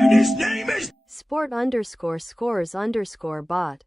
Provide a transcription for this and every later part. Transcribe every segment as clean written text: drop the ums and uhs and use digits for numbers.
And his name is sport_scores_bot.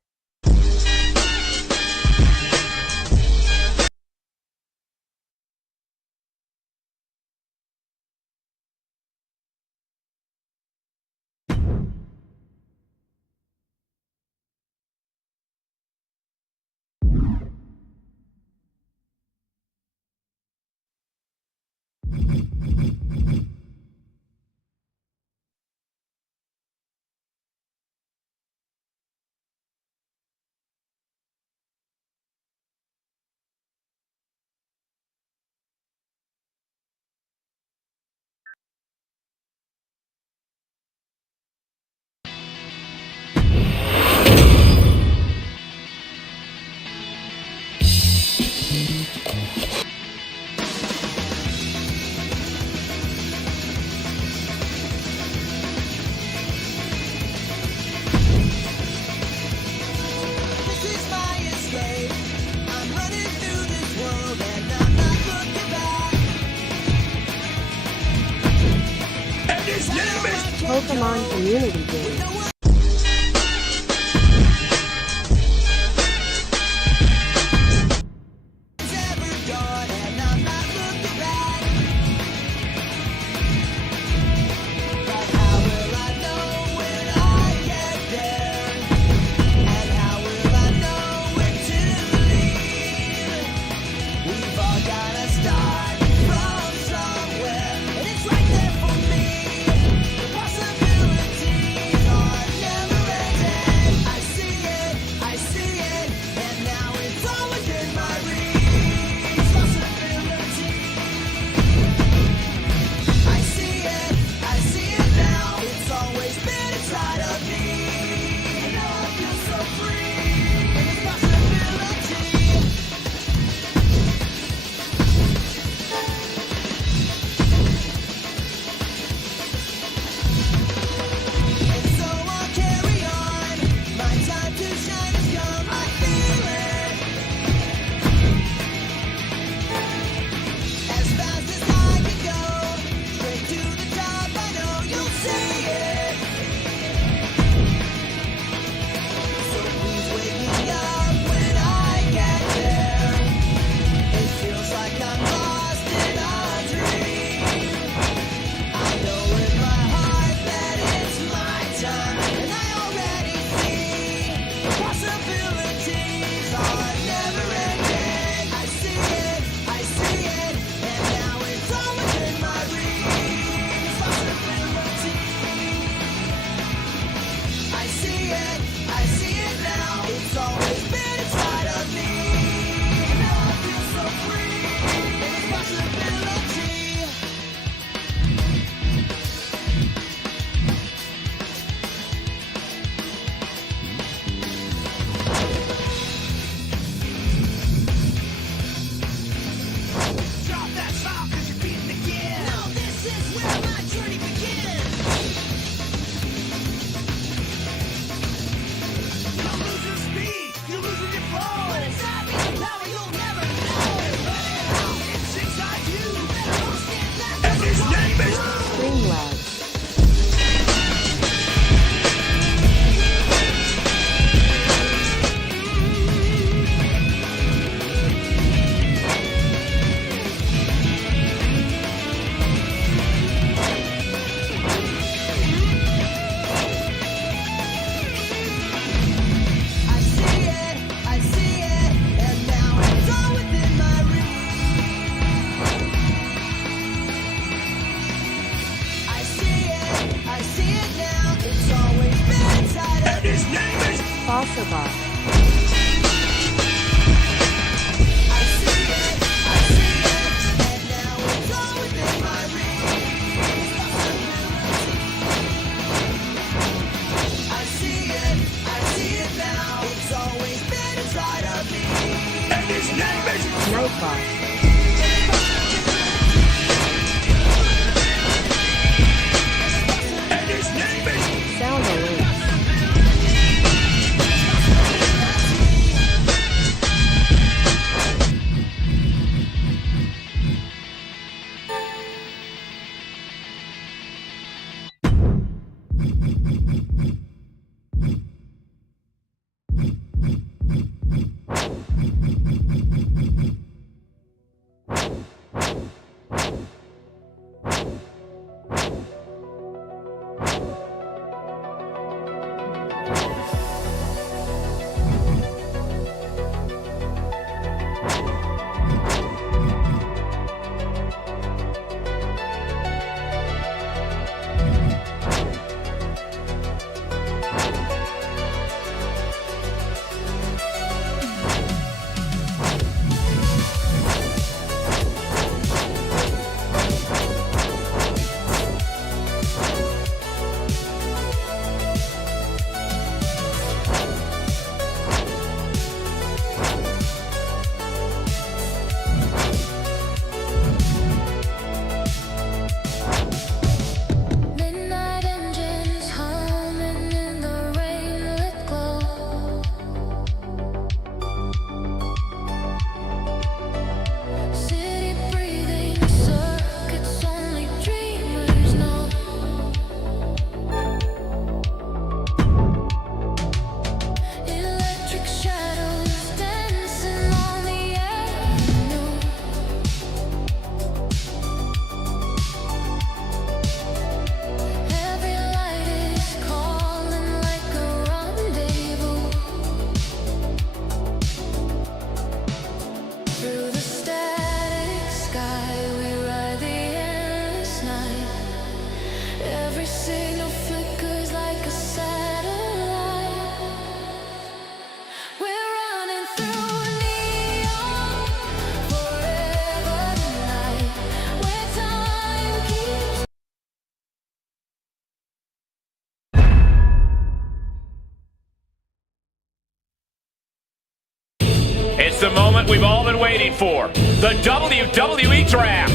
Pokemon community game. the moment we've all been waiting for. The WWE Draft.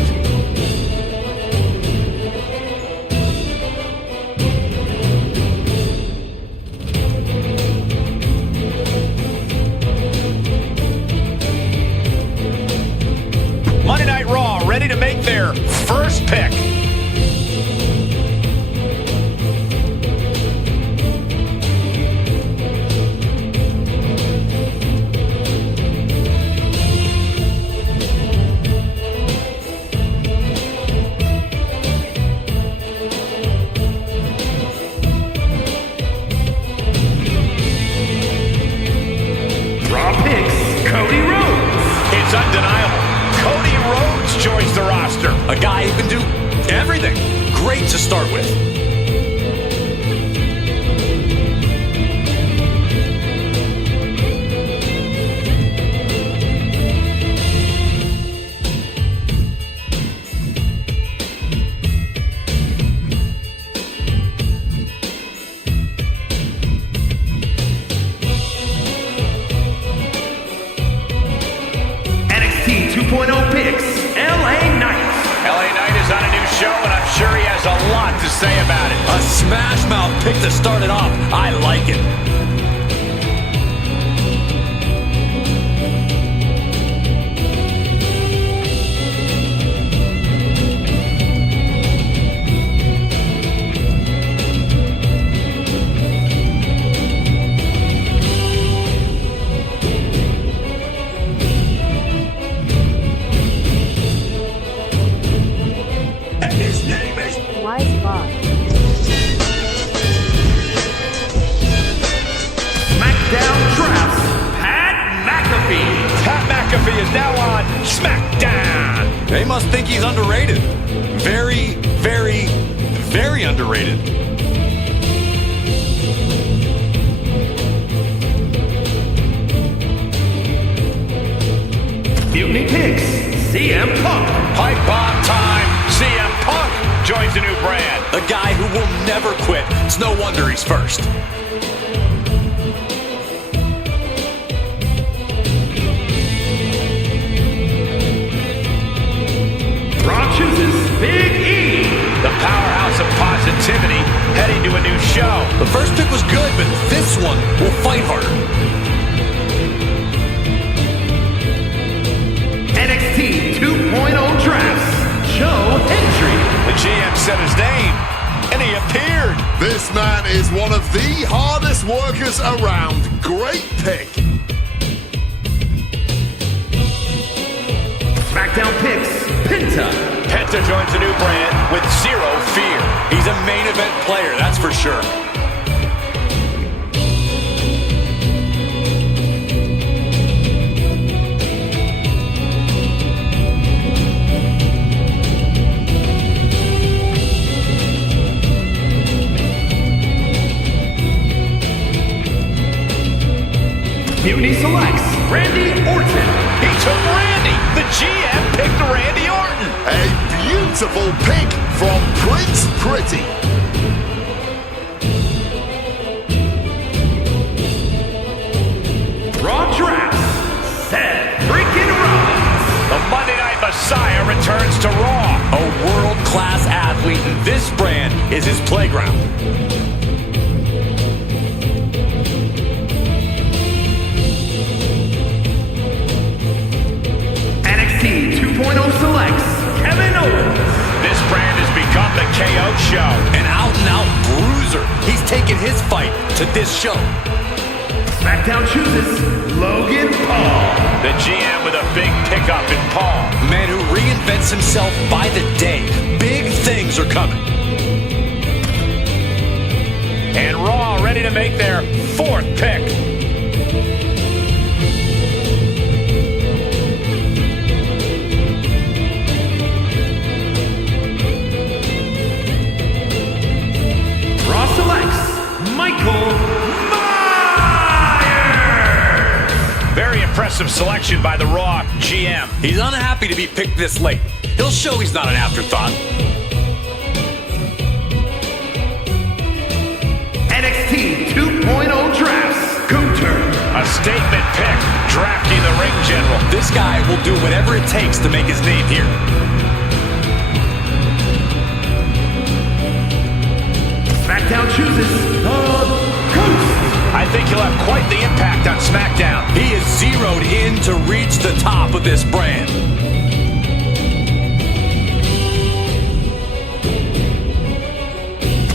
Monday Night Raw ready to make their first pick. It's undeniable. Cody Rhodes joins the roster. A guy who can do everything. Great to start with. NXT 2.0 picks, LA Knight. LA Knight is on a new show, and I'm sure he has a lot to say about it. A smash mouth pick to start it off. I like it. Wise bot. SmackDown drafts Pat McAfee. Pat McAfee is now on SmackDown. They must think he's underrated. Very, very, very underrated. Mutiny picks, CM Punk. Pipe bomb time. CM Punk joins the new brand. A guy who will never quit. It's no wonder he's first. Raw chooses Big E. The powerhouse of positivity heading to a new show. The first pick was good, but this one will fight harder. NXT 2.0 drafts Joe Hendry. The GM said his name, and he appeared. This man is one of the hardest workers around. Great pick. SmackDown picks Penta. Penta joins the new brand with zero fear. He's a main event player, that's for sure. Mutiny selects Randy Orton. He took Randy. The GM picked Randy Orton. A beautiful pick from Prince Pretty. Raw drafts Seth freaking Rollins. The Monday Night Messiah returns to Raw. A world-class athlete, and this brand is his playground. NXT 2.0 selects Kevin Owens. This brand has become the KO show. An out-and-out bruiser. He's taking his fight to this show. SmackDown chooses Logan Paul. The GM with a big pickup in Paul. A man who reinvents himself by the day. Big things are coming. And Raw ready to make their fourth pick. Raw selects Michael Myers. Very impressive selection by the Raw GM. He's unhappy to be picked this late. He'll show he's not an afterthought. NXT 2.0 drafts Gunther. A statement pick, drafting the ring general. This guy will do whatever it takes to make his name here. SmackDown chooses the Ghost. I think he'll have quite the impact on SmackDown. He is zeroed in to reach the top of this brand.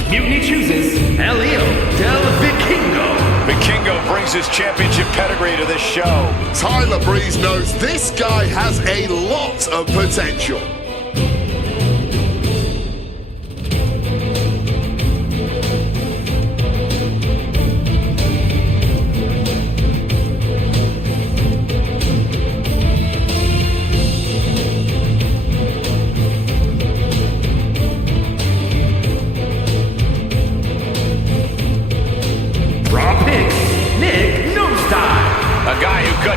Mutiny chooses Elio del Vikingo. Vikingo brings his championship pedigree to this show. Tyler Breeze knows this guy has a lot of potential.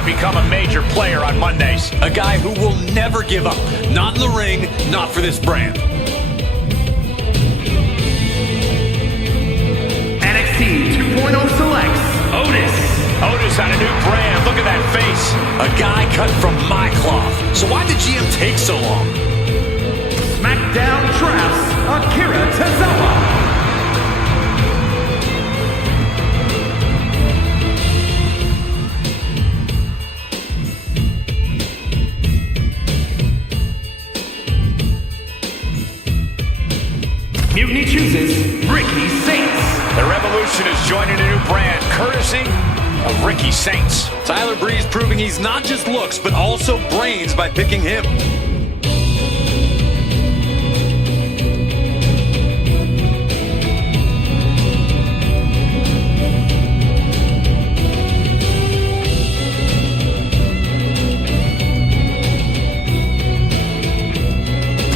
Become a major player on Mondays. A guy who will never give up. Not in the ring, not for this brand. NXT 2.0 selects Otis. Otis on a new brand. Look at that face. A guy cut from my cloth. So why did GM take so long? SmackDown drafts Akira Tozawa. Mutiny chooses Ricky Saints. The Revolution is joining a new brand, courtesy of Ricky Saints. Tyler Breeze proving he's not just looks, but also brains by picking him.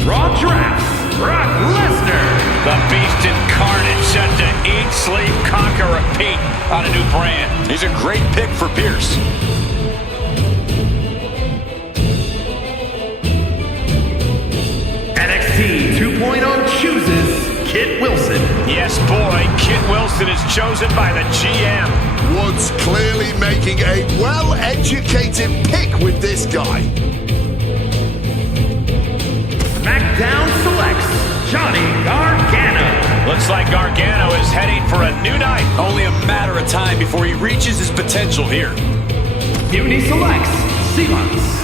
Raw drafts Brock Lesnar. The Beast Incarnate set to eat, sleep, conquer, repeat on a new brand. He's a great pick for Pierce. NXT 2.0 chooses Kit Wilson. Yes, boy, Kit Wilson is chosen by the GM. Woods clearly making a well-educated pick with this guy. SmackDown selects Johnny Gargano. Looks like Gargano is heading for a new night. Only a matter of time before he reaches his potential here. Mutiny selects Streamz.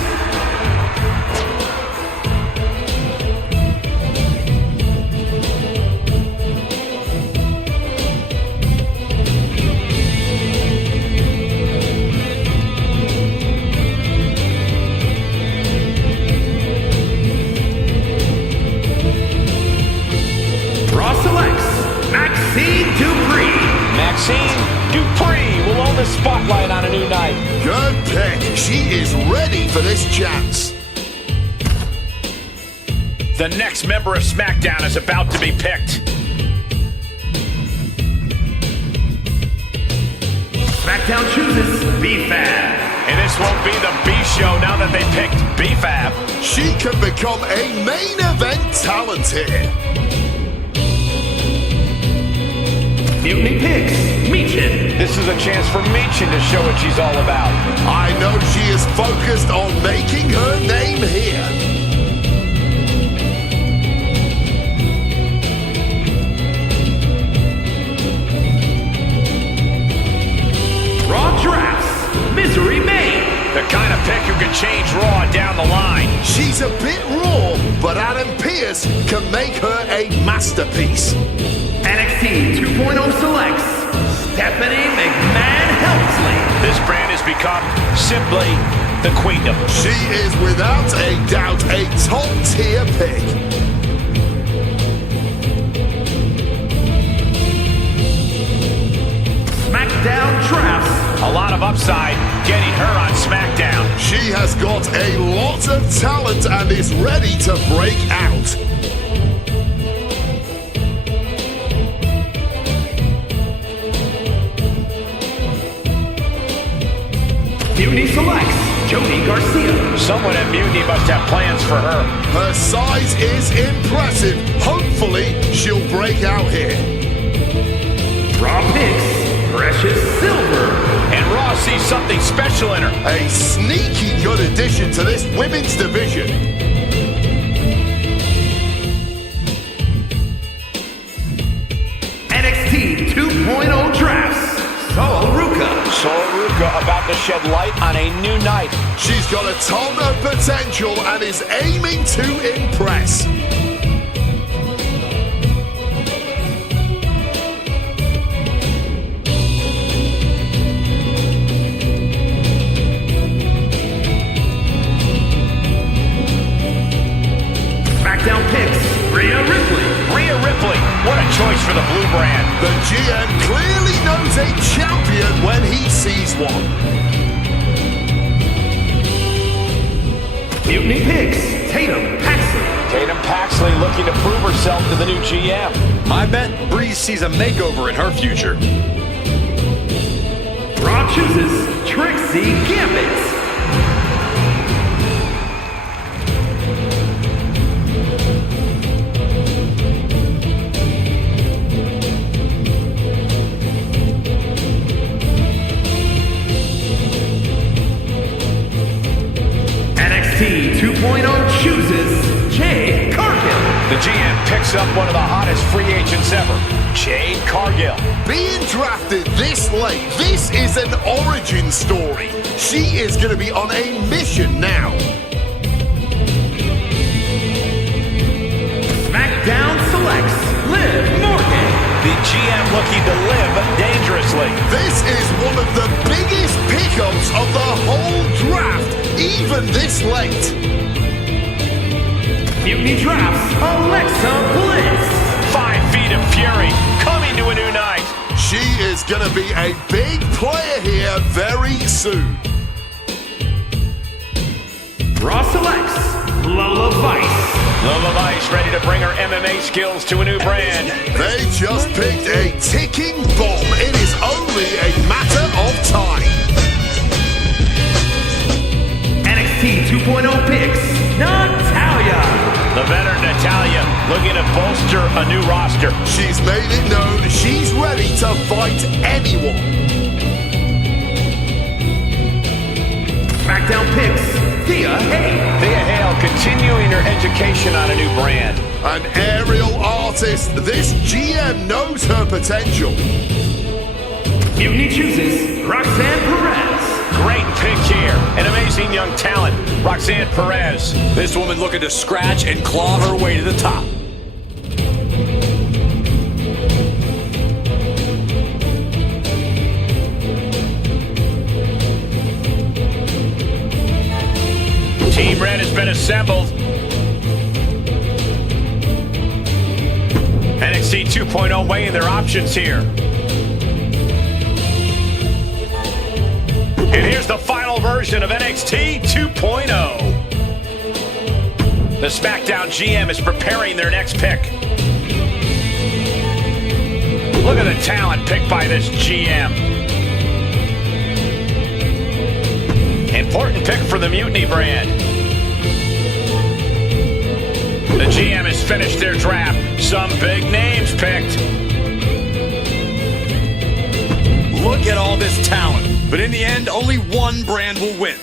Spotlight on a new night. Good pick. She is ready for this chance. The next member of SmackDown is about to be picked. SmackDown chooses B-Fab. And this won't be the B show now that they picked B-Fab. She can become a main event talent here. Mutiny picks Michin. This is a chance for Michin to show what she's all about. I know she is focused on making her name here. Raw drafts Misery Maid. The kind of pick who can change Raw down the line. She's a bit raw, but Adam Pearce can make her a masterpiece. NXT 2.0 selects Stephanie McMahon Helmsley. This brand has become simply the queendom. She is without a doubt a top-tier pick. SmackDown drafts a lot of upside getting her on SmackDown. She has got a lot of talent and is ready to break out. Mutiny selects Jody Garcia. Someone at Mutiny must have plans for her. Her size is impressive. Hopefully, she'll break out here. Raw picks Precious Silver. And Raw sees something special in her. A sneaky good addition to this women's division. NXT 2.0 drafts. Sol Ruka about to shed light on a new night. She's got a ton of potential and is aiming to impress. SmackDown picks Rhea Ripley. Rhea Ripley, what a choice for the blue brand. The GM clearly knows a champion when he sees one. Mutiny picks Tatum Paxley. Tatum Paxley looking to prove herself to the new GM. My bet, Breeze sees a makeover in her future. Raw chooses Trixie Gambit. NXT 2.0 chooses Jade Cargill. The GM picks up one of the hottest free agents ever, Jade Cargill. Being drafted this late, this is an origin story. She is going to be on a mission now. SmackDown selects Liv Morgan. The GM looking to live dangerously. This is one of the biggest pickups of the whole draft, even this late. Mutiny drafts Alexa Bliss. 5 feet of fury coming to a new night. She is going to be a big player here very soon. Raw selects Lola Vice. Lola Vice ready to bring her MMA skills to a new brand. They just picked a ticking bomb. It is only a matter of time. NXT 2.0 picks Natalya. The veteran Natalya looking to bolster a new roster. She's made it known she's ready to fight anyone. SmackDown picks Thea Hale. Thea Hale continuing her education on a new brand. An aerial artist, this GM knows her potential. Mutiny chooses Roxanne Perez. Great pick here. An amazing young talent, Roxanne Perez. This woman looking to scratch and claw her way to the top. Team Red has been assembled. NXT 2.0 weighing their options here. And here's the final version of NXT 2.0. The SmackDown GM is preparing their next pick. Look at the talent picked by this GM. Important pick for the Mutiny brand. The GM has finished their draft. Some big names picked. Look at all this talent. But in the end, only one brand will win.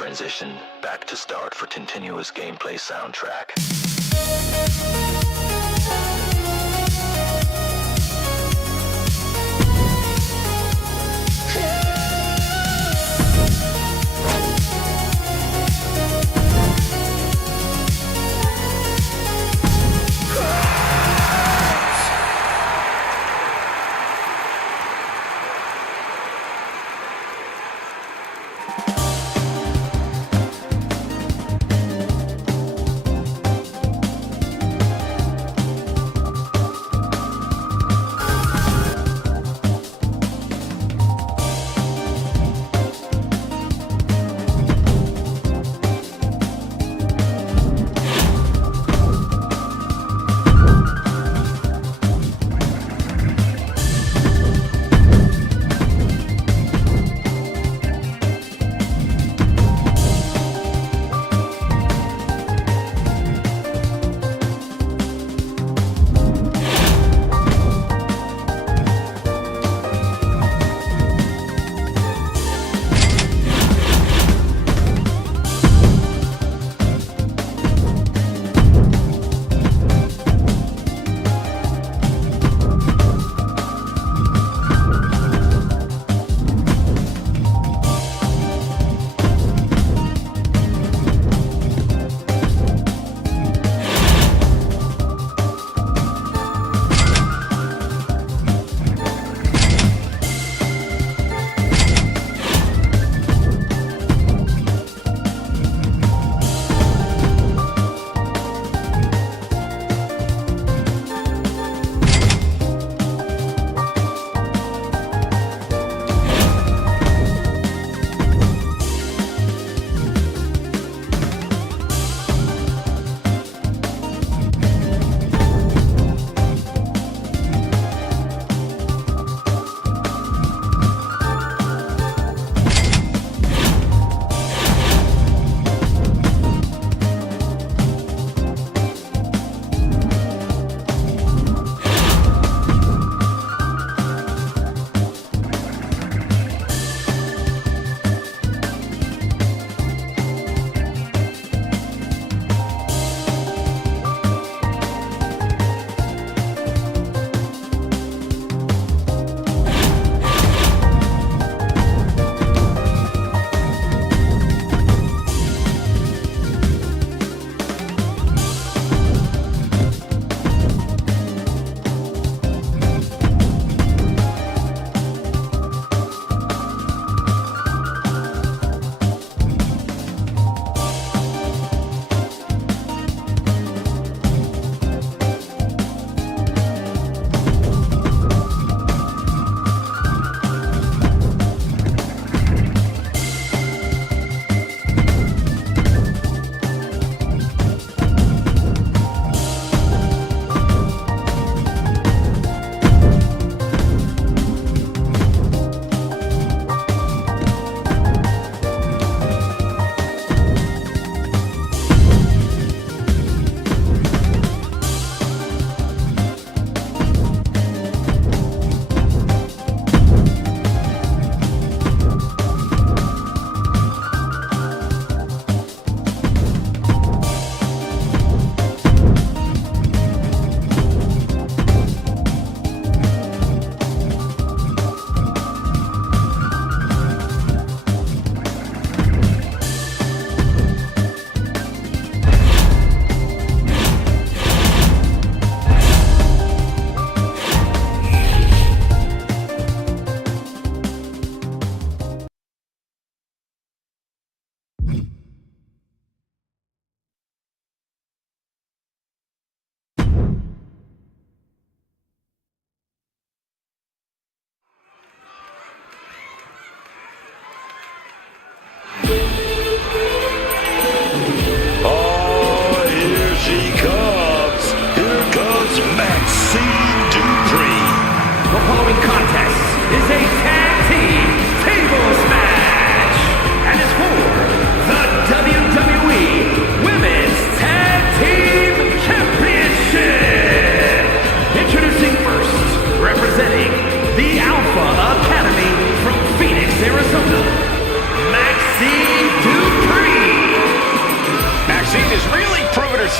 transition back to start for continuous gameplay soundtrack.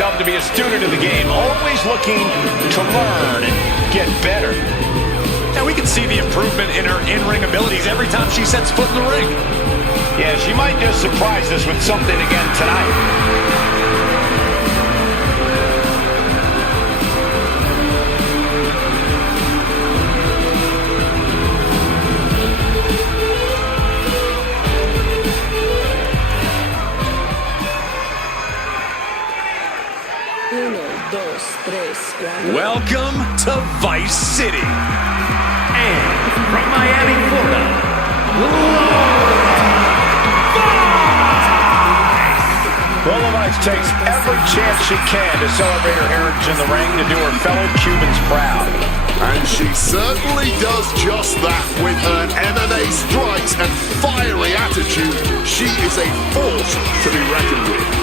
herself to be a student of the game, always looking to learn and get better. And we can see the improvement in her in-ring abilities every time she sets foot in the ring. Yeah, she might just surprise us with something again tonight. Welcome to Vice City. And from Miami, Florida, DLive takes every chance she can to celebrate her heritage in the ring to do her fellow Cubans proud. And she certainly does just that with her MMA strikes and fiery attitude. She is a force to be reckoned with.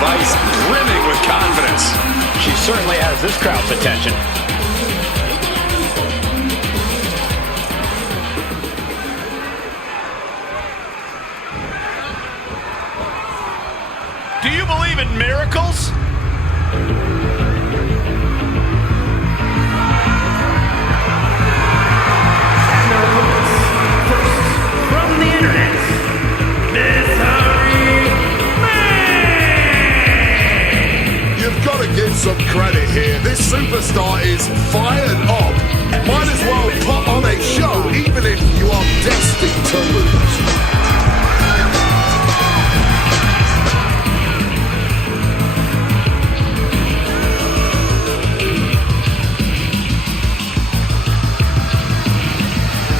Vice brimming with confidence. She certainly has this crowd's attention. Do you believe in miracles? first from the internet, You've got to give some credit here. This superstar is fired up. Might as well put on a show, even if you are destined to lose.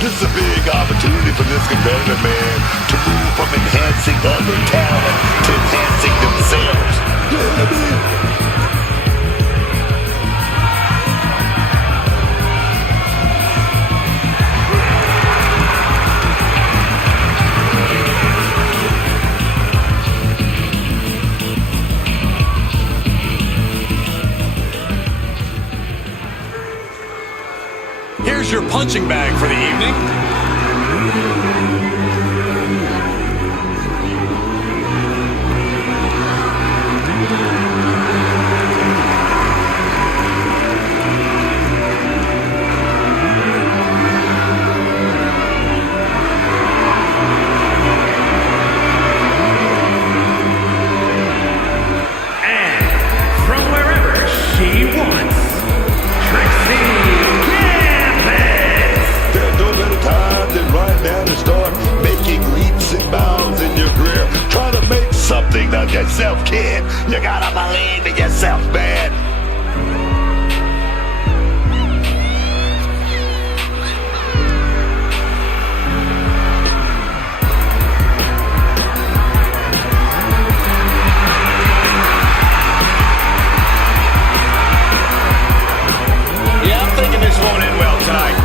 This is a big opportunity for this competitive man to move from enhancing other talent to enhancing themselves. Yeah, man. Here's your punching bag for the evening. and from wherever she wants, There's no better time than right now to start making leaps and bounds in your career. Trying to make something of yourself, kid. You gotta believe in yourself, man. Yeah, I'm thinking this won't end well tonight.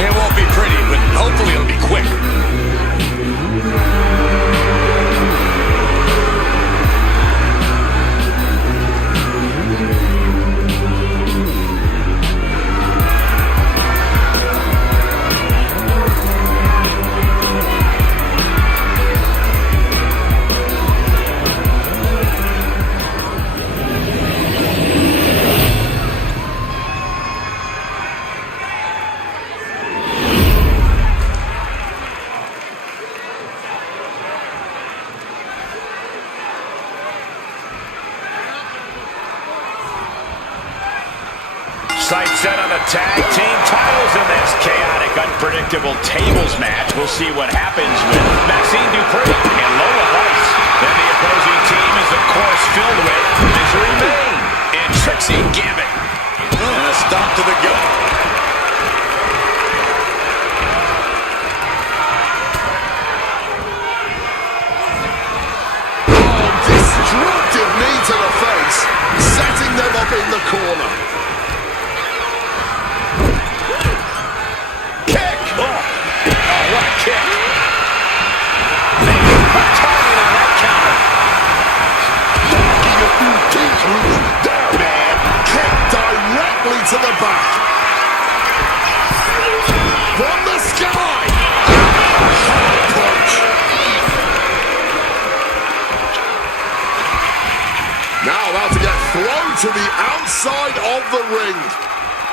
It won't be pretty, but hopefully it'll be quick. Sights set on the tag team titles in this chaotic, unpredictable tables match. We'll see what happens with Maxine Dupree and Lola Rice. Then the opposing team is, of course, filled with Misery Maine and Trixie Gambit. And a stop to the gut. Destructive knee to the face, setting them up in the corner. Kick! Oh, what a kick! Timing on that counter. Knocking a few teeth loose to the back. From the sky. Hard punch. Now about to get thrown to the outside of the ring.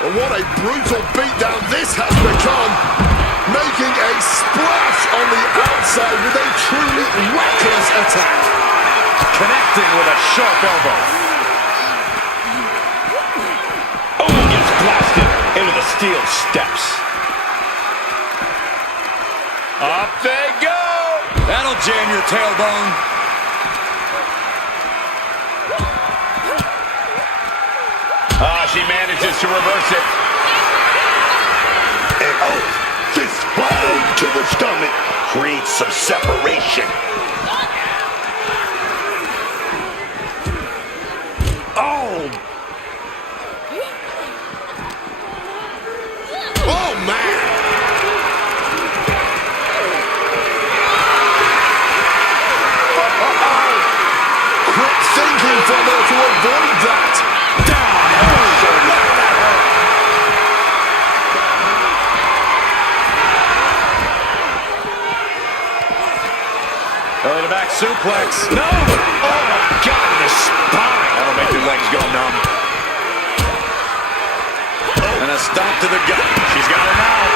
And what a brutal beatdown this has become. Making a splash on the outside with a truly reckless attack. Connecting with a sharp elbow. Oh, gets blasted into the steel steps. Up they go. That'll jam your tailbone. She manages to reverse it. And oh, this blow to the stomach creates some separation. Oh! Oh, man! Quick thinking from her to avoid that. Belly to back suplex. No! Oh my God, the spine. That'll make your legs go numb. And a stomp to the gut. She's got her now.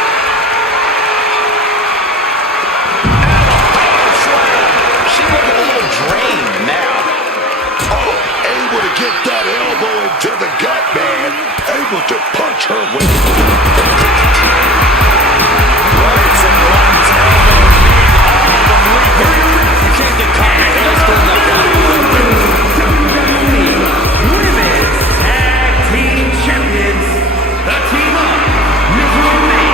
She's looking a little drained now. Oh, able to get that elbow into the gut, man. Able to punch her with it. Rights and lungs, elbows, all of them leaping. You can't get caught in a hailstorm like that. WWE Women's Tag Team Champions, the team of Ms. Rooney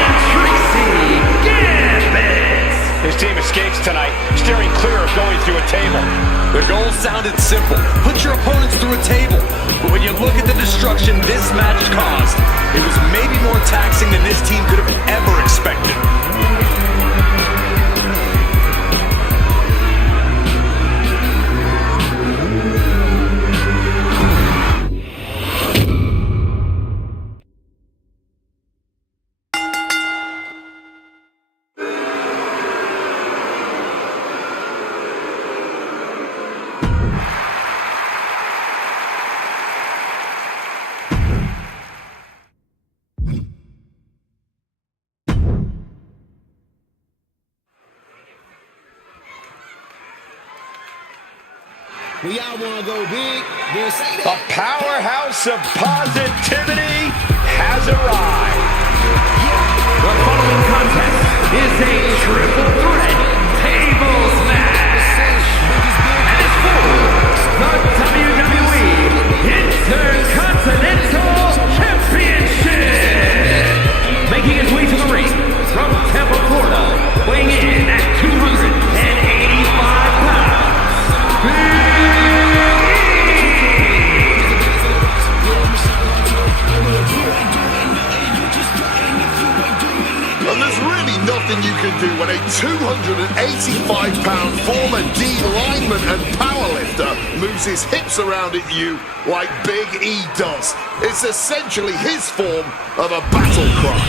and Tracy Gambit. His team escapes tonight, steering clear of going through a table. The goal sounded simple. Put your opponents through a table. But when you look at the destruction this match caused, it was maybe more taxing than this team could have ever expected. When y'all wanna go big, then say A that. powerhouse of positivity has arrived. The following contest is a triple threat tables match. And it's for the WWE Intercontinental Championship. Making his way to the ring from Tampa, Florida, weighing in at 285 pounds. And there's really nothing you can do when a 285-pound former D-lineman and powerlifter moves his hips around at you like Big E does. It's essentially his form of a battle cry.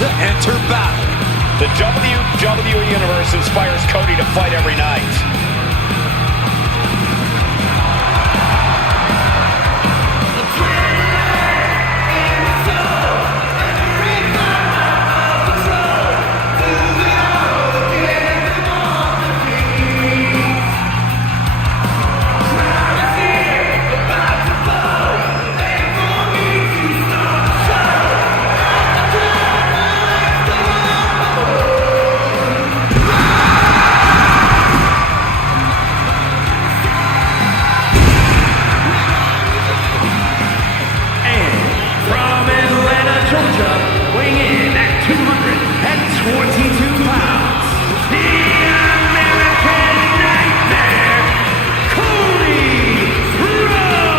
to enter battle. The WWE Universe inspires Cody to fight every night. Weighing in at 222 pounds, the American Nightmare, Cody Rhodes!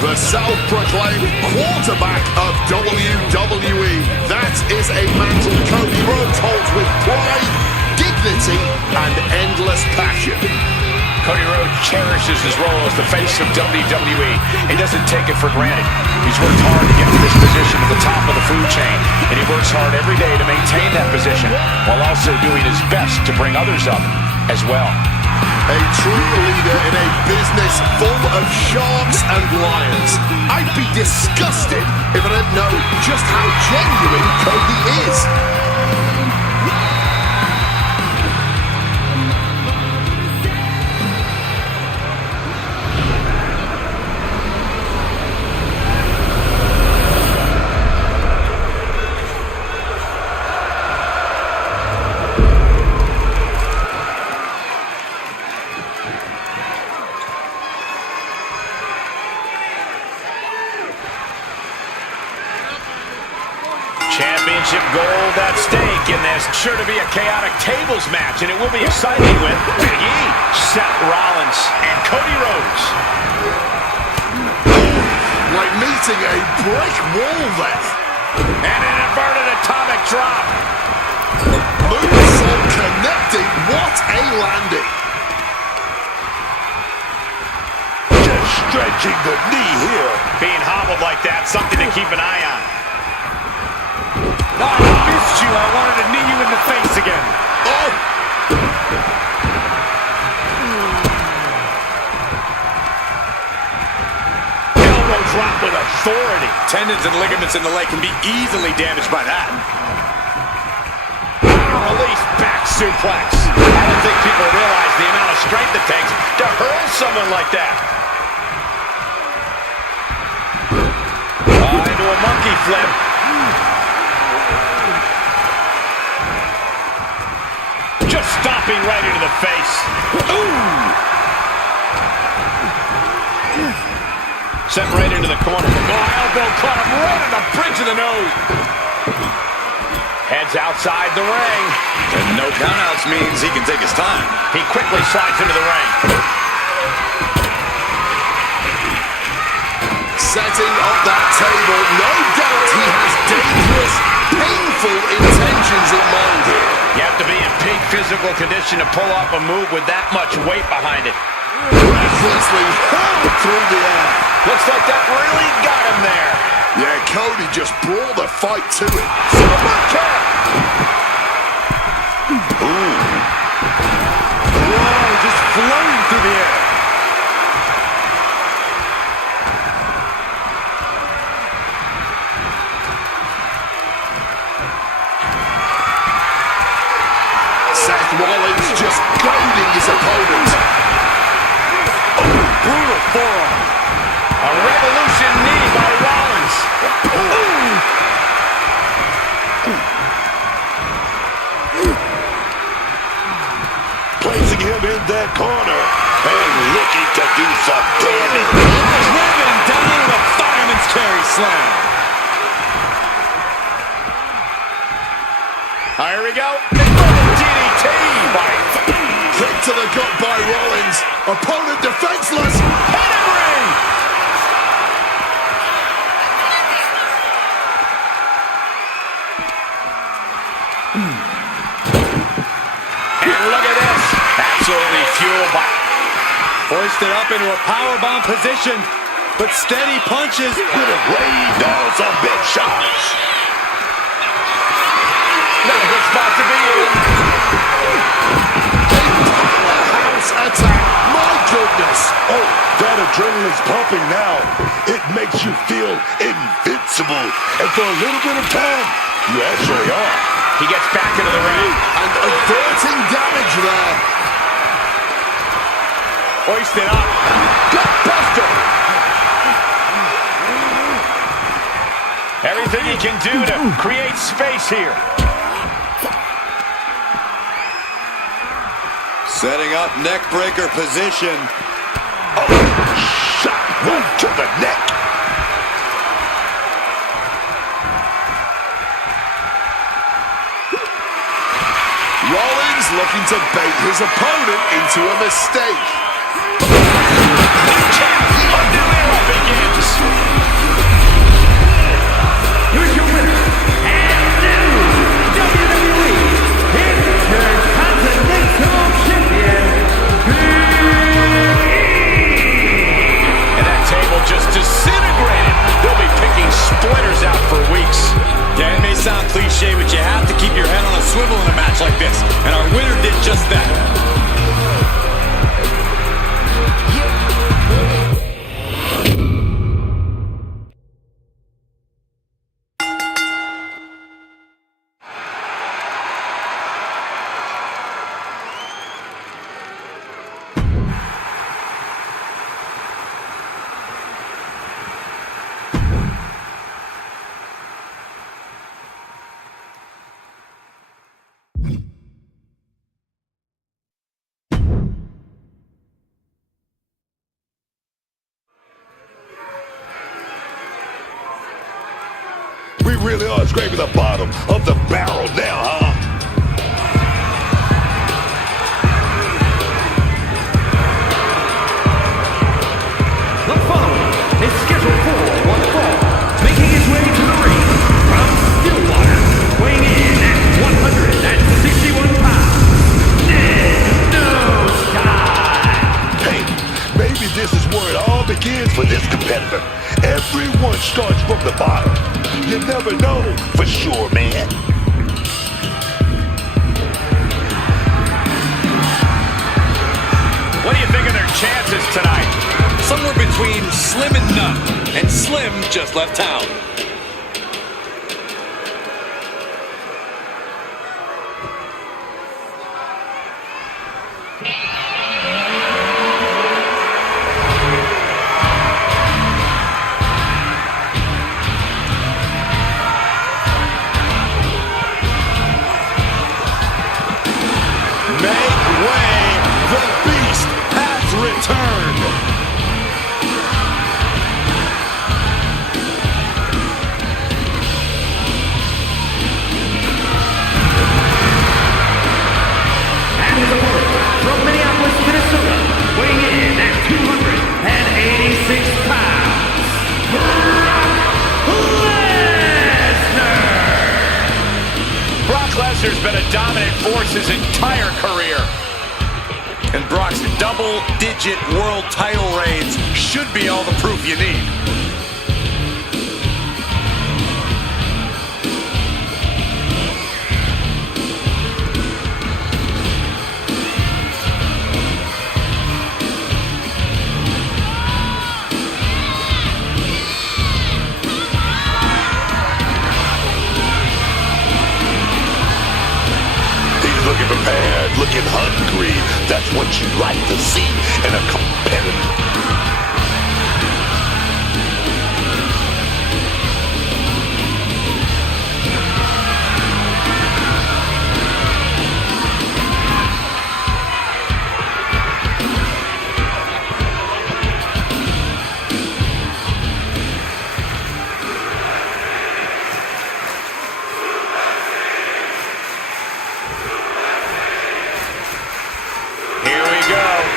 The self-proclaimed quarterback of WWE. That is a mantle Cody Rhodes holds with pride, dignity, and endless passion. Cody Rhodes cherishes his role as the face of WWE. He doesn't take it for granted. He's worked hard to get to this position at the top of the food chain, and he works hard every day to maintain that position while also doing his best to bring others up as well. A true leader in a business full of sharks and lions. I'd be disgusted if I didn't know just how genuine Cody is. Championship gold at stake in this. Sure to be a chaotic tables match, and it will be exciting with Big E, Seth Rollins, and Cody Rhodes. Like meeting a brick wall there. And an inverted atomic drop. Moonsault connecting. What a landing. Just stretching the knee here. Being hobbled like that, something to keep an eye on. I missed you. I wanted to knee you in the face again. Oh! Elbow drop with authority. Tendons and ligaments in the leg can be easily damaged by that. Release back suplex. I don't think people realize the amount of strength it takes to hurl someone like that. Into a monkey flip. Just stomping right into the face. Ooh! Sent right into the corner. Oh, elbow caught him right on the bridge of the nose. Heads outside the ring. And no countouts means he can take his time. He quickly slides into the ring. Setting up that table. No doubt he has dangerous, painful intentions in mind here. You have to be in peak physical condition to pull off a move with that much weight behind it. Recklessly hurled through the air. Looks like that really got him there. Yeah, Cody just brought the fight to it. Super kick. Whoa, just floating through the air. Seth Rollins just goading his opponent. Oh, brutal forearm. A revolution knee by Rollins. Placing him in that corner and looking to do some damage. Driven down with a fireman's carry slam. Here we go. DDT by Kick to the gut by Rollins. Opponent defenseless. Pedigree. And look at this. Absolutely fueled by... Hoisted up into a powerbomb position, but steady punches. Could have rained down some big shots. Not a good spot to be in. Powerhouse attack. My goodness. Oh, that adrenaline's pumping now. It makes you feel invincible. And for a little bit of time, you actually are. He gets back into the ring. And averting damage there. Hoisted up. Gutbuster. Everything he can do to create space here. Setting up neck breaker position. Oh, shot right to the neck. Rollins looking to bait his opponent into a mistake. A new era begins. Here's your winner, and new WWE Intercontinental Champion, And that table just disintegrated. They'll be picking splinters out for weeks. Yeah, it may sound cliche, but you have to keep your head on a swivel in a match like this. And our winner did just that. We really are scraping the bottom of the barrel now, huh? The following is scheduled for one fall, making his way to the ring from Stillwater, weighing in at 161 pounds, Hey, maybe this is where it all begins for this competitor. Everyone starts from the bottom. You never know for sure, man. What do you think of their chances tonight? Somewhere between slim and none. And Slim just left town. Make way! The beast has returned! And his opponent from Minneapolis, Minnesota, weighing in at 286 pounds, Brock Lesnar's been a dominant force his entire career. And Brock's double-digit world title reigns should be all the proof you need. Looking prepared, looking hungry. That's what you like to see in a competitor.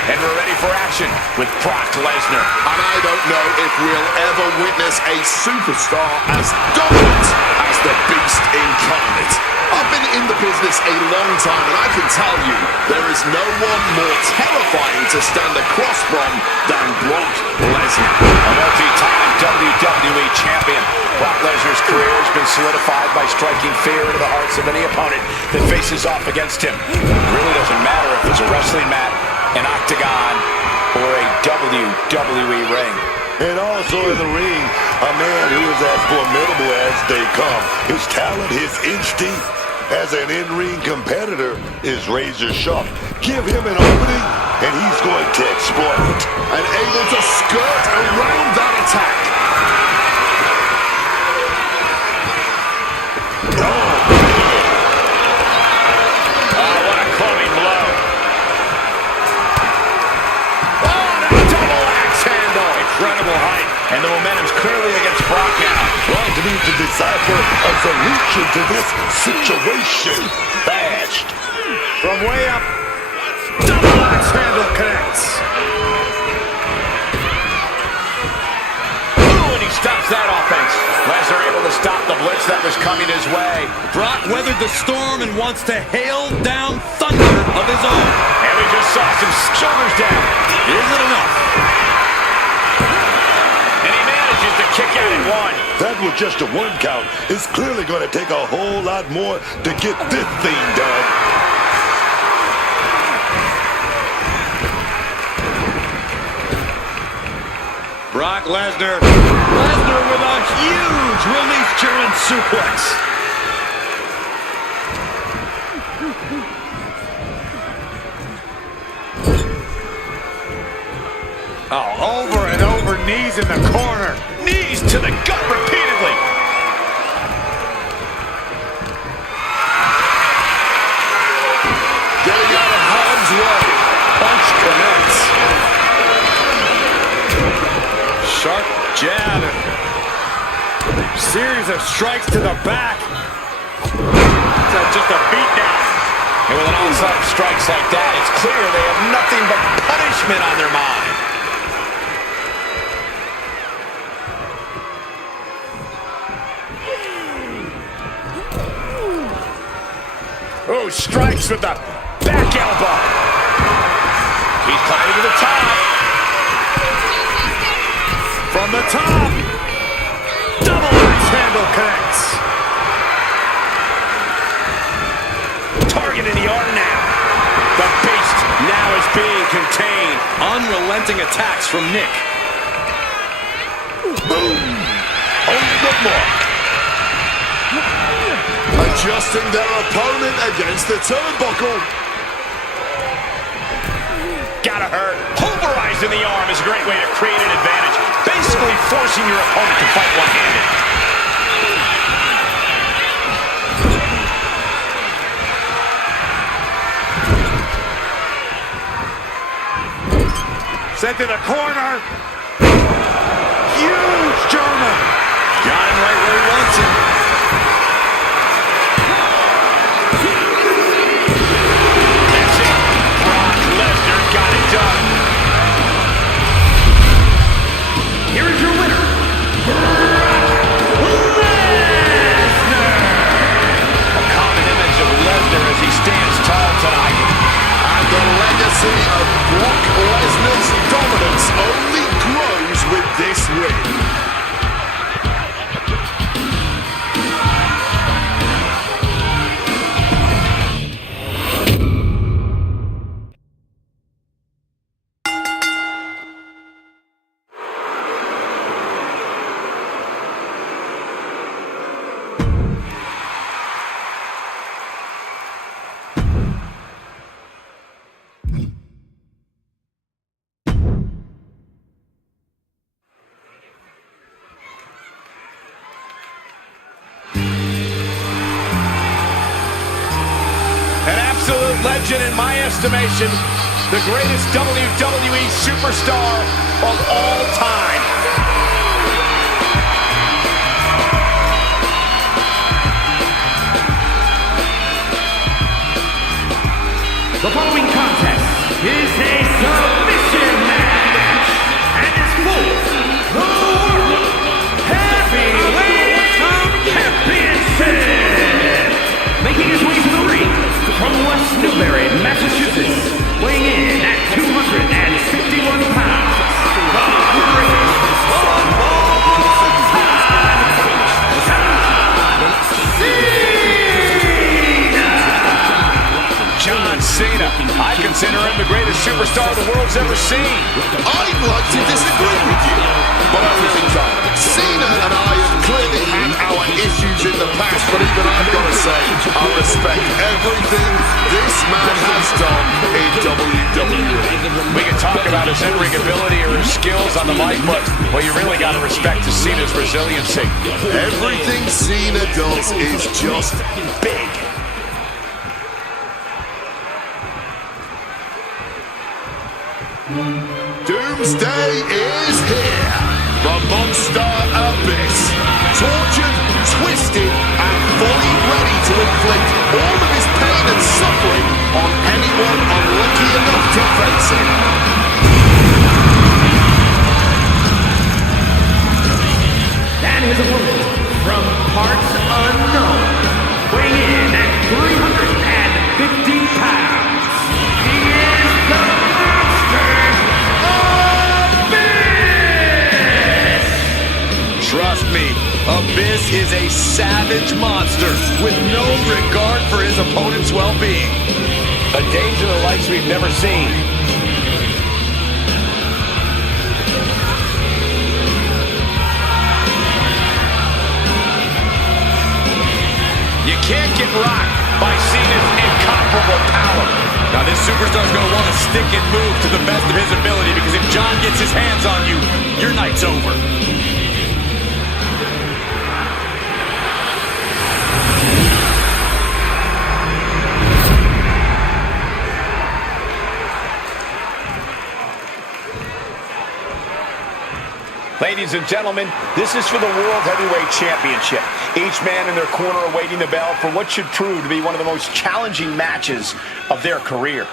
And we're ready for action with Brock Lesnar. And I don't know if we'll ever witness a superstar as dominant as the Beast incarnate. I've been in the business a long time, and I can tell you, there is no one more terrifying to stand across from than Brock Lesnar. A multi-time WWE champion. Brock Lesnar's career has been solidified by striking fear into the hearts of any opponent that faces off against him. It really doesn't matter if it's a wrestling mat, an octagon, or a WWE ring. And also in the ring, a man who is as formidable as they come. His talent, his instinct as an in-ring competitor is razor sharp. Give him an opening, and he's going to exploit it. And able to skirt around that attack. What a clubbing blow. Double axe handle. Incredible height. And the momentum's clearly against Brock now. Brock needs to decipher a solution to this situation fast. From way up. Double axe handle connects. Ooh, and he stops that offense. Lesnar able to stop the blitz that was coming his way. Brock weathered the storm and wants to hail down thunder of his own. And we just saw some shoulders down. Is it enough? And he manages to kick out at one. That was just a one count. It's clearly going to take a whole lot more to get this thing done. Brock Lesnar. Lesnar with a huge release German suplex. Oh, over and over, knees in the corner. Knees to the gut repeatedly. Getting out of harm's way. Punch connects. Sharp jab. Series of strikes to the back. Just a beatdown. And with an onslaught of strikes like that, it's clear they have nothing but punishment on their mind. Oh, strikes with the back elbow. He's climbing to the top. From the top. Double axe handle connects. Target in the arm now. The beast now is being contained. Unrelenting attacks from Nick. Boom! On the mark. Adjusting their opponent against the turnbuckle. Gotta hurt. Pulverized in the arm is a great way to create an advantage. Basically forcing your opponent to fight one-handed. Sent to the corner. Huge German. Got him right where he wants him. That's it. Brock Lesnar got it done. Here is your winner, Brock Lesnar. A common image of Lesnar as he stands tall tonight. And the legacy of Brock Lesnar's dominance only grows with this win. Legend in my estimation, the greatest WWE superstar of all time. The following contest is a submission match and is for the World Heavyweight Championship. Making his way to the ring from West Newbury, Massachusetts, weighing in at 251 pounds, the greatest consider him the greatest superstar the world's ever seen. I'd like to disagree with you, but I really don't. Cena and I have clearly had our issues in the past, but even I've got to say, I respect everything this man has done in WWE. We can talk about his in-ring ability or his skills on the mic, but well, you really got to respect Cena's resiliency. Everything Cena does is just big. Doomsday is here. The Monster Abyss. Tortured, twisted, and fully ready to inflict all of his pain and suffering on anyone unlucky enough to face him. And his opponent, from parts unknown, weighing in at 350 pounds, he is the Monster Abyss! Trust me, Abyss is a savage monster with no regard for his opponent's well-being. A danger the likes we've never seen. You can't get rocked by Cena's incomparable power. Now this superstar's going to want to stick and move to the best of his ability, because if John gets his hands on you, your night's over. Ladies and gentlemen, this is for the World Heavyweight Championship. Each man in their corner awaiting the bell for what should prove to be one of the most challenging matches of their career.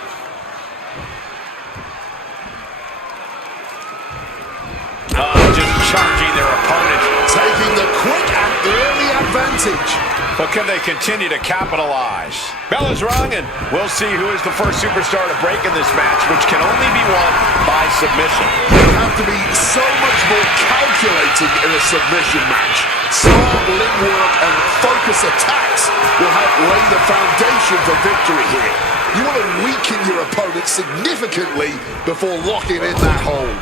Just charging their opponent. Taking the quick and early advantage. But can they continue to capitalize? Bell is rung, and we'll see who is the first superstar to break in this match, which can only be won by submission. You have to be so much more calculating in a submission match. Smart limb work and focus attacks will help lay the foundation for victory here. You want to weaken your opponent significantly before locking in that hold.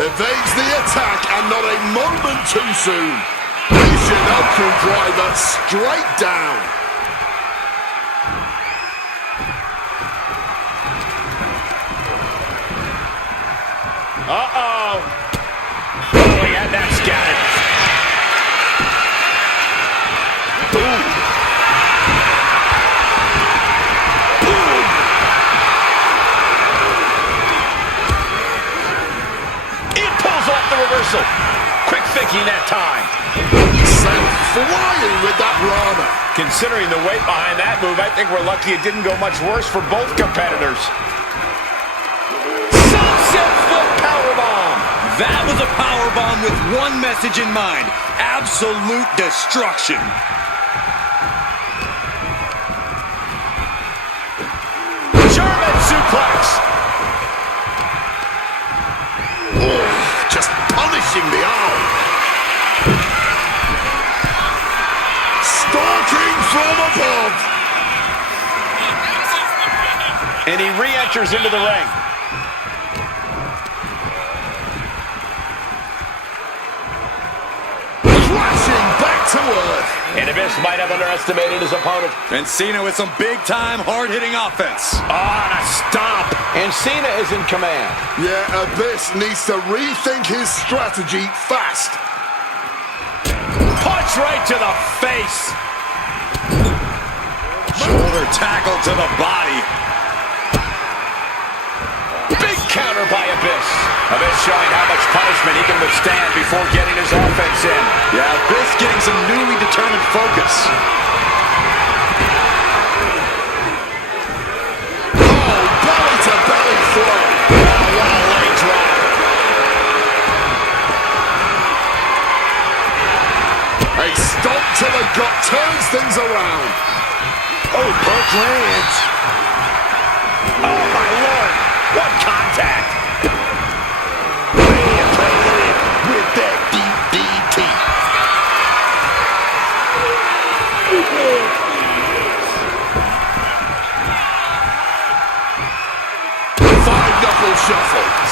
Evades the attack, and not a moment too soon. Michinoku driver straight down. Uh-oh. Oh, he had that scattered. Boom. Boom. It pulls off the reversal. Quick thinking that time. Sent flying with that Rana. Considering the weight behind that move, I think we're lucky it didn't go much worse for both competitors. Sunset foot powerbomb. That was a powerbomb with one message in mind: absolute destruction. German suplex. Oh, just punishing the arm. Stalking from above. And he re-enters into the ring. Crashing back to earth. And Abyss might have underestimated his opponent. And Cena with some big-time, hard-hitting offense. On a stomp. And Cena is in command. Yeah, Abyss needs to rethink his strategy fast. Punch right to the face. Shoulder tackle to the body. Big counter by Abyss. Abyss showing how much punishment he can withstand before getting his offense in. Yeah, Abyss getting some newly determined focus. Oh, belly-to-belly throw. Oh, what a leg drop. A stomp to the gut turns things around. Oh, punch lands. Oh, my Lord. What contact. Man, with that DDT.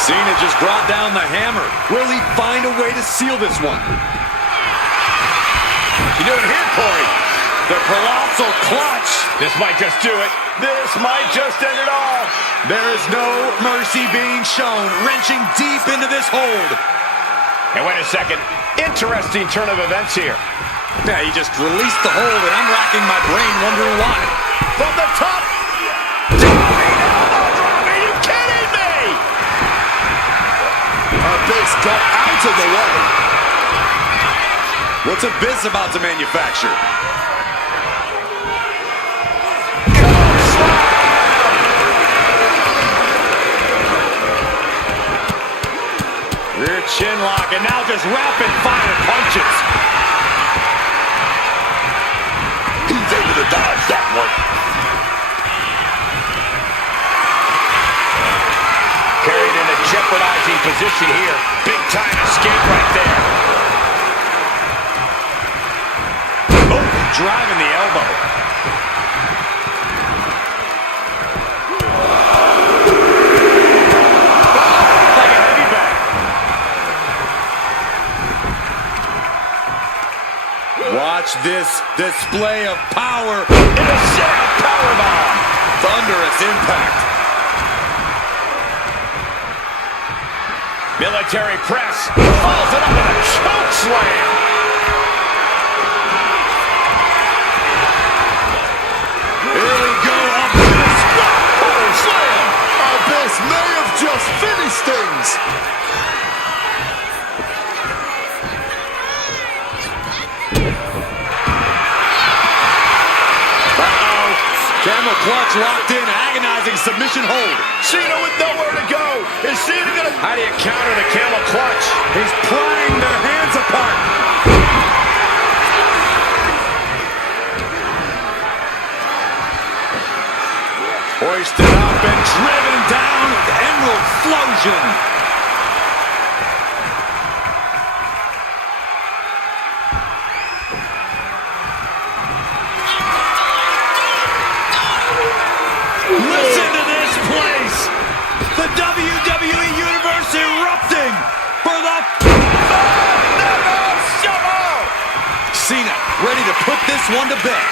Cena just brought down the hammer. Will he find a way to seal this one? You do it here, Corey. The colossal clutch. This might just do it. This might just end it all. There is no mercy being shown, wrenching deep into this hold. And wait a second. Interesting turn of events here. Yeah, he just released the hold, and I'm racking my brain wondering why. From the top. Diving elbow drop. Are you kidding me? Abyss got out of the way. What's Abyss about to manufacture? Rear chin lock, and now just rapid fire punches. He's able to dodge that one. Carried in a jeopardizing position here. Big time escape right there. Oh, driving the elbow. Like a heavy bag. Watch this display of power. In a set powerbomb. Thunderous impact. Military press. Follows it up with a choke slam. Here we go. Abyss. Oh, slam. Abyss may have just finished things. Camel clutch locked in, agonizing submission hold. Cena with nowhere to go. Is Cena gonna... How do you counter the camel clutch? He's prying their hands apart. Hoisted up and driven down with Emerald Flosion. Listen to this place! The WWE Universe erupting for the... Cena ready to put this one to bed.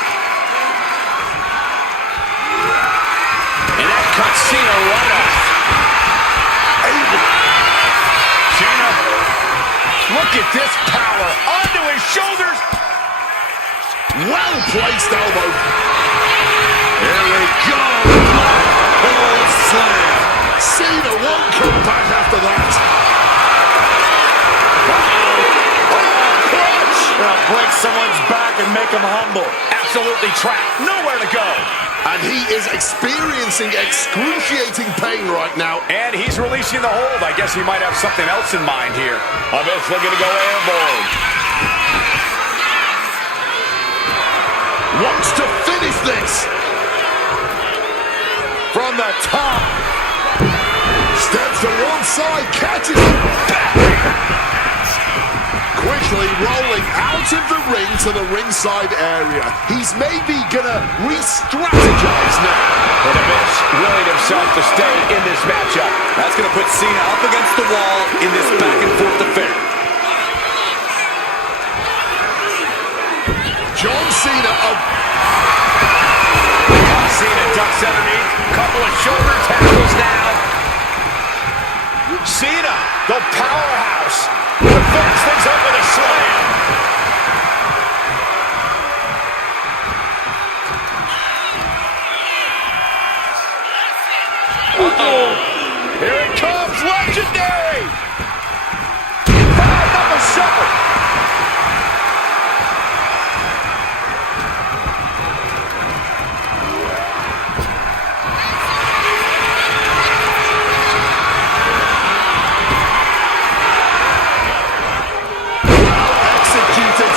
And that cuts Cena right off. Cena, look at this power. Onto his shoulders. Well-placed elbow. Here we go. Hold slam. Cena won't come back after that. Well, break someone's back and make him humble. Absolutely trapped. Nowhere to go. And he is experiencing excruciating pain right now. And he's releasing the hold. I guess he might have something else in mind here. Abyss looking to go airborne. Wants to finish this. From the top. Steps to one side, catches it back. Quickly rolling out of the ring to the ringside area. He's maybe gonna re-strategize now. And Abyss willing himself to stay in this matchup. That's gonna put Cena up against the wall in this back and forth affair. John Cena Cena ducks underneath. Couple of shoulder tackles now. Cena, the powerhouse, defends things up with a slam. Uh-oh. Here it comes, legendary. Number 7.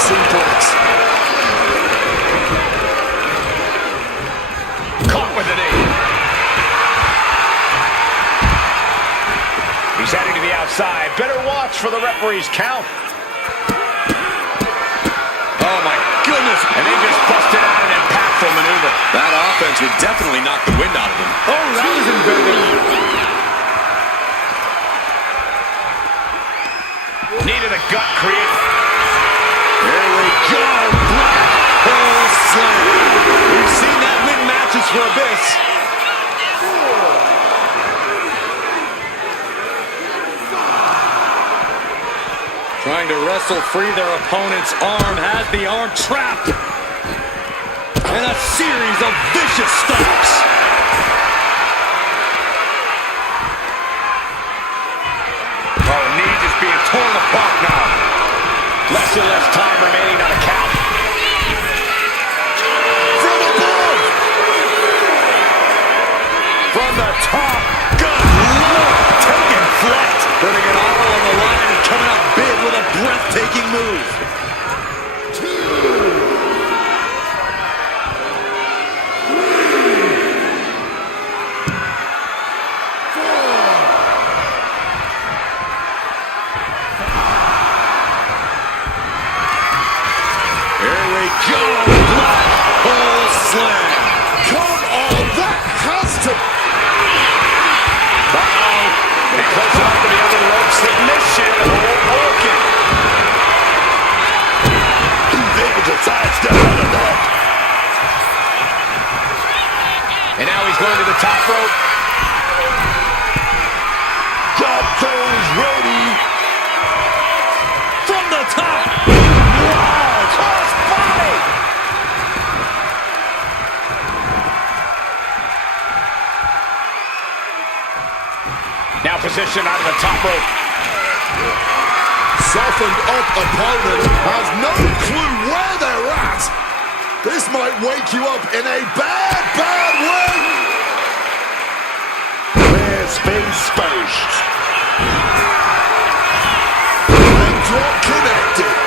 suplex. Caught with an knee. He's heading to the outside. Better watch for the referee's count. Oh my goodness. And they just busted out an impactful maneuver. That offense would definitely knock the wind out of them. Oh, that was inventive. for Abyss. Trying to wrestle free their opponent's arm, has the arm trapped. And a series of vicious stomps. Oh, knee just being torn apart now. Less and less time remaining on the count. From above! From the top, good Lord, taking flight. Putting it all on the line and coming up big with a breathtaking move. Here we go, black hole slam. Come on, that has to... And close enough to be under the rope. Submission. Broken. He's able to sidestep out of that. And now he's going to the top rope. Drop those ready. From the top. Wow, cross body. Now positioned out of the top rope. Softened up opponent has no clue where they're at. This might wake you up in a bad, bad way. Last face first. Leg drop connected.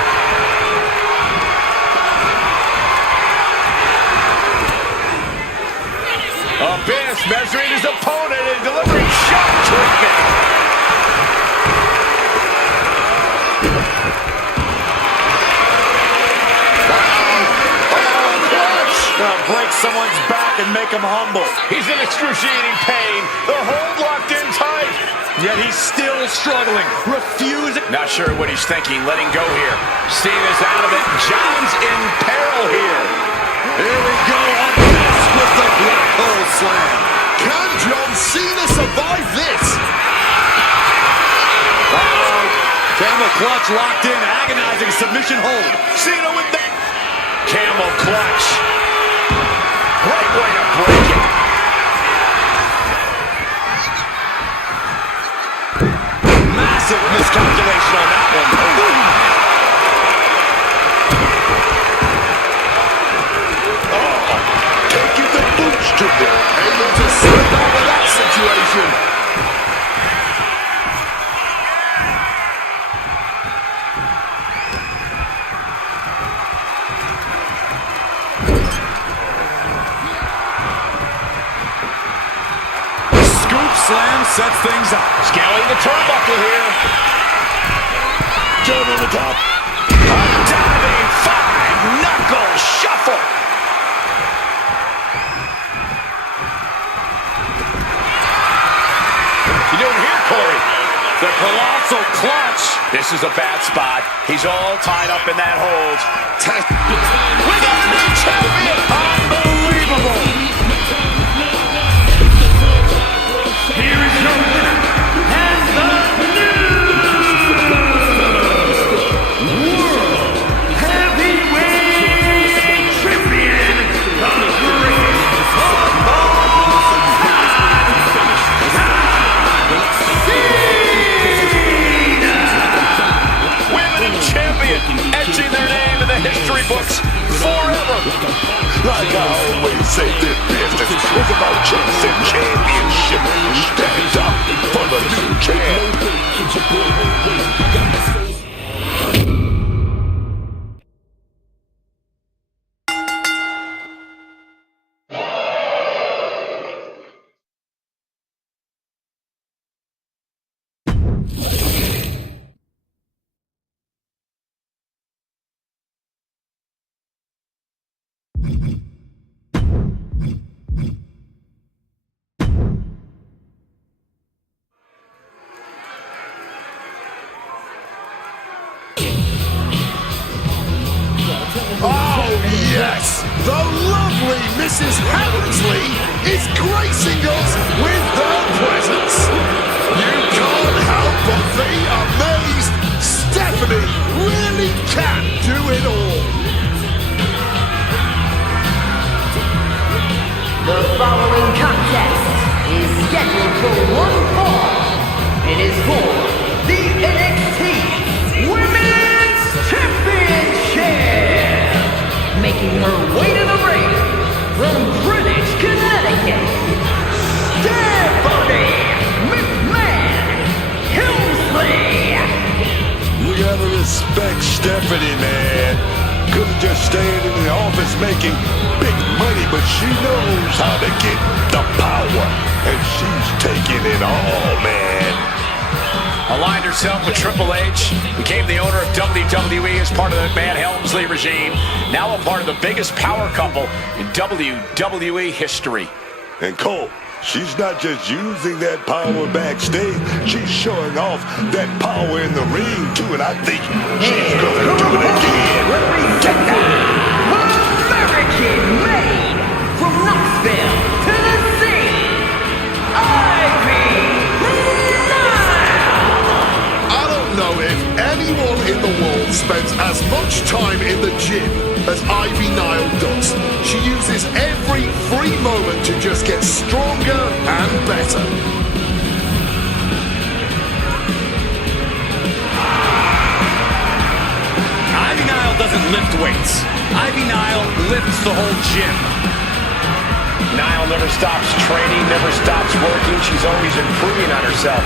Abyss measuring his opponent and delivering shock treatment. Break someone's back and make him humble. He's in excruciating pain. The hold locked in tight. Yet he's still struggling, refusing. Not sure what he's thinking, letting go here. Steve is out of it. John's in peril here. Here we go, Abyss with the black hole slam. Can John Cena survive this? Camel clutch locked in, agonizing submission hold. Cena with the camel clutch. Great way to break it. Massive miscalculation on that one. Taking the boots to them. Able to slip out of that situation. Slam sets things up. Scaling the turnbuckle here. John on the top. A diving five-knuckle shuffle. You doing here, Corey? The colossal clutch. This is a bad spot. He's all tied up in that hold. We got a new champion. Unbelievable. Here is your winner, and the new World Heavyweight Champion, the greatest of all time, Women and champion, etching their name in the history books forever. Like I always say, this business is about chasing championship. Stand up for the new champ. Oh, yes! Yes, the lovely Mrs. Helmsley is gracing us with her presence. You can't help but be amazed. Stephanie really can do it all. The following contest is scheduled for one fall. It is for the NXT Women's Championship. Making her way to the ring from Greenwich, Connecticut, Stephanie McMahon-Helmsley. You gotta respect Stephanie, man. Couldn't just stand in the office making big money, but she knows how to get the power, and she's taking it all, man. Aligned herself with Triple H, became the owner of WWE as part of the McMahon Helmsley regime, now a part of the biggest power couple in WWE history. And Cole, she's not just using that power backstage, she's showing off that power in the ring too, and I think she's gonna do it again. Representing American-made from Knoxville, Tennessee, Ivy Nile. I don't know if anyone in the world spends as much time in the gym as Ivy Nile does. She uses every free moment to just get stronger and better. Ivy Nile doesn't lift weights. Ivy Nile lifts the whole gym. Nile never stops training, never stops working. She's always improving on herself.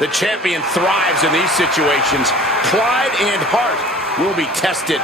The champion thrives in these situations. Pride and heart will be tested.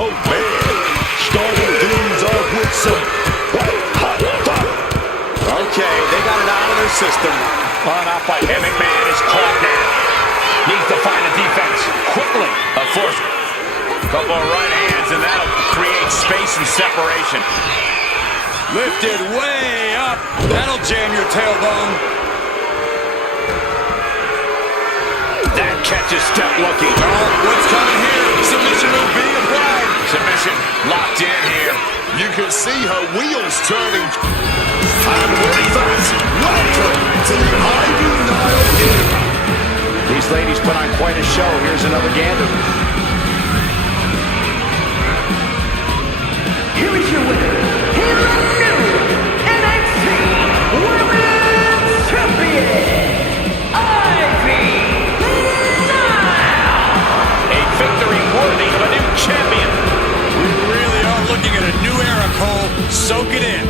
Oh man, starting things off with some white hot fire. Okay, they got it out of their system. On up by him. McMahon is caught now. Needs to find a defense quickly. Of course, couple of right hands, and that'll create space and separation. Lifted way up. That'll jam your tailbone. That catches step looking. Oh, what's coming here? Submission move being applied. Submission locked in here. You can see her wheels turning. And with that, welcome to the Ivy Nile era. These ladies put on quite a show. Here's another gander. Here is your winner, here is the new NXT Women's Champion, Ivy Nile. A victory worthy of a new champion. We really are looking at a new era, Cole. Soak it in.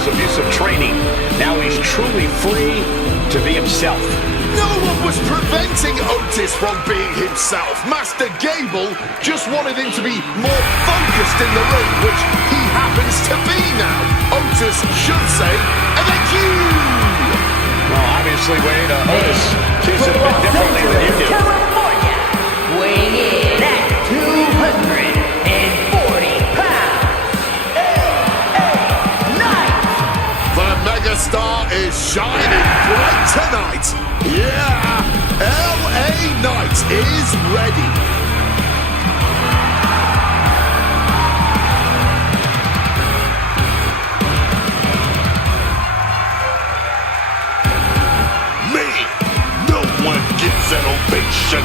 those abusive training. Now he's truly free to be himself. No one was preventing Otis from being himself. Master Gable just wanted him to be more focused in the ring, which he happens to be now. Otis should say, thank you! Well, obviously, Wade, Otis sees it a bit differently than you do. California, weighing in at 240 pounds, LA Knight. The megastar is shining bright tonight. Yeah, LA Knight is ready. No one gets an ovation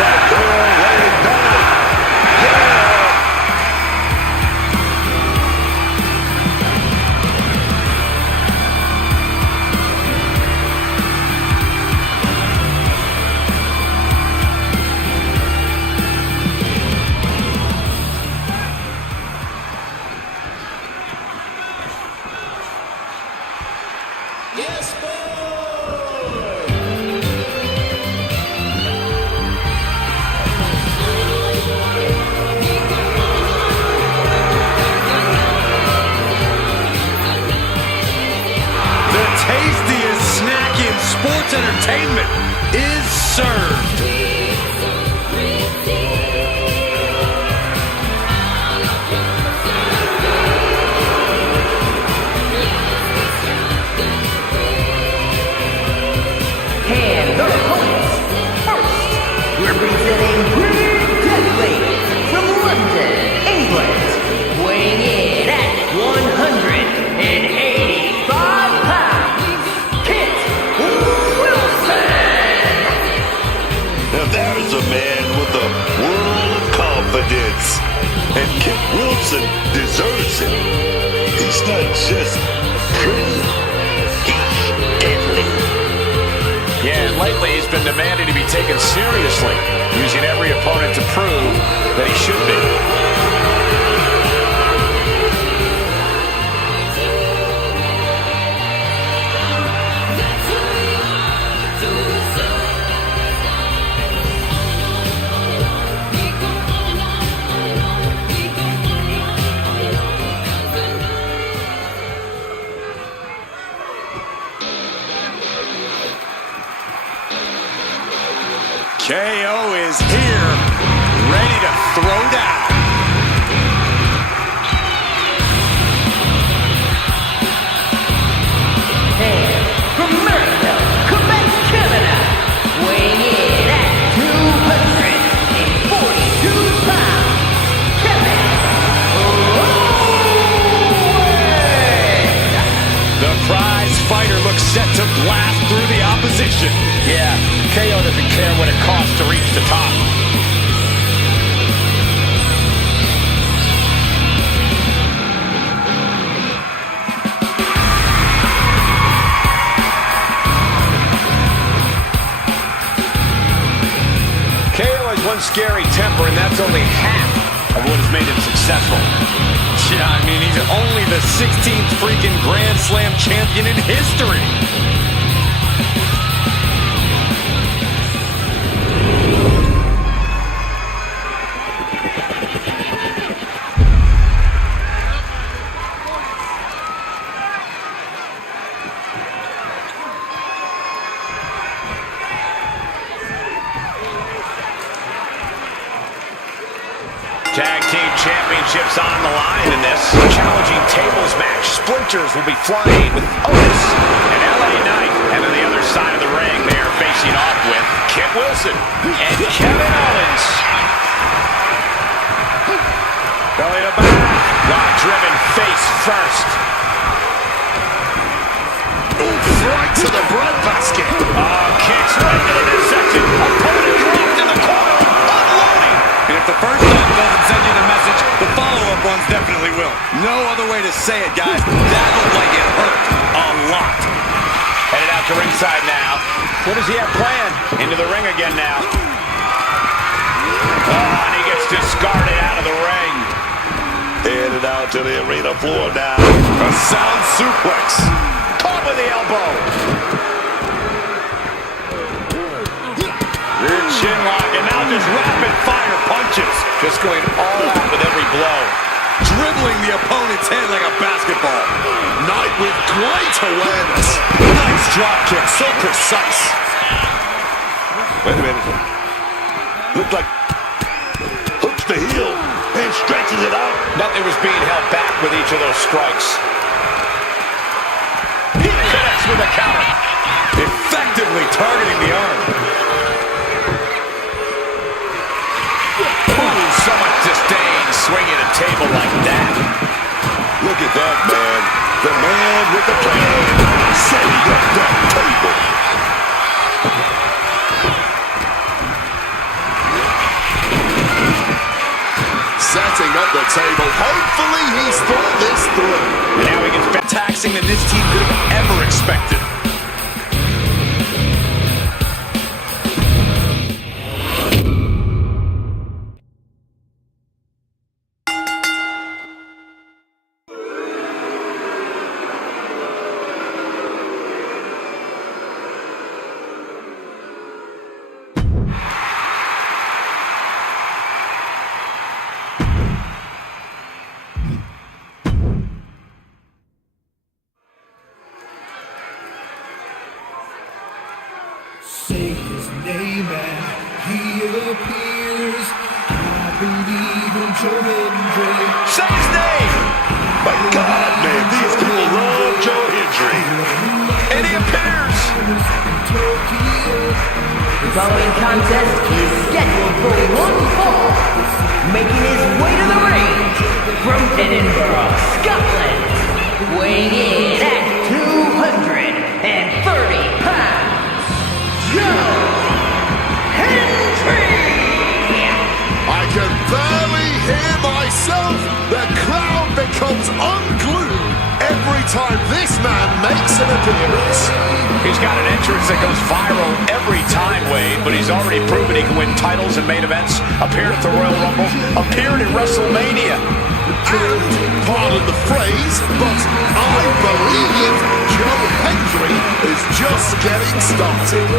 like LA Knight. Yeah! Yes, boy. The tastiest snack in sports entertainment is served. And their opponents, first, representing Great Deadlive from London, England, weighing in at 185 pounds, Kit Wilson. Now there's a man with a world of confidence. And Kit Wilson deserves it. He's not just pretty, he's deadly. Yeah, and lately he's been demanding to be taken seriously, using every opponent to prove that he should be. KO is here, ready to throw down. And from Maryville, Quebec, Canada, weighing in at 242 pounds, Kevin Owens. The prize fighter looks set to blast through the opposition. Yeah, KO doesn't care what it costs to reach the top. KO has one scary temper, and that's only half of what has made him successful. Yeah, I mean, he's only the 16th freaking Grand Slam champion in history. Tag Team Championships on the line in this challenging tables match. Splinters will be flying with Otis and LA Knight. And on the other side of the ring, they are facing off with Kit Wilson and Kevin Owens. Belly to back. Driven face first. Right to the breadbasket. Kicks right to the midsection. Opponent dropped in the corner. Unloading. And if the first one doesn't send you the message, the follow-up ones definitely will. No other way to say it, guys. That looked like it hurt a lot. Headed out to ringside now. What does he have planned? Into the ring again now. Oh, and he gets discarded out of the ring. Headed out to the arena floor now. A sound suplex. Caught with the elbow. Rear chin lock, and now just rapid fire punches. Just going all out with every blow. Dribbling the opponent's head like a basketball. Knight with great awareness. Nice drop kick, so precise. Wait a minute. Looks like hooks the heel and stretches it out. Nothing was being held back with each of those strikes. He connects with a counter. Effectively targeting the arm. Ooh, so much disdain swinging a table like that. Look at that, man. The man with the plan. Setting up that table. Setting up the table. Hopefully he's thought this through. And now he gets back. Taxing than this team could have ever expected. Say his name and he appears. I believe in Joe Hendry. Say his name! My God, man, these people love Joe Hendry. And he appears! The following contest is scheduled for one fall. Making his way to the ring from Edinburgh, Scotland. Weighing in at 230 pounds. Joe Hendry! I can barely hear myself. The crowd becomes unglued every time this man makes an appearance. He's got an entrance that goes viral every time, Wade, but he's already proven he can win titles in main events, appeared at the Royal Rumble, appeared at WrestleMania. And, pardon the phrase, but I believe Joe Hendry is just getting started.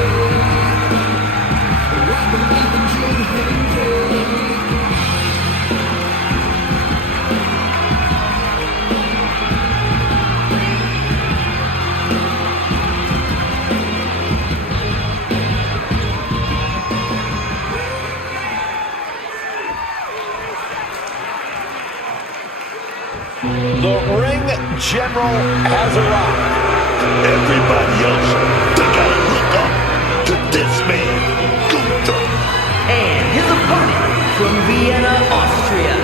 The ring general has arrived. Everybody else, they gotta look up to this man, Gunther. And his opponent from Vienna, Austria,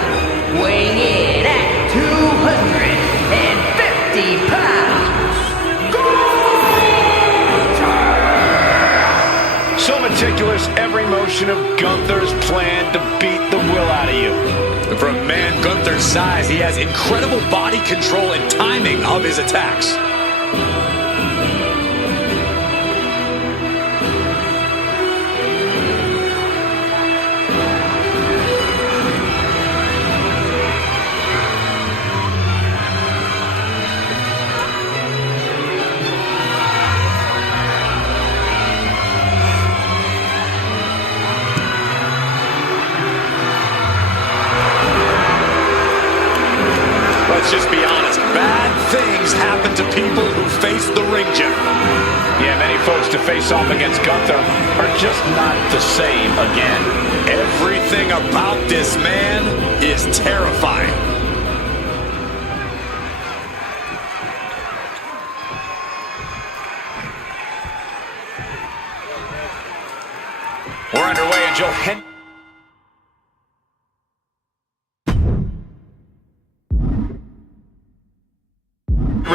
weighing in at 250 pounds. So meticulous, every motion of Gunther's plan to beat the will out of you. And for a man Gunther's size, he has incredible body control and timing of his attacks. Let's just be honest, bad things happen to people who face the ring general. Yeah, many folks to face off against Gunther are just not the same again. Everything about this man is terrifying. We're underway, and Joe Hendry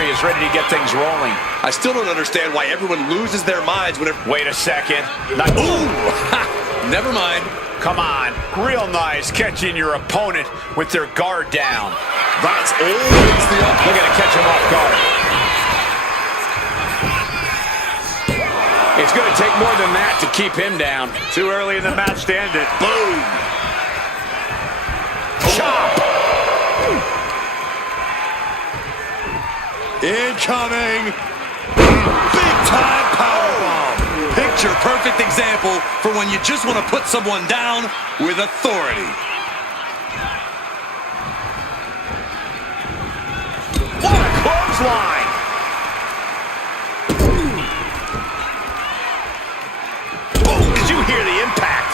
is ready to get things rolling. I still don't understand why everyone loses their minds whenever... Wait a second. Not... Ooh! Never mind. Come on. Real nice catching your opponent with their guard down. That's always the option. They're going to catch him off guard. It's going to take more than that to keep him down. Too early in the match to end it. Boom. Chop! Incoming. Big time powerbomb. Picture perfect example for when you just want to put someone down with authority. What a clothesline. Oh, did you hear the impact?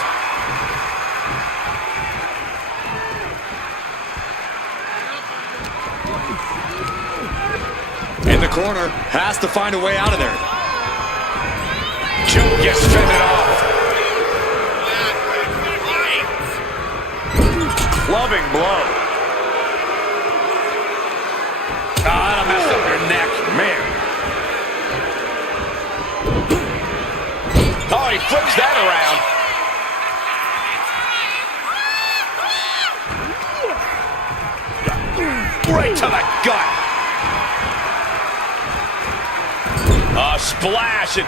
In the corner, has to find a way out of there. Joe gets fended off. Clubbing blow. That'll mess up your neck, man. Oh, he flips that around. Right to the gut. A splash. And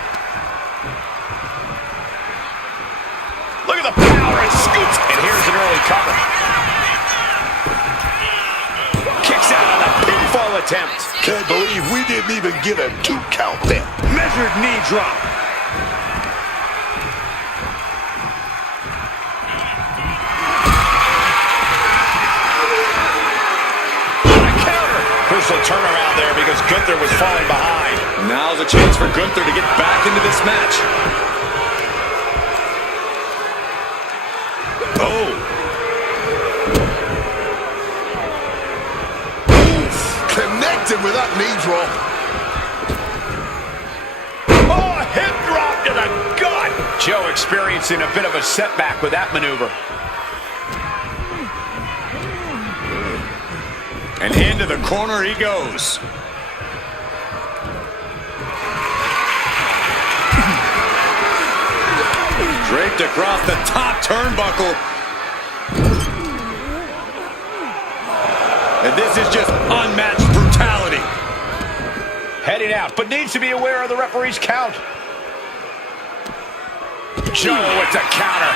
look at the power and scoops. And here's an early cover. Kicks out on a pinfall attempt. Can't believe we didn't even get a 2 count there. Measured knee drop. Personal turnaround there because Gunther was falling behind. Now's a chance for Gunther to get back into this match. Oh. Connected with that knee drop. Oh, a hip drop to the gut. Joe experiencing a bit of a setback with that maneuver. And into the corner he goes. Draped across the top turnbuckle. And this is just unmatched brutality. Heading out, but needs to be aware of the referee's count. Joe with the counter.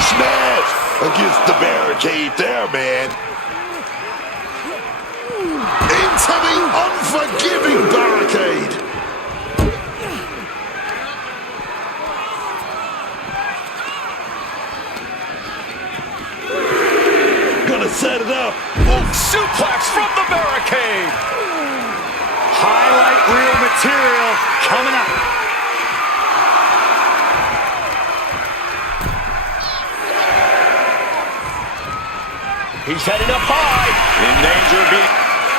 Smash against the barricade there, man. Into the unforgiving barricade. Gonna set it up. Suplex from the barricade. Highlight reel material coming up. He's headed up high. In danger of being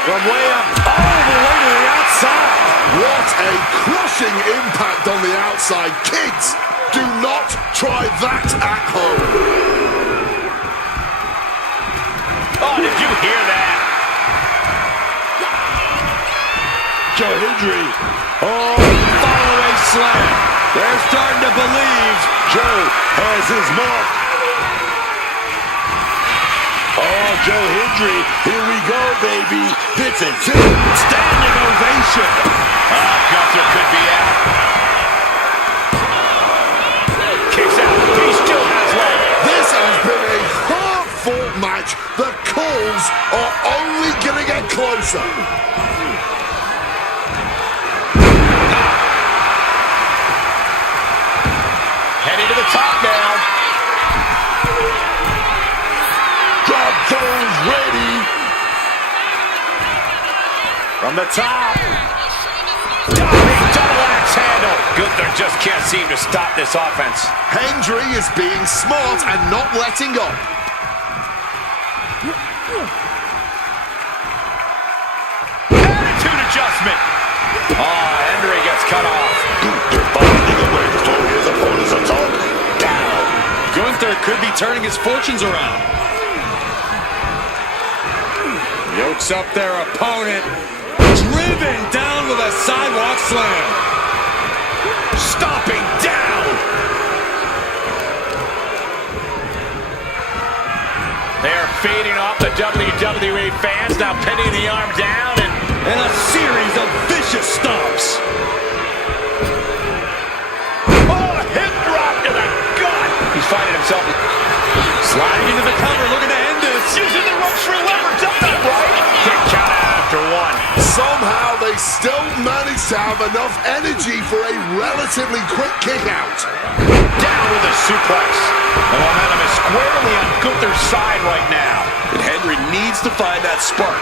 from way up all the way to the outside. What a crushing impact on the outside. Kids, do not try that at home. Oh, did you hear that? Joe Hendry. Oh, follow away slam. They're starting to believe. Joe has his mark. Oh, Joe Hendry. Here we go, baby. This is it. Standing ovation. Gunther could be out. Kicks out. He still has leg. This has been a hard-fought match. The calls are only going to get closer. Heading to the top now. Drop those ready. From the top. Double axe handle. Gunther just can't seem to stop this offense. Hendry is being smart and not letting up. Attitude adjustment. Oh, Hendry gets cut off. Gunther finding a way to slow his opponent's assault down. Gunther could be turning his fortunes around. Yokes up their opponent. Driven down with a sidewalk slam. Stomping down. They're feeding off the WWE fans, now pinning the arm down And a series of vicious stomps. oh, hip drop to the gut. He's finding himself Sliding into the cover, looking to end this. using the ropes for leverage. That's not right. to have enough energy for a relatively quick kick out. Down with a suplex. The momentum is squarely on Gunther's side right now. And Henry needs to find that spark.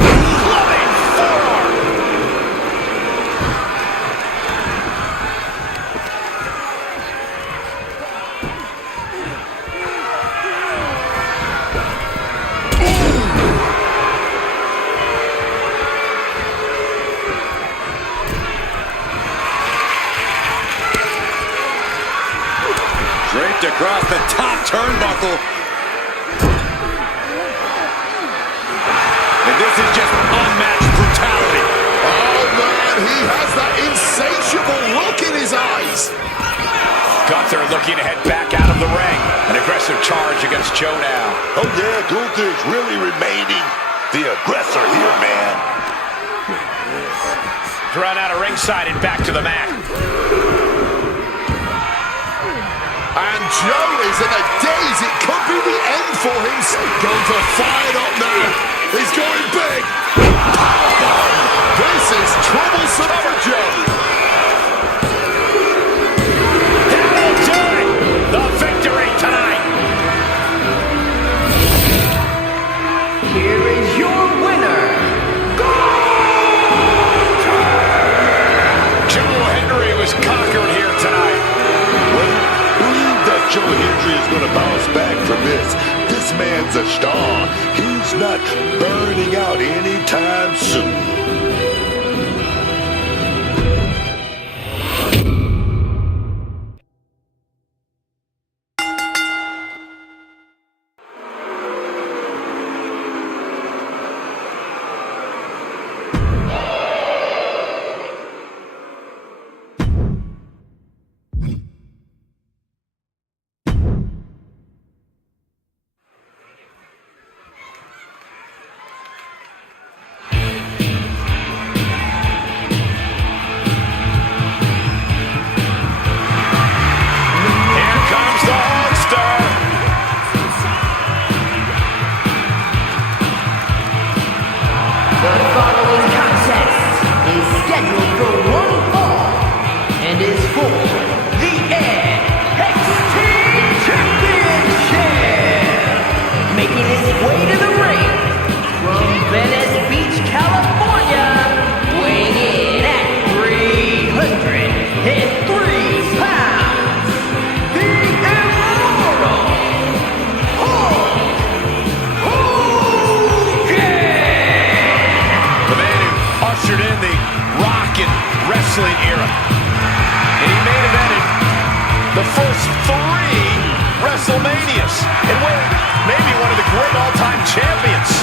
Loving forearm. Draped across the top turnbuckle. And this is just unmatched brutality. Oh man, he has that insatiable look in his eyes. Gunther looking to head back out of the ring. An aggressive charge against Joe now. Oh yeah, Gunther's really remaining the aggressor here, man. Run out of ringside and back to the mat. And Joe is in a daze. It could be the end for him. Gunther fired up now. He's going big. Powerbomb. This is troublesome for Joe. That'll do it. The victory tonight. Here is your winner, Joe Henry was conquered here tonight. Believe that Joe Hendry is going to bounce back from this. This man's a star. He's not burning out anytime soon. Era. And he main evented the first 3 WrestleManias. And maybe one of the great all-time champions.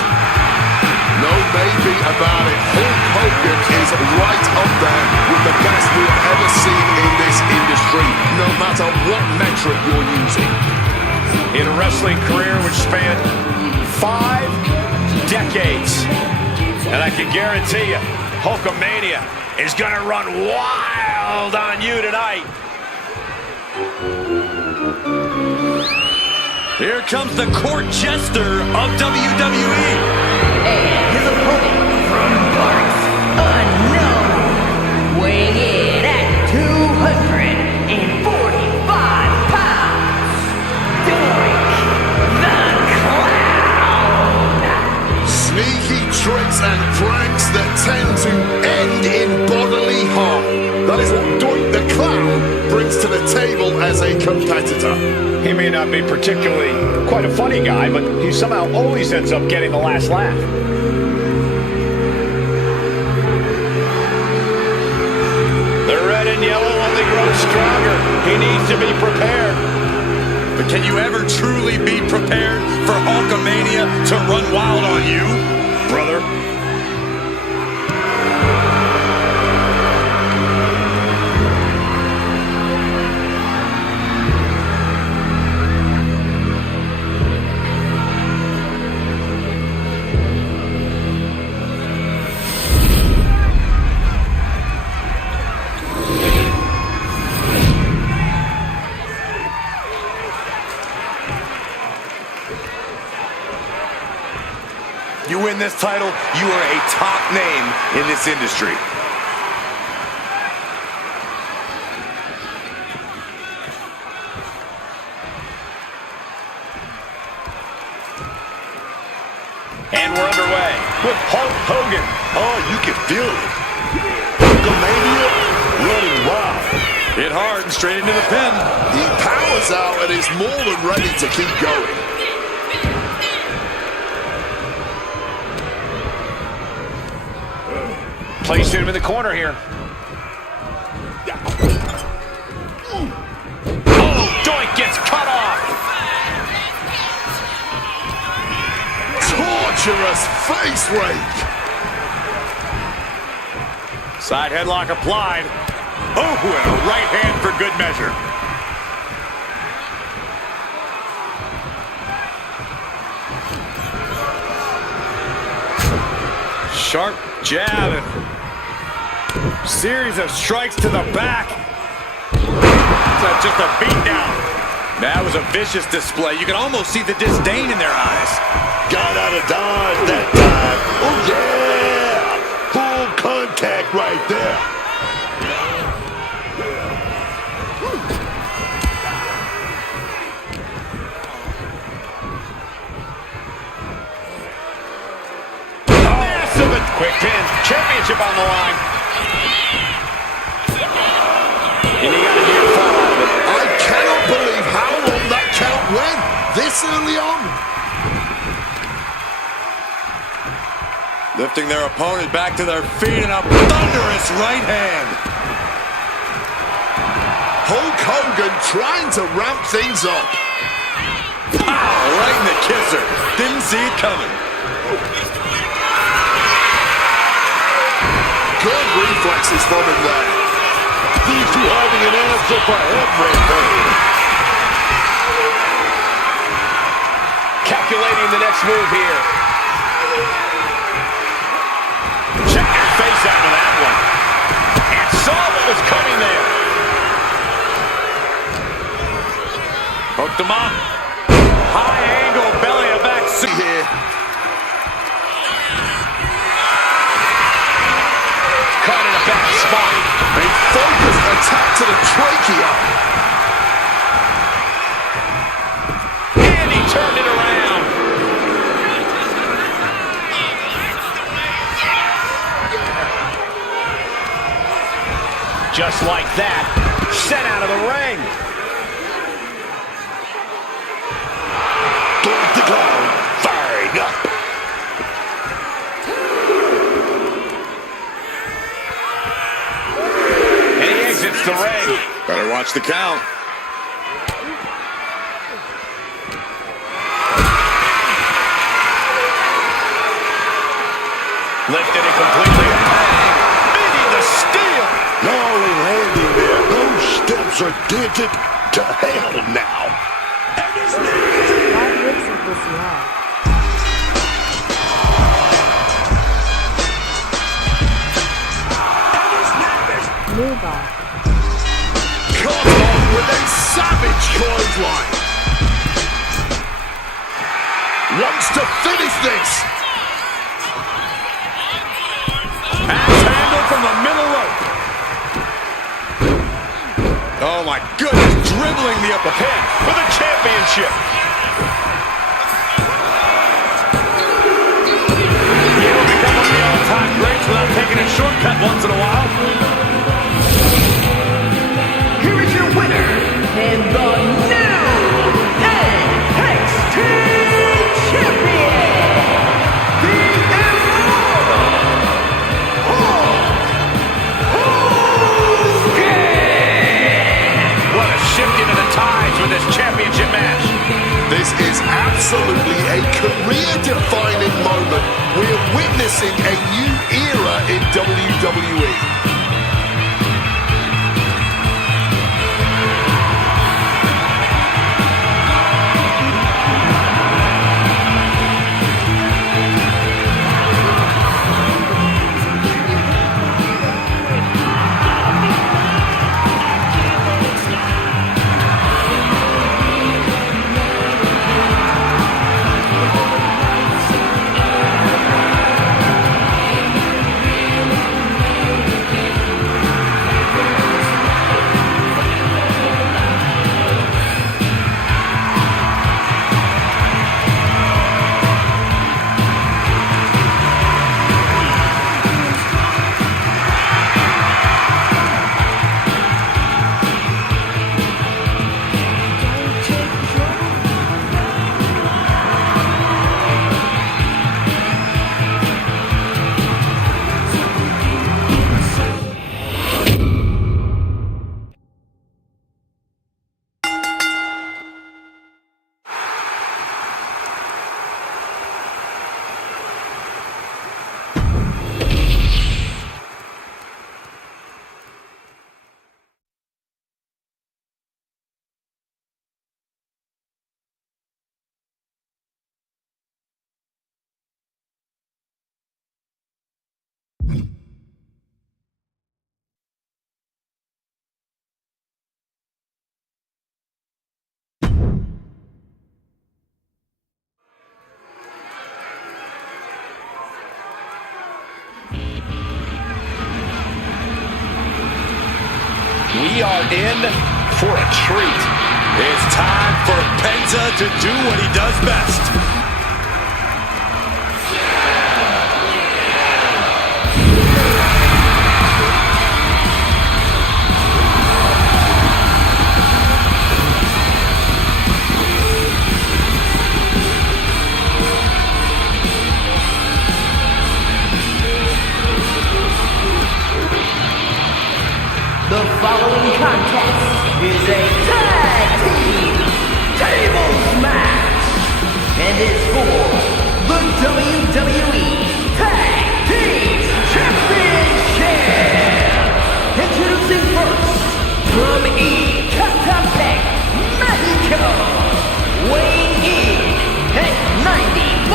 No maybe about it. Hulk Hogan is right up there with the best we have ever seen in this industry, no matter what metric you're using. In a wrestling career which spanned 5 decades. And I can guarantee you, Hulkamania is gonna run wild on you tonight. Here comes the court jester of WWE. and his opponent from parts unknown, weighing in at 245 pounds, Derek the Clown. Sneaky tricks and pranks that tend to end in bodily harm. That is what Doink the Clown brings to the table as a competitor. He may not be particularly quite a funny guy, but he somehow always ends up getting the last laugh. The red and yellow only grows stronger. He needs to be prepared. But can you ever truly be prepared for Hulkamania to run wild on you, brother? You win this title, you are a top name in this industry. And we're underway with Hulk Hogan. Oh, you can feel it. Hulkamania running wild. Hit hard and straight into the pin. He powers out and is more than ready to keep going. Placing him in the corner here. Oh, Doink gets cut off. Torturous face rake. Side headlock applied. Oh, and a right hand for good measure. Sharp jab and series of strikes to the back. That's just a beatdown. That was a vicious display. You can almost see the disdain in their eyes. Got out of dodge that time. Oh, yeah. Full contact right there. Massive and quick pin. Championship on the line. And you got a near fall out of it. I cannot believe how long that count went this early on. Lifting their opponent back to their feet in a thunderous right hand. Hulk Hogan trying to ramp things up. Pow! Right in the kisser. Didn't see it coming. Good reflexes from him there. These two having an answer for everything. Calculating the next move here. Check your face after that one. And saw what was coming there. Hooked him up. High angle belly to back Here. Caught in a back spot. A focused attack to the trachea. And he turned it around. Just like that, sent out of the ring. Doink the clown, firing up. And he exits the ring. Better watch the count. Lifted it completely. Bang! Meeting the steel. Not only landing there, those steps are dented to hell now. God looks at this love. Move off. Cut off with a savage clothesline. Wants to finish this. Axe handle from the middle rope. Oh my goodness, dribbling the upper pin For the championship. You don't become one of the all-time greats without taking a shortcut once in a while. Here is your winner, and the new NXT Champion, the Immortal Hulk Hogan! What a shift into the tides with this championship match. This is absolutely a career-defining moment. We're witnessing a new era in WWE. we are in for a treat. It's time for Penta to do what he does best. The following contest is a tag team tables match and is for the WWE Tag Team Championship. Introducing first, from Ecatepec, Mexico, weighing in at 94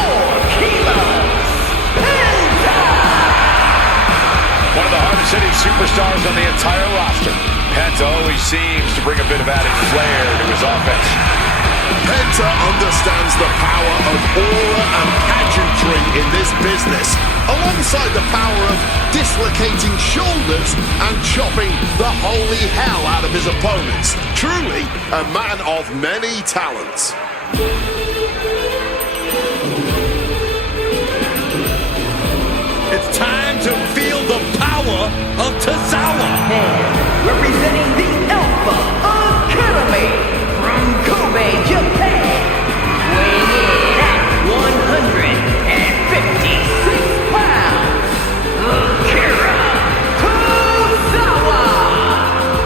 kilos, Penta! One of the hardest hitting superstars on the entire roster. Penta always seems to bring a bit of added flair to his offense. Penta understands the power of aura and pageantry in this business, alongside the power of dislocating shoulders and chopping the holy hell out of his opponents. Truly a man of many talents. It's time to feel the power of Tozawa. And representing the Alpha Academy from Kobe, Japan, weighing in at 156 pounds, Akira Tozawa.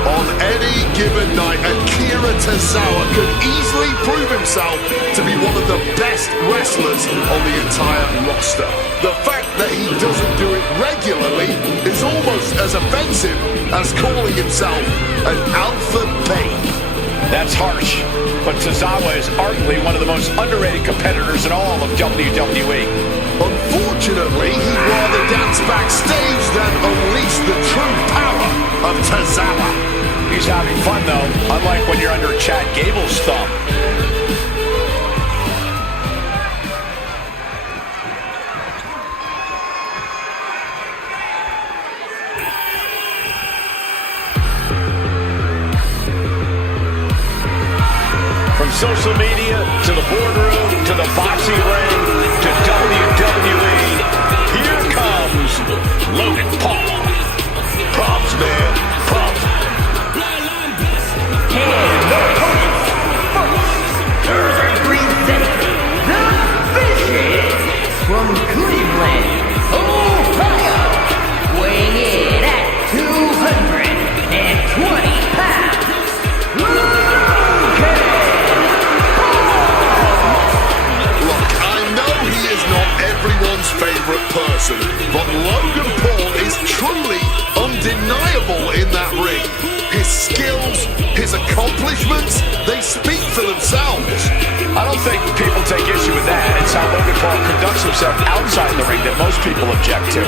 On any given night, Akira Tozawa could easily prove himself to be one of the best wrestlers on the entire roster. The fact that he doesn't do it regularly is almost as offensive as calling himself an alpha babe. That's harsh, but Tozawa is arguably one of the most underrated competitors in all of WWE. Unfortunately, he'd rather dance backstage than unleash the true power of Tozawa. He's having fun, though, unlike when you're under Chad Gable's thumb. From social media, to the boardroom, to the boxing ring, to WWE, here comes Logan Paul. Props, man. Props. And the opponents, first, representing the Vision from Cleveland, Ohio, weighing in at 220 pounds, everyone's favorite person, but Logan Paul is truly undeniable in that ring. His skills, his accomplishments, they speak for themselves. I don't think people take issue with that. It's how Logan Paul conducts himself outside the ring that most people object to.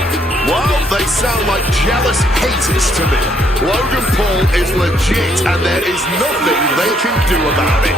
Well, they sound like jealous haters to me. Logan Paul is legit, and there is nothing they can do about it.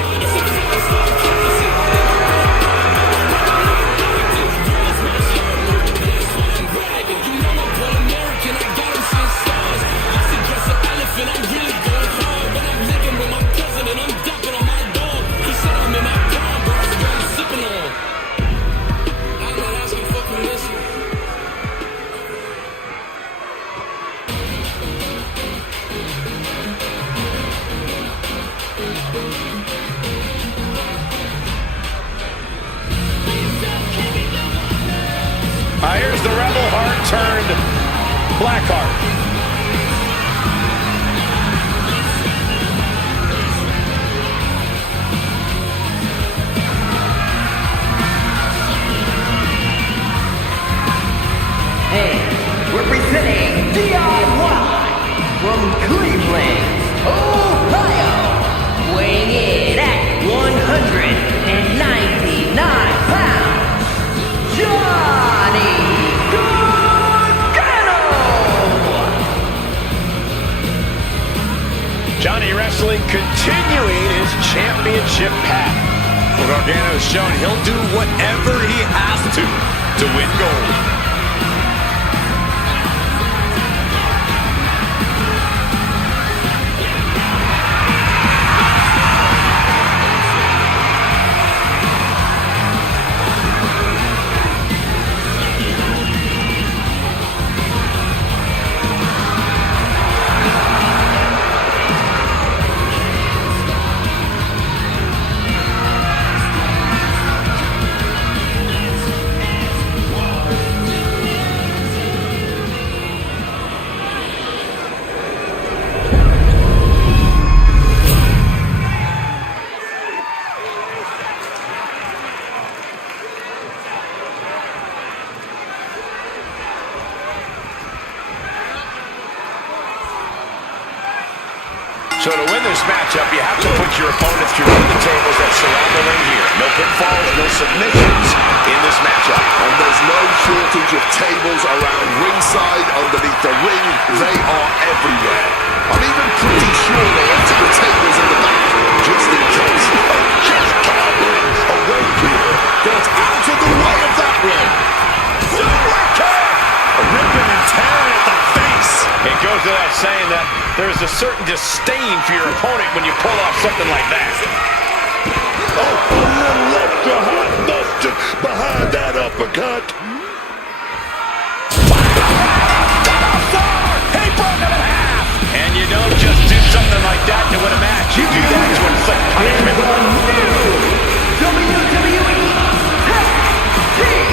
Here's the Rebel Heart turned Blackheart. And representing DLive from Cleveland, Ohio, weighing in at 199 pounds, Johnny Gargano! Johnny Wrestling continuing his championship path. Well, Gargano has shown he'll do whatever he has to win gold. So to win this matchup, you have to put your opponent through the tables that surround the ring here. No pinfalls, no submissions in this matchup. And there's no shortage of tables around ringside, underneath the ring. They are everywhere. I'm even pretty sure they're onto the tables in the back, just in case. Oh, just cowering away here. Got out of the way of that one. Ripping and tearing at the face. It goes without saying that there's a certain disdain for your opponent when you pull off something like that. Oh, a little extra hot mustard behind that uppercut. He broke him in half. And you don't just do something like that to win a match. You do that to inflict punishment. WWE Tag Team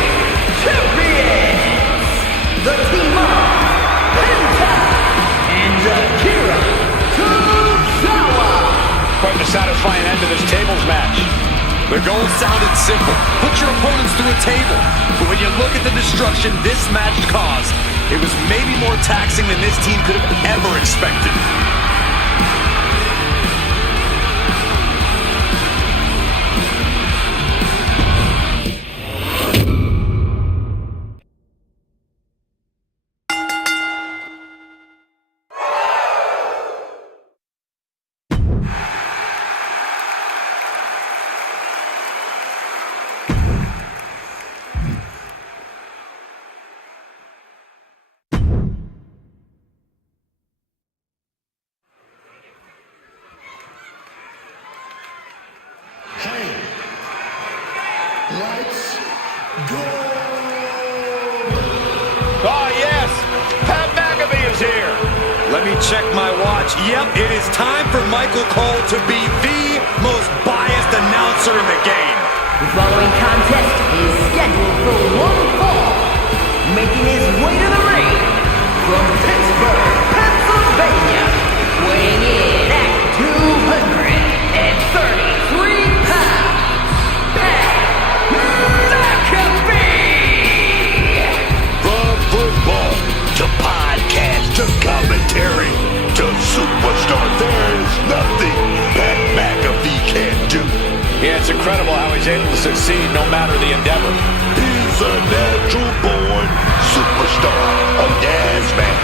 Champions, the team of Penta and Akira Tozawa. Quite a satisfying end to this tables match. The goal sounded simple. Put your opponents through a table. But when you look at the destruction this match caused, it was maybe more taxing than this team could have ever expected. Lights, go! Oh, yes! Pat McAfee is here! Let me check my watch. Yep, it is time for Michael Cole to be the most biased announcer in the game. The following contest is scheduled for one fall. Making his way to the ring from Pittsburgh, Pennsylvania, weighing in at 233 pounds, Pat McAfee! From football to podcast to commentary to superstar, there's nothing Pat McAfee can't do. Yeah, it's incredible how he's able to succeed no matter the endeavor. He's a natural-born superstar, a gas man.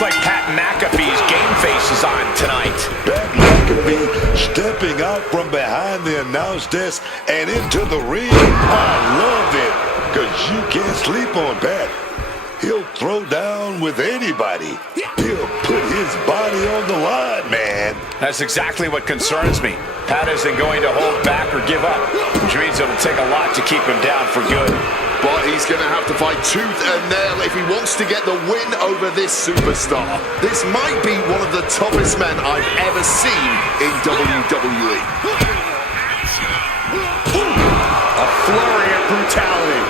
Looks like Pat McAfee's game face is on tonight. Pat McAfee stepping out from behind the announce desk and into the ring. I love it, because you can't sleep on Pat. He'll throw down with anybody. He'll put his body on the line, man. That's exactly what concerns me. Pat isn't going to hold back or give up, which means it'll take a lot to keep him down for good. But he's going to have to fight tooth and nail if he wants to get the win over this superstar. This might be one of the toughest men I've ever seen in WWE. A flurry of brutality.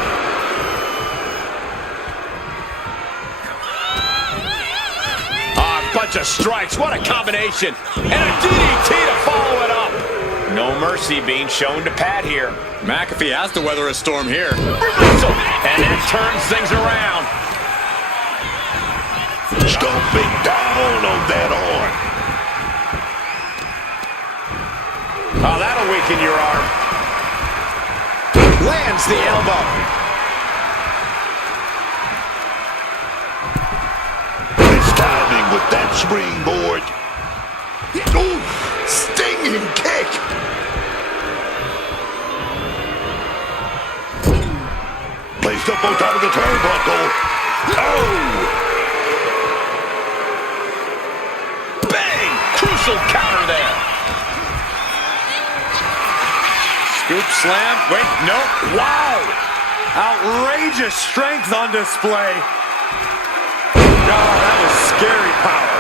Bunch of strikes, what a combination, and a DDT to follow it up. No mercy being shown to Pat here. McAfee has to weather a storm here. And that turns things around. Stomping down on that arm. Oh, that'll weaken your arm. Lands the elbow. Timing with that springboard. Ooh, stinging kick. Placed up on top of the turnbuckle. Oh! Bang! Crucial counter there. Scoop slam. Wait, no. Wow! Outrageous strength on display. Oh, that was scary power.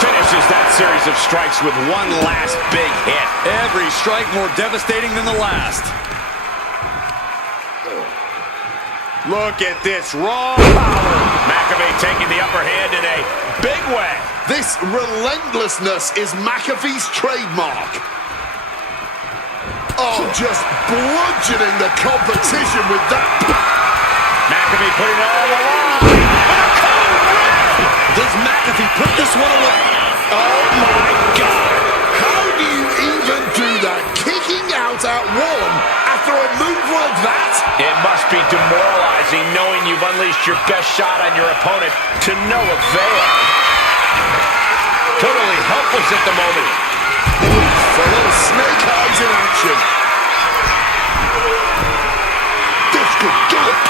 Finishes that series of strikes with one last big hit. Every strike more devastating than the last. Look at this raw power. McAfee taking the upper hand in a big way. This relentlessness is McAfee's trademark. Oh, just bludgeoning the competition with that. McAfee putting it all on the line. Does McAfee put this one away? Oh my God! How do you even do that? Kicking out at one after a move like that? It must be demoralizing knowing you've unleashed your best shot on your opponent to no avail. Totally helpless at the moment. A little snake eyes in action. This could do it.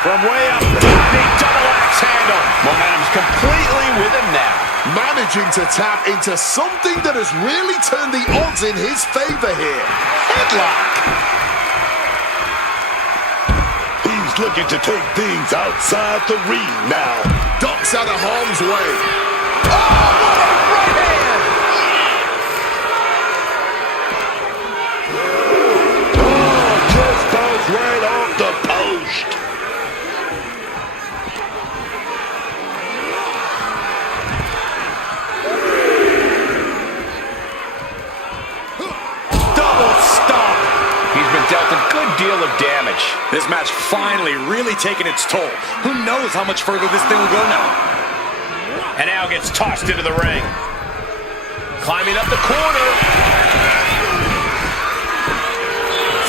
From way up top, the double axe handle. Momentum's completely with him now. Managing to tap into something that has really turned the odds in his favor here. Headlock. He's looking to take things outside the ring now. Ducks out of harm's way. Oh, what a right hand! Oh, just bounced right off the post. Double stomp. He's been dealt a good deal of damage. This match finally really taking its toll. Who knows how much further this thing will go now? And now gets tossed into the ring. Climbing up the corner.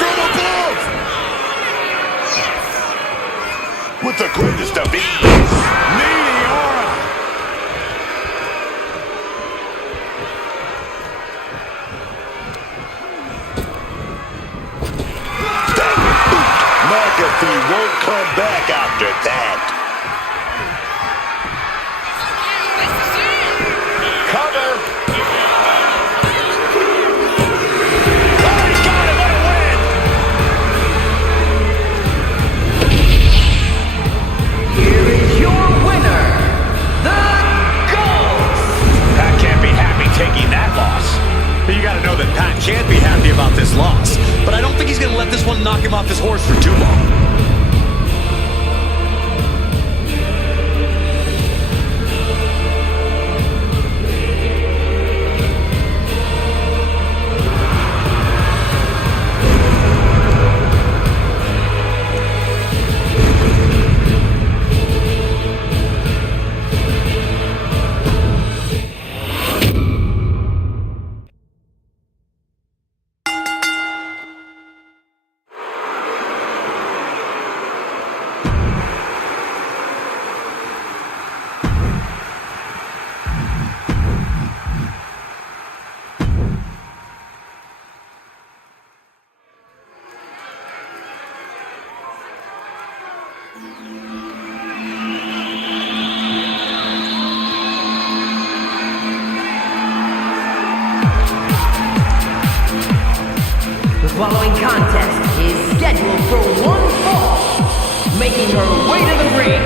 From above! With the greatest of ease. Meteora. McAfee won't come back after that. Cover. Oh, he got it. What a win. Here is your winner, the Ghost! Pat can't be happy taking that loss. You gotta know that Pat can't be happy about this loss, but I don't think he's gonna let this one knock him off his horse for too long. The following contest is scheduled for one fall, making her way to the ring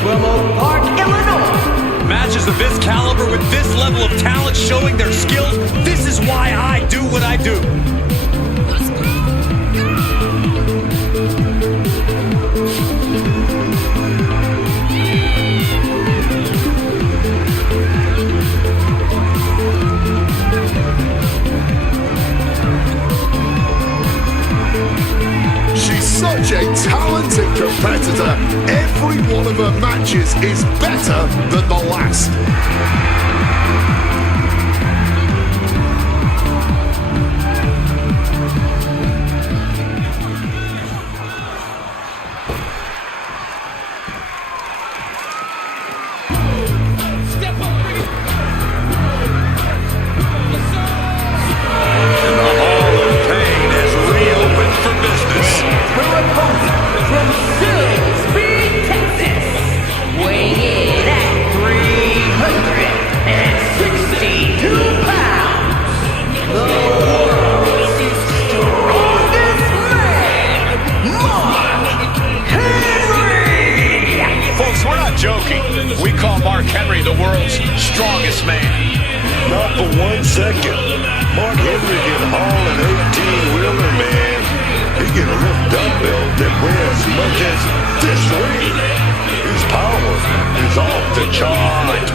from Oak Park, Illinois. Matches of this caliber with this level of talent showing their skills, this is why I do what I do. She's such a talented competitor. Every one of her matches is better than the last. And the Hall of Pain has reopened for business. Her opponent from Streamz, Texas, weighing in at 362 pounds, the world's strongest man, Mark Henry. Folks, we're not joking. We call Mark Henry the world's strongest man. Not for 1 second. Mark Henry can haul an 18-wheeler, man. He can lift dumbbells that weigh as much as this ring. His power is off the chart.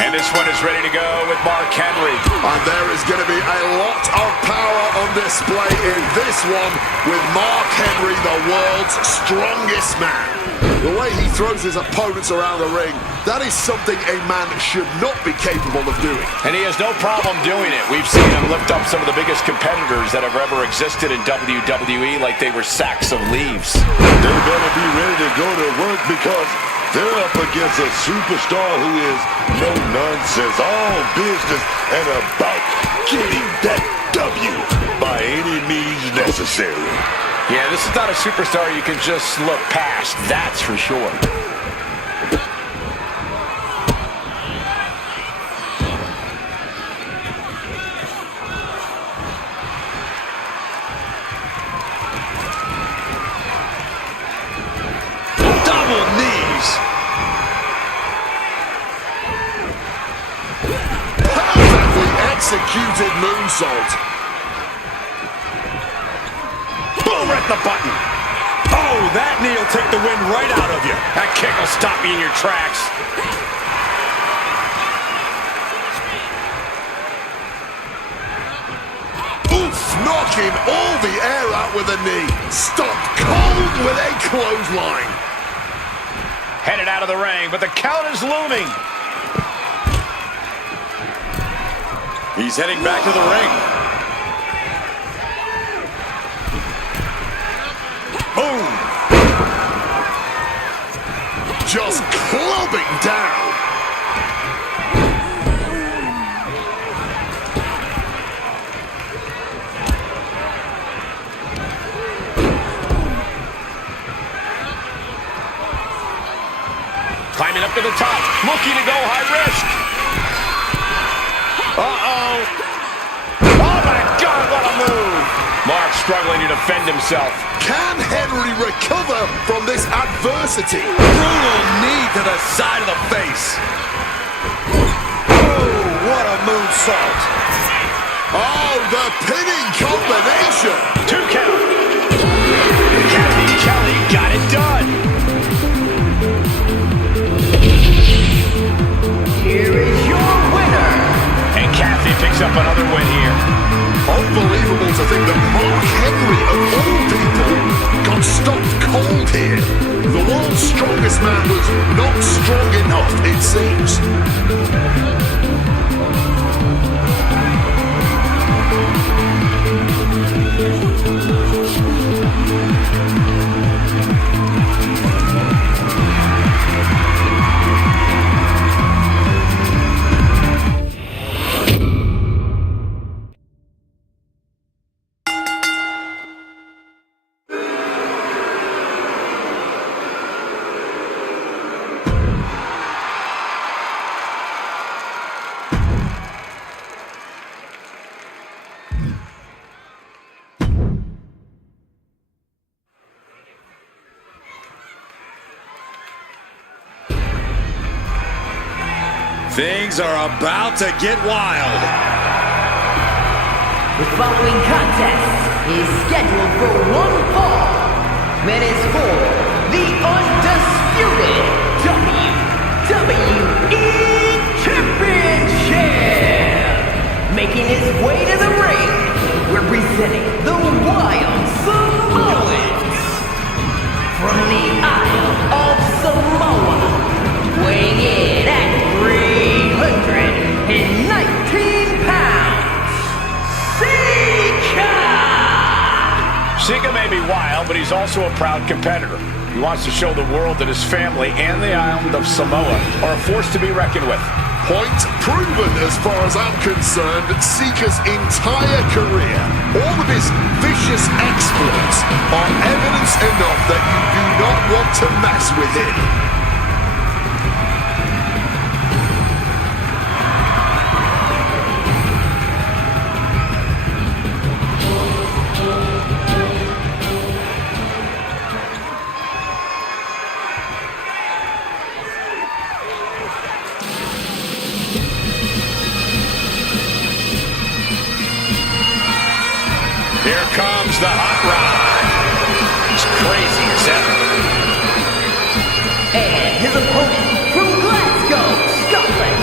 And this one is ready to go with Mark Henry. And there is going to be a lot of power on display in this one with Mark Henry, the world's strongest man. The way he throws his opponents around the ring, that is something a man should not be capable of doing. And he has no problem doing it. We've seen him lift up some of the biggest competitors that have ever existed in WWE like they were sacks of leaves. They better be ready to go to work because they're up against a superstar who is no nonsense, all business, and about getting that W by any means necessary. Yeah, this is not a superstar you can just look past, that's for sure. Double knees. Perfectly executed moonsault. Boom, right the button. Oh, that knee will take the wind right out of you. That kick will stop you in your tracks. Oof, knocking all the air out with a knee. Stopped cold with a clothesline. Headed out of the ring, but the count is looming. He's heading back to the ring. Boom. Just clubbing down. Climbing up to the top, looking to go high risk. Uh-oh. Oh, my God, what a move. Mark struggling to defend himself. Can Henry recover from this adversity? Brutal knee to the side of the face. Oh, what a moonsault. Oh, the pinning combination. 2 count. Kathy Kelly got it done. Here is your winner. And Kathy picks up another win here. Unbelievable to think that Mark Henry, of all people, got stopped cold here. The world's strongest man was not strong enough, it seems. Things are about to get wild. The following contest is scheduled for one fall and is for the undisputed WWE Championship. Making his way to the ring, representing the Wild Samoans. From the Isle of Samoa, weighing in at 319 pounds, Sika may be wild, but he's also a proud competitor. He wants to show the world that his family and the island of Samoa are a force to be reckoned with. Point proven as far as I'm concerned. Sika's entire career, all of his vicious exploits are evidence enough that you do not want to mess with him. Here comes the hot rod. He's crazy as ever. And his opponent from Glasgow, Scotland,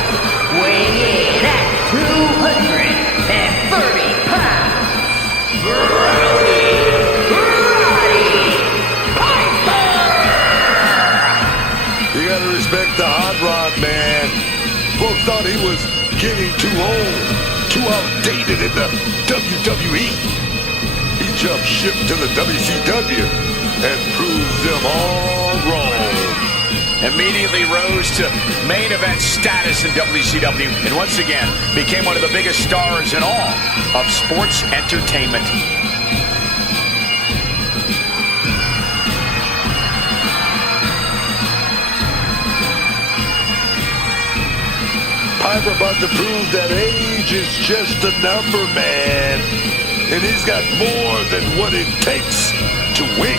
weighing in at 230 pounds, Roddy Piper! You gotta respect the hot rod, man. Folks thought he was getting too old, too outdated in the WWE. He jumped ship to the WCW and proved them all wrong. Immediately rose to main event status in WCW, and once again became one of the biggest stars in all of sports entertainment. Piper about to prove that age is just a number, man. And he's got more than what it takes to win.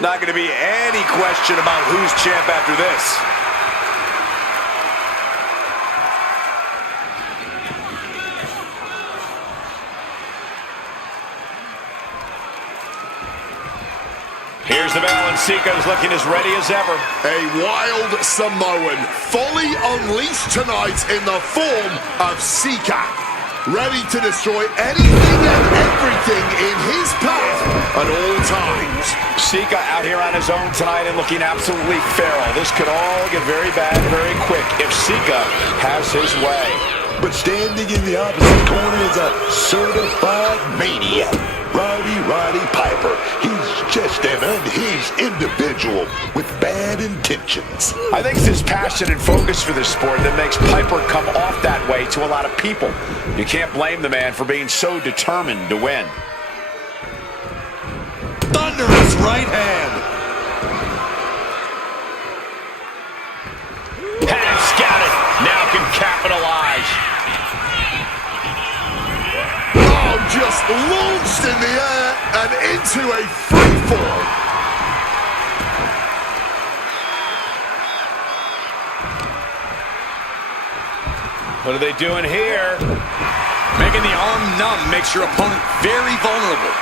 Not going to be any question about who's champ after this. Here's the bell, and Sika's looking as ready as ever. A wild Samoan fully unleashed tonight in the form of Sika. Ready to destroy anything and everything in his path at all times. Sika out here on his own tonight and looking absolutely feral. This could all get very bad very quick if Sika has his way. But standing in the opposite corner is a certified maniac, Roddy Piper. He's just an unhinged individual with bad intentions. I think it's his passion and focus for this sport that makes Piper come off that way to a lot of people. You can't blame the man for being so determined to win. Thunderous right hand. Has scouted. Now can capitalize. Oh, just launched in the air and into a free fall. What are they doing here? Making the arm numb makes your opponent very vulnerable.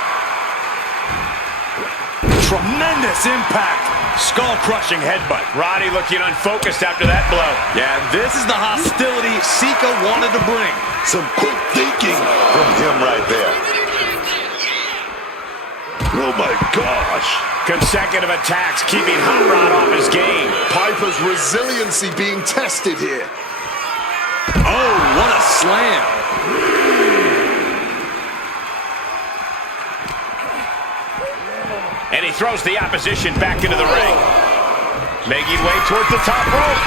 Tremendous impact. Skull-crushing headbutt. Roddy looking unfocused after that blow. Yeah, this is the hostility Sika wanted to bring. Some quick thinking from him right there. Oh my gosh. Consecutive attacks keeping Hot Rod off his game. Piper's resiliency being tested here. Oh, what a slam. And he throws the opposition back into the ring. Making way towards the top rope.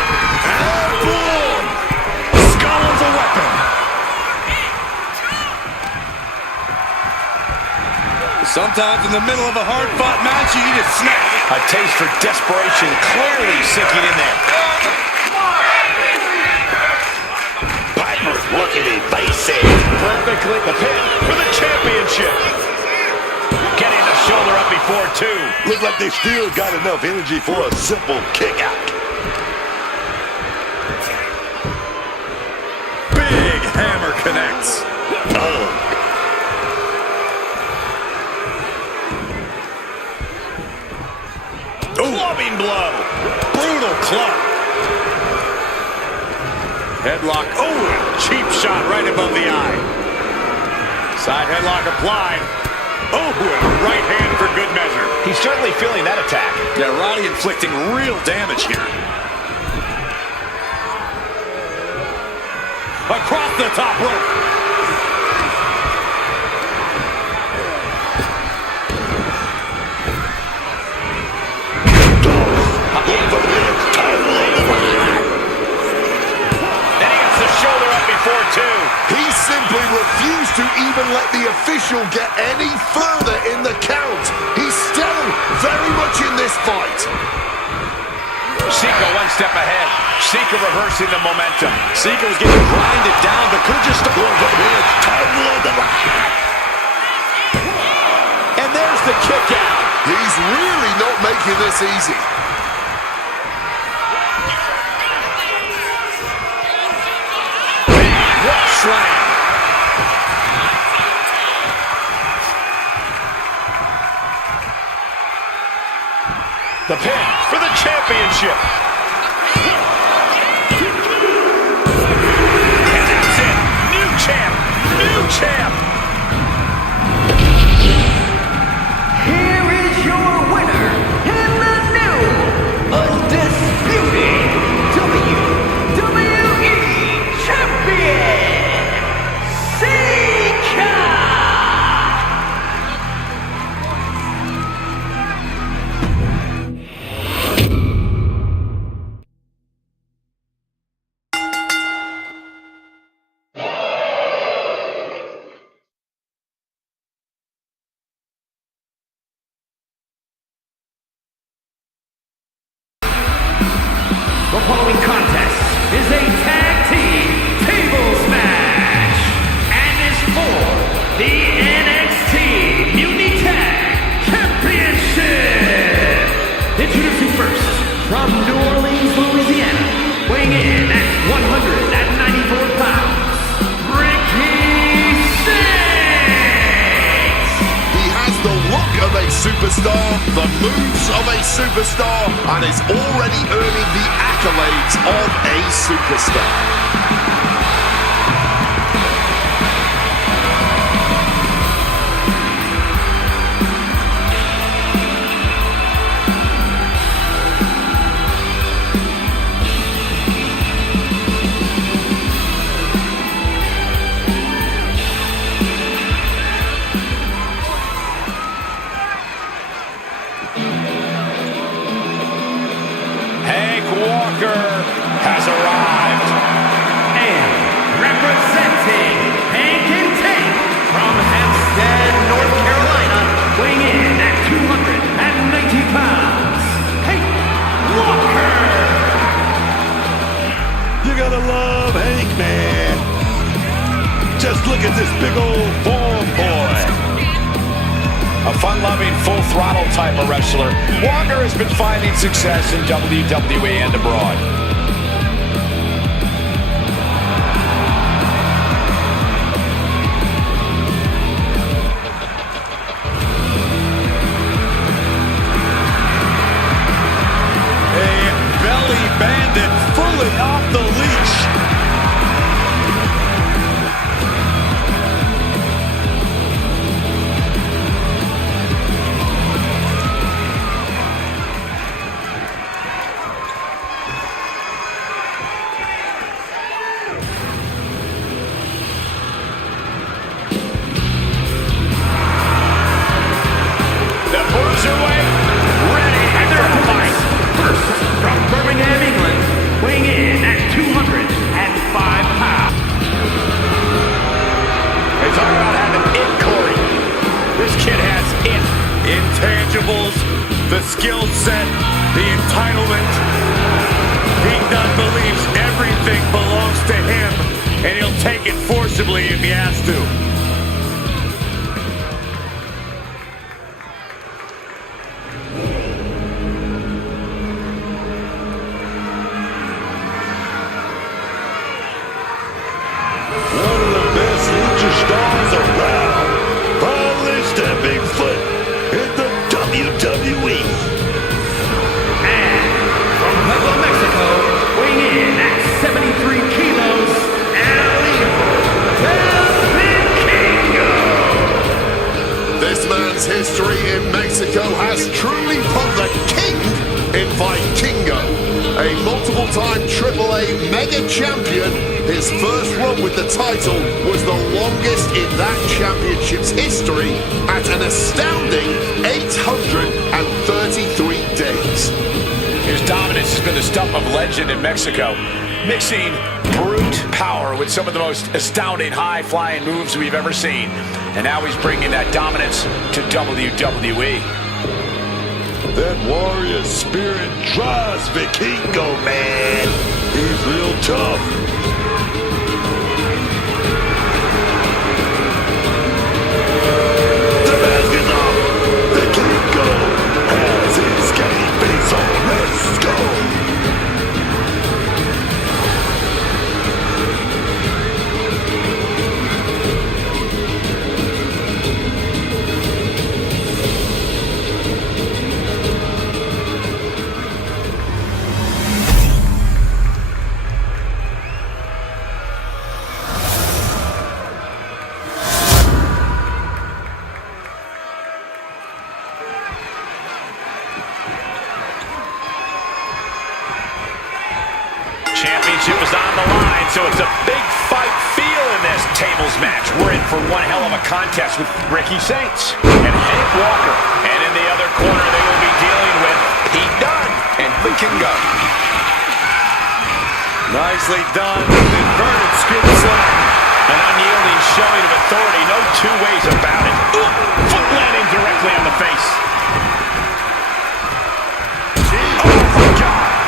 And boom! Skull is a weapon. Sometimes in the middle of a hard-fought match, you need a snap. A taste for desperation clearly sinking in there. Look at his faces. Perfectly the pin for the championship. Getting the shoulder up before two. Look like they still got enough energy for a simple kick out. Big hammer connects. Clubbing blow. Brutal club. Headlock. Oh, cheap shot right above the eye. Side headlock applied. Oh, and a right hand for good measure. He's certainly feeling that attack. Yeah, Roddy inflicting real damage here. Across the top rope. He simply refused to even let the official get any further in the count. He's still very much in this fight. Sika one step ahead. Sika reversing the momentum. Sika was getting grinded down, but could just and there's the kick out. He's really not making this easy. Slam. The pin for the championship. And that's it. New champ. New champ. Here is your winner and the new undisputed WWE champion. The following contest is a tag team tables match and is for the NXT Mutiny Tag Championship. Introducing first, from New Orleans, Louisiana, weighing in at 194 pounds, Ricky Six. He has the look of a superstar, the moves of a superstar, and is already earning the accolades of a superstar. Has arrived. And representing Hank and Tank from Hempstead, North Carolina, weighing in at 290 pounds, Hank Walker. You gotta love Hank, man. Just look at this big old form boy. A fun-loving, full-throttle type of wrestler, Walker has been finding success in WWE and abroad. a belly bandit fully off the leash. The skill set, the entitlement. Pete Dunne believes everything belongs to him. and he'll take it forcibly if he has to. One of the best lucha stars around. Finally stepping foot in the WWE. And from Puebla, Mexico, weighing in at 73 kilos, This man's history in Mexico has truly put the king in Vikingo. A multiple-time AAA mega champion, his first run with the title was the longest in that championship's history at an astounding 833 days. His dominance has been the stuff of legend in Mexico, mixing brute power with some of the most astounding high-flying moves we've ever seen. And now he's bringing that dominance to WWE. That warrior spirit drives Vikingo, man. He's real tough. The mask is off. Vikingo has his game face on. Let's go. Championship is on the line, so it's a big fight feel in this tables match. We're in for one hell of a contest with Ricky Saints and Hank Walker. And in the other corner, they will be dealing with Pete Dunne and Vikingo. Nicely done. Inverted scoop slam. An unyielding showing of authority, no two ways about it. Ooh, foot landing directly on the face. Oh, my God.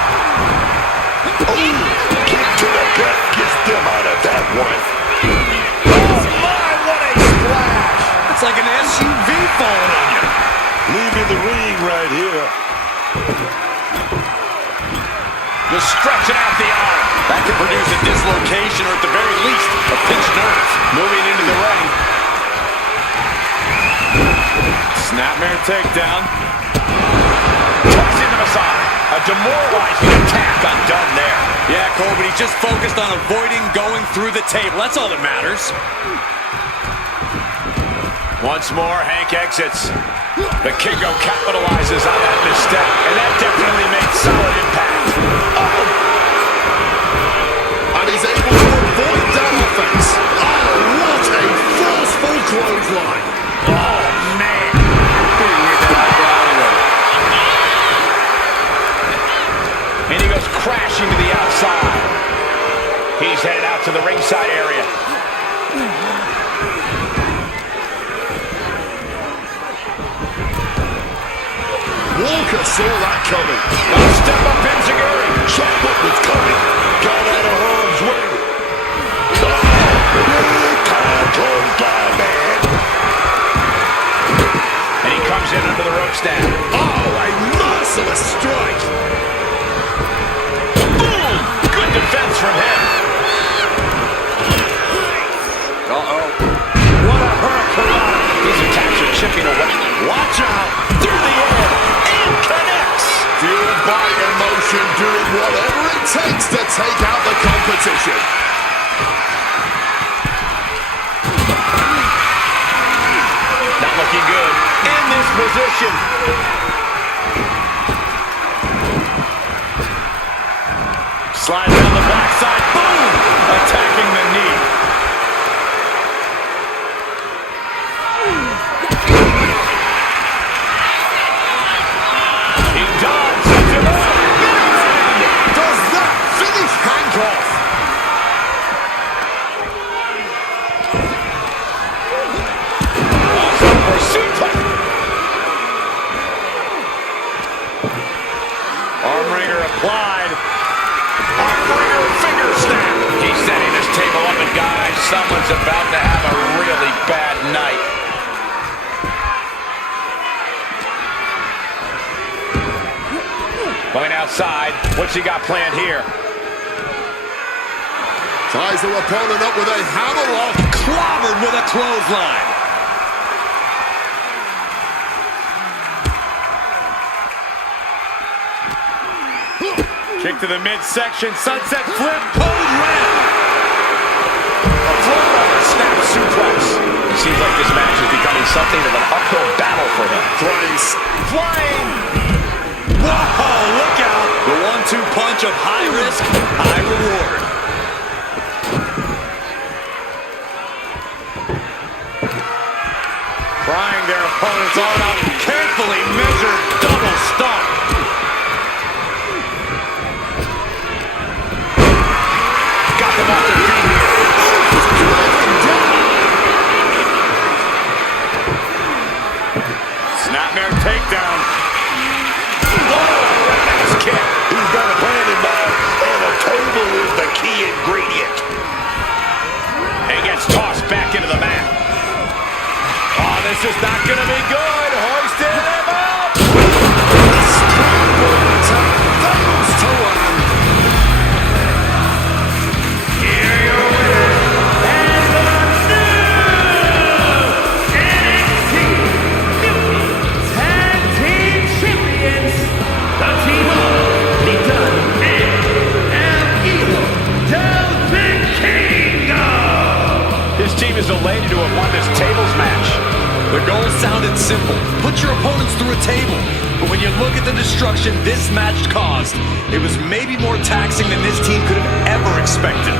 Kick to the gut gets them out of that one. Oh, my, what a splash. It's like an SUV falling on you. Leaving the ring right here. Just stretching out the arm. That could produce a dislocation or at the very least a pinched nerve. Moving into the ring. Snapmare takedown. Tossing them aside. A demoralizing attack on Dunne there. Yeah, Cole, but he's just focused on avoiding going through the table. That's all that matters. Once more, Hank exits. Vikingo capitalizes on that misstep, and that definitely made solid impact. Oh! And he's able to avoid that offense. Oh, what a forceful clothesline. Oh, man. And he goes crashing to the outside. He's headed out to the ringside area. Walker saw that coming. Step up Enziguri. Saw what was coming. Got out of harm's way. Big time clothesline, man. And he comes in under the ropes now. Oh, a merciless strike. Boom! Good defense from him. Uh-oh. What a hurricane. These attacks are chipping away. Watch out. Through the air. And connects. Fueled by emotion, doing whatever it takes to take out the competition. Not looking good. In this position. Slides down the backside. Boom! Attacking the knee. He dodged. Sets him up. Does that finish Hank off? Arm wringer applied. Arm wringer finger snap. He's setting this table up and guys, someone's about to have a really bad night. Going outside. What's he got planned here? Ties their opponent up with a hammerlock. Clobbered with a clothesline. Kick to the midsection, sunset flip, code red. A floor snap suplex. It seems like this match is becoming something of an uphill battle for him. Thrice. Flying. Whoa, look out. The 1-2 punch of high risk, high reward. Prying their opponent's arm out, carefully measured double stomp. Got them off their feet here. Snapmare takedown. Oh, nice kick. He's got a plan in mind, and a table is the key ingredient. He gets tossed back into the mat. Oh, this is not going to be good. Hoisted him up. Springboard attack fails to land. Here are your winners, and the new NXT New Tag Team Champions, the team of Lee Dunn and El Hijo del Vikingo. This team is elated to have won this tables match. The goal sounded simple. Put your opponents through a table. But when you look at the destruction this match caused, it was maybe more taxing than this team could have ever expected.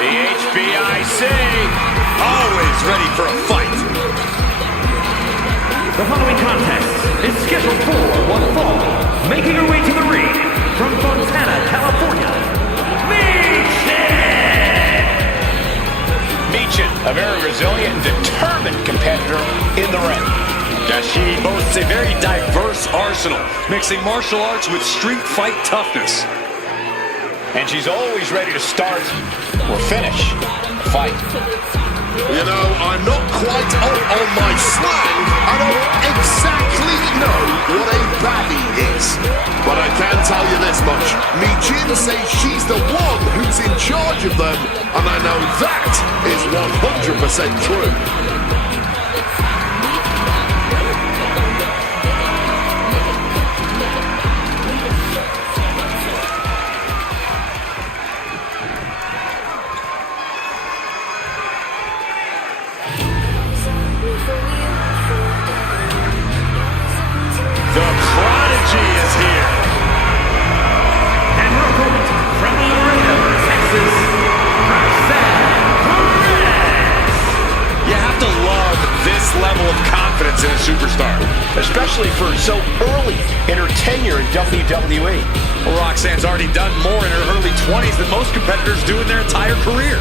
The HBIC. Always ready for a fight. The following contest is scheduled for one fall. Making her way to the ring from Fontana, California, Meechin, a very resilient and determined competitor in the ring. She boasts a very diverse arsenal, mixing martial arts with street fight toughness. And she's always ready to start or finish a fight. You know, I'm not quite on my slang. I don't exactly know what a baddie is. But I can tell you this much. Meechin says she's the one who's in charge of them. And I know that is 100% true. The Prodigy is here. and her opponent from Laredo, Texas, Perez. You have to love this level of confidence in a superstar. Especially for so early in her tenure in WWE. Well, Roxanne's already done more in her early 20s than most competitors do in their entire career.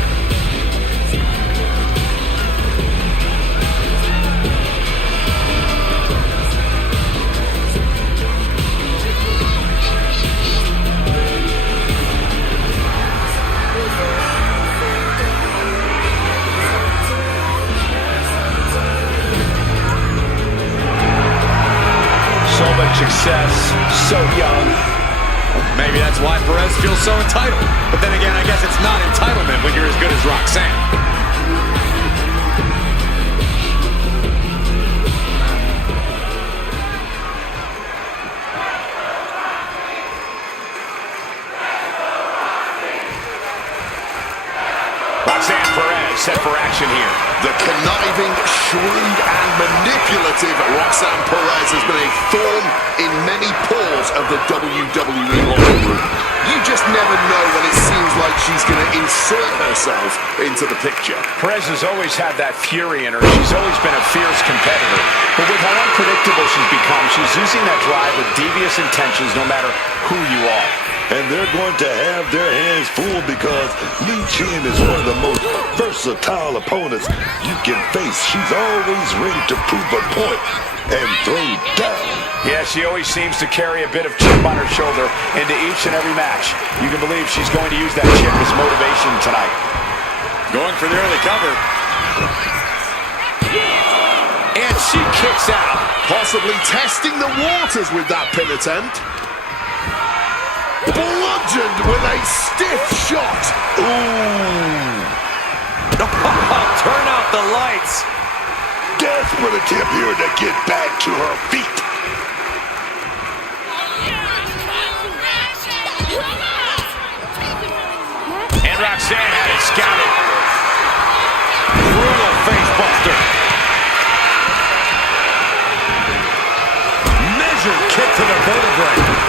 So much success, so young. Maybe that's why Perez feels so entitled. But then again, I guess it's not entitlement when you're as good as Roxanne. Roxanne Perez set for action action here. The conniving, shrewd, and manipulative Roxanne Perez has been a thorn in many pores of the WWE locker room. You just never know when it seems like she's going to insert herself into the picture. Perez has always had that fury in her. She's always been a fierce competitor. But with how unpredictable she's become, she's using that drive with devious intentions no matter who you are. And they're going to have their hands full because Li Chin is one of the most versatile opponents you can face. She's always ready to prove a point and throw down. Yeah, she always seems to carry a bit of chip on her shoulder into each and every match. You can believe she's going to use that chip as motivation tonight. Going for the early cover. And she kicks out. Possibly testing the waters with that pin attempt. Bludgeoned with a stiff shot. Ooh. Turn out the lights. Desperate attempt here to get back to her feet. And Roxanne had it scouted. Brutal face buster. Measured kick to the vertebrae.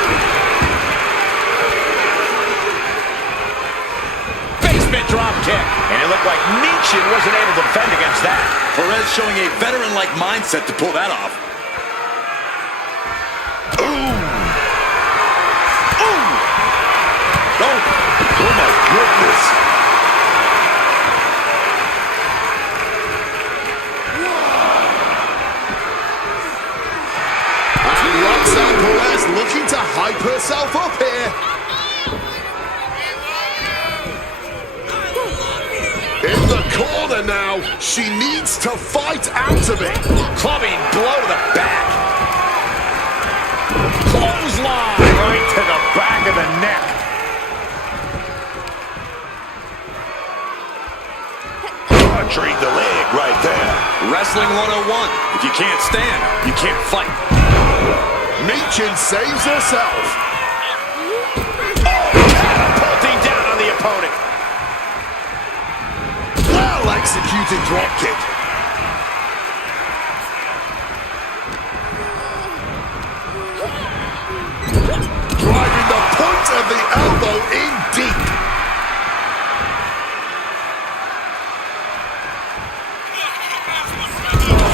Drop kick, and it looked like Michin wasn't able to defend against that. Perez showing a veteran-like mindset to pull that off. Ooh! Ooh! Oh my goodness! And Roxanne Perez looking to hype herself up here. In the corner now, she needs to fight out of it. Clubbing blow to the back. Clothesline right to the back of the neck. Treat the leg right there. Wrestling 101. If you can't stand, you can't fight. Michin saves herself. Oh, catapulting down on the opponent. Well-executed dropkick. Driving the point of the elbow in deep.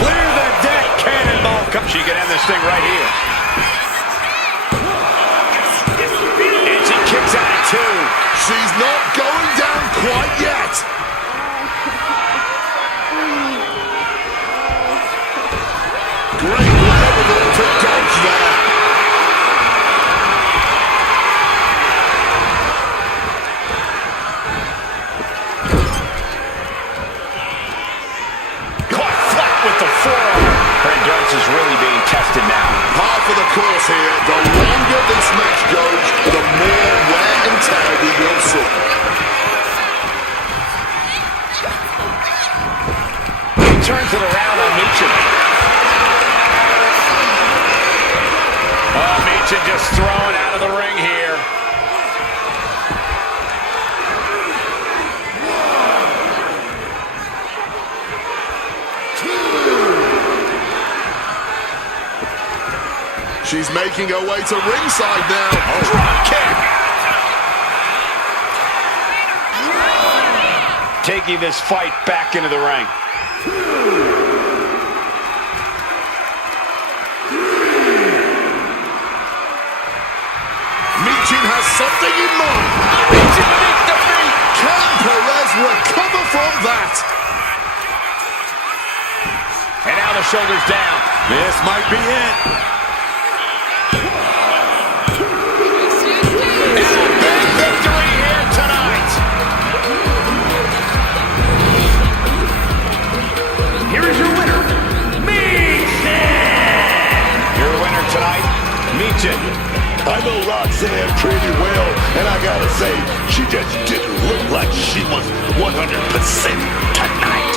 Clear the deck, cannonball. She can end this thing right here. And she kicks out at two. She's not going down quite yet. Great wherewithal to dodge there. Caught flat with the forearm. Her endurance is really being tested now. Par for the course here. The longer this match goes, the more wear and tear we will see. He turns it around on Michin. Oh, Michin just thrown out of the ring here. She's making her way to ringside now. Drop kick. Taking this fight back into the ring. Michin has something in mind. Michin beneath the feet. Can Perez recover from that? And now the shoulders down. This might be it. And a big victory here tonight. Here is your winner, Michin! Your winner tonight, Michin. I know Roxanne pretty well, and I gotta say, she just didn't look like she was 100% tonight.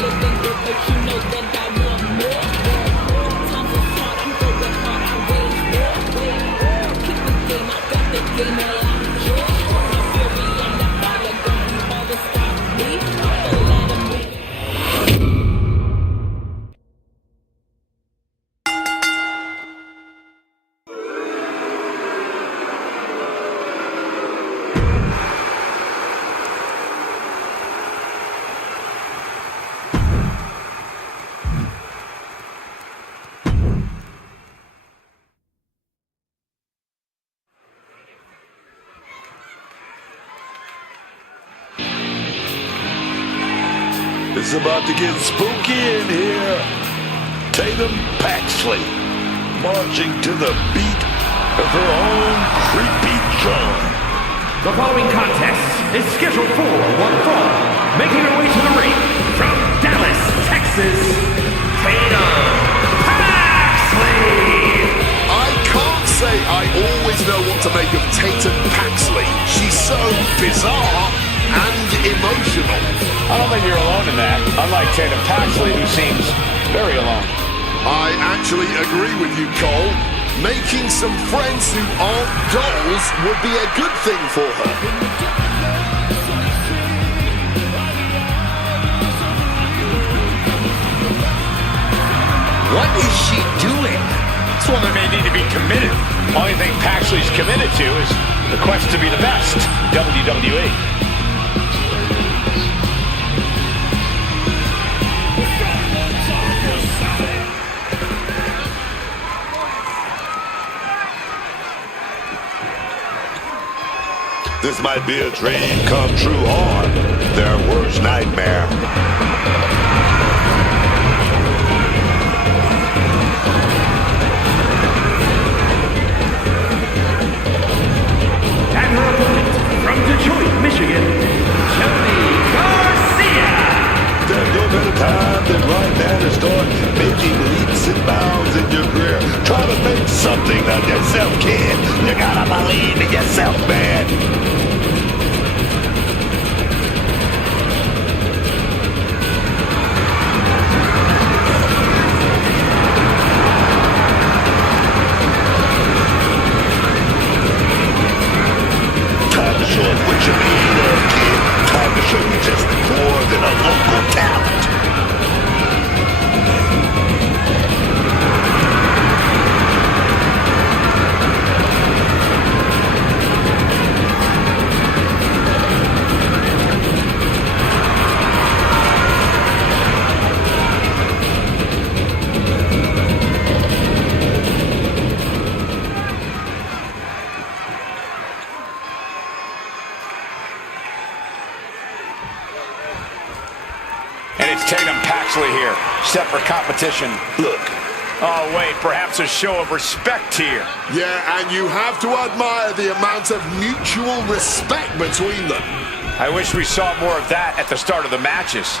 Living good, but you know that I want more. It's about to get spooky in here. Tatum Paxley marching to the beat of her own creepy drum. The following contest is scheduled for one fall. Making her way to the ring from Dallas, Texas, Tatum Paxley. I can't say I always know what to make of Tatum Paxley. She's so bizarre and emotional. I don't think you're alone in that, unlike Tatum Paxley, who seems very alone. I actually agree with you, Cole. Making some friends who aren't dolls would be a good thing for her. What is she doing? This woman may need to be committed. Only thing Paxley's committed to is the quest to be the best. WWE. This might be a dream come true or their worst nightmare. And her opponent from Detroit, Michigan, Johnny Garcia. There's no better time than right now to start making leaps and bounds in your career. Try to make something of yourself, kid. You gotta believe in yourself, man. Time to show us what you mean, kid. Time to show you just more than a local talent. Tatum Paxley here, set for competition. Look. Oh, wait, perhaps a show of respect here. Yeah, and you have to admire the amount of mutual respect between them. I wish we saw more of that at the start of the matches.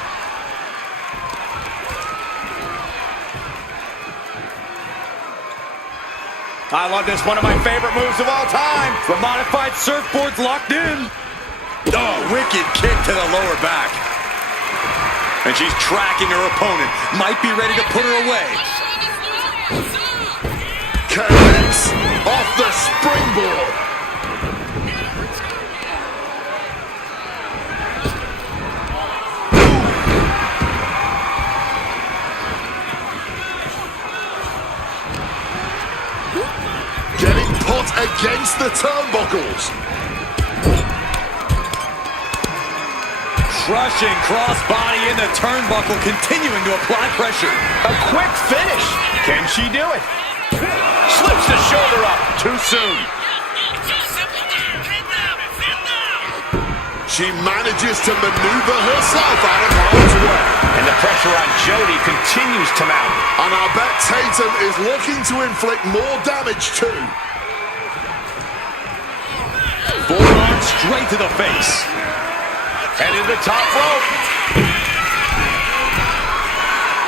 I love this, one of my favorite moves of all time. The modified surfboard's locked in. Oh, wicked kick to the lower back. And she's tracking her opponent. Might be ready to put her away. Connects off the springboard. Getting put against the turnbuckles. Crushing crossbody in the turnbuckle, continuing to apply pressure. A quick finish. Can she do it? Slips the shoulder up too soon. She manages to maneuver herself out of harm's way. And the pressure on Jody continues to mount. And I bet Tatum is looking to inflict more damage too. Forearm straight to the face. And in the top rope.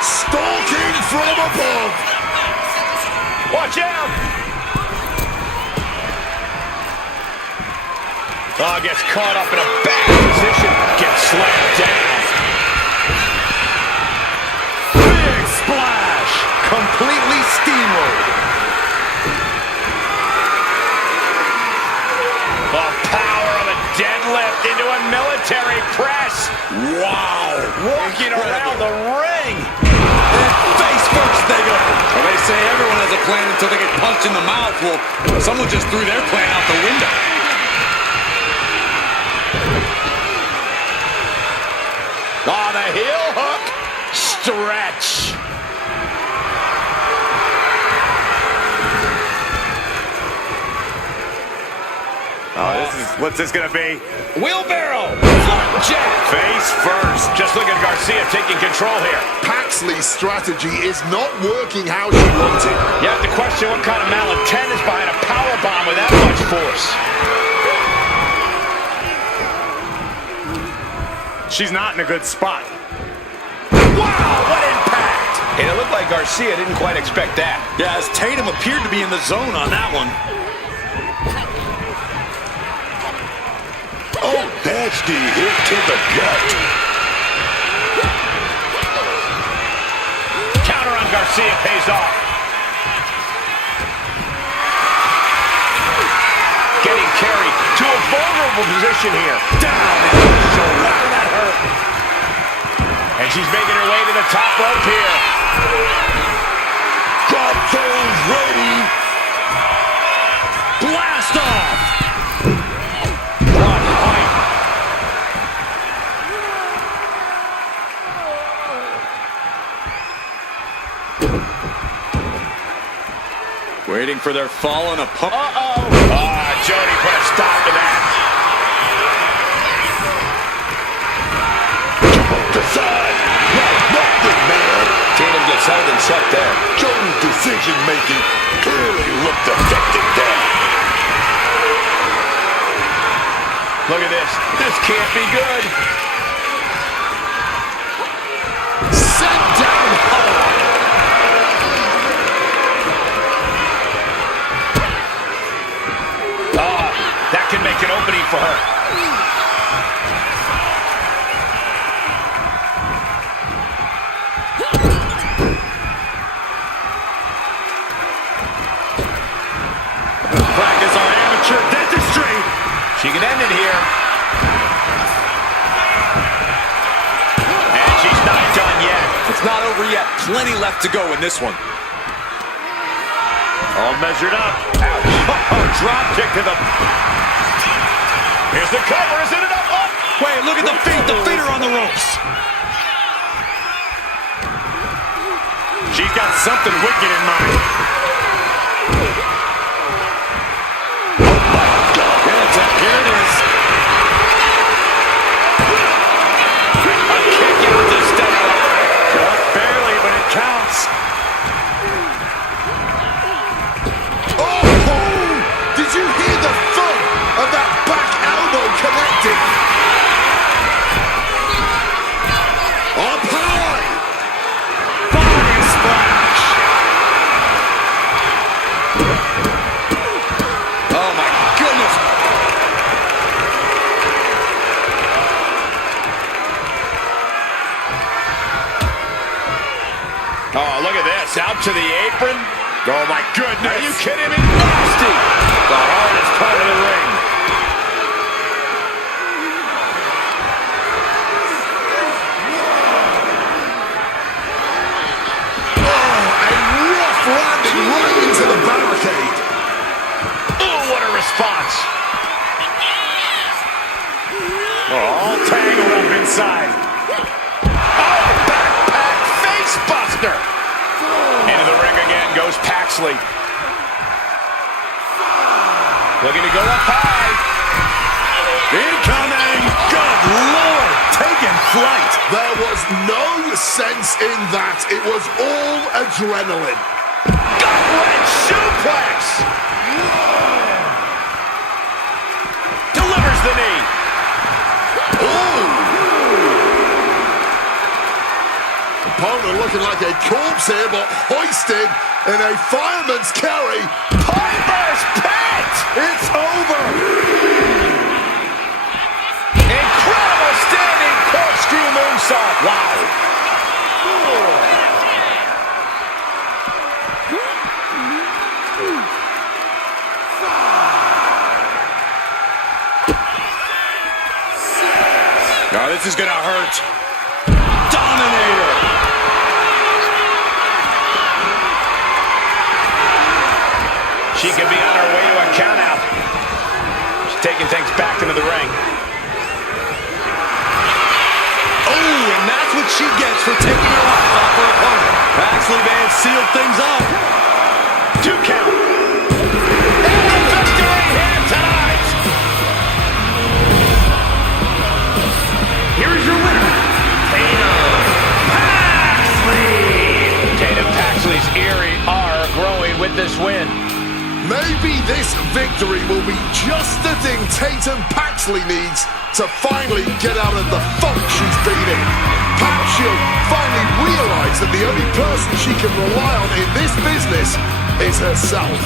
Stalking from above. Watch out. Oh, gets caught up in a bad position. Gets slammed down. Big splash. Completely steamrolled. The power of a deadlift into a military press. Wow. Walking around the ring. And face first they go. Well, they say everyone has a plan until they get punched in the mouth. Well, someone just threw their plan out the window. Oh, the heel hook. Stretch. Oh, what's this gonna be? Wheelbarrow. jab. Face first. Just look at Garcia taking control here. Paxley's strategy is not working how she wanted. You have to question what kind of malintent is behind a power bomb with that much force. She's not in a good spot. Wow, what impact! And it looked like Garcia didn't quite expect that. Yeah, as Tatum appeared to be in the zone on that one. Oh, nasty hit to the gut. Counter on Garcia pays off. Getting carried to a vulnerable position here. Down in the shoulder. Wow, that hurt. And she's making her way to the top rope here. Drop those ready. Blast off. What height. Waiting for their fall on a pump. Jody put a stop to that. Decide. Nothing, man. Tatum gets held in check there. Jody's decision-making clearly looked effective there. Look at this. This can't be good. Set down hard. That can make an opening for her. Practice on amateur dentistry. She can end it here. And she's not done yet. It's not over yet. Plenty left to go in this one. All measured up. Ouch. Drop kick to the... Here's the cover. Is it enough? Oh. Wait, look at the feet. The feet are on the ropes. She's got something wicked in mind. Here it is. A kick out to stay alive. Just barely, but it counts. Oh! Did you hear the thud of that back elbow connecting? Up high! Body splash. Oh my goodness. Oh, look at this. Out to the apron. Oh my goodness. Are you kidding me? Nasty. The hardest part of the ring. A rough landing right into the barricade. Oh, what a response. All tangled up inside. Oh, backpack face buster. Into the ring again goes Paxley. Looking to go up high. Incoming. Good Lord. Taking flight. There was no sense in that. It was all adrenaline. Gut-wrench suplex. Delivers the knee. Opponent looking like a corpse here, but hoisted in a fireman's carry. Piper's Pit. It's over. Incredible standing corkscrew moonsault. Wow. Oh, this is gonna hurt. Dominator. She could be on her way to a countout. She's taking things back into the ring. Oh, and that's what she gets for taking her life off her opponent. Paxley may have sealed things up. 2 count. And the victory here tonight. with this win. Maybe this victory will be just the thing Tatum Paxley needs to finally get out of the funk she's been in. Perhaps she'll finally realize that the only person she can rely on in this business is herself.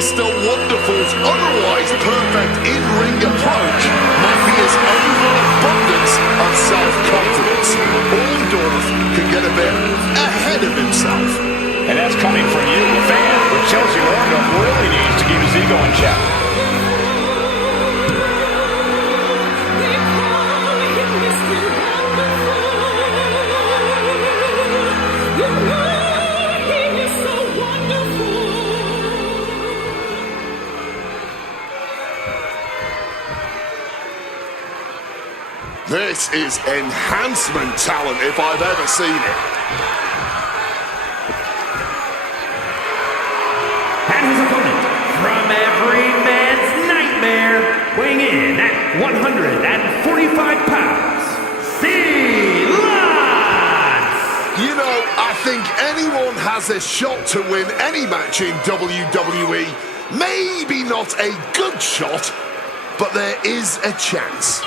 Mr. Wonderful's otherwise perfect in-ring approach might be his overabundance of self-confidence. Orndorff could get a bit ahead of himself. And that's coming from you, a fan, which tells you Orndorff really needs to keep his ego in check. This is enhancement talent if I've ever seen it. And his opponent, from every man's nightmare, weighing in at 145 pounds, Streamz! You know, I think anyone has a shot to win any match in WWE. Maybe not a good shot, but there is a chance.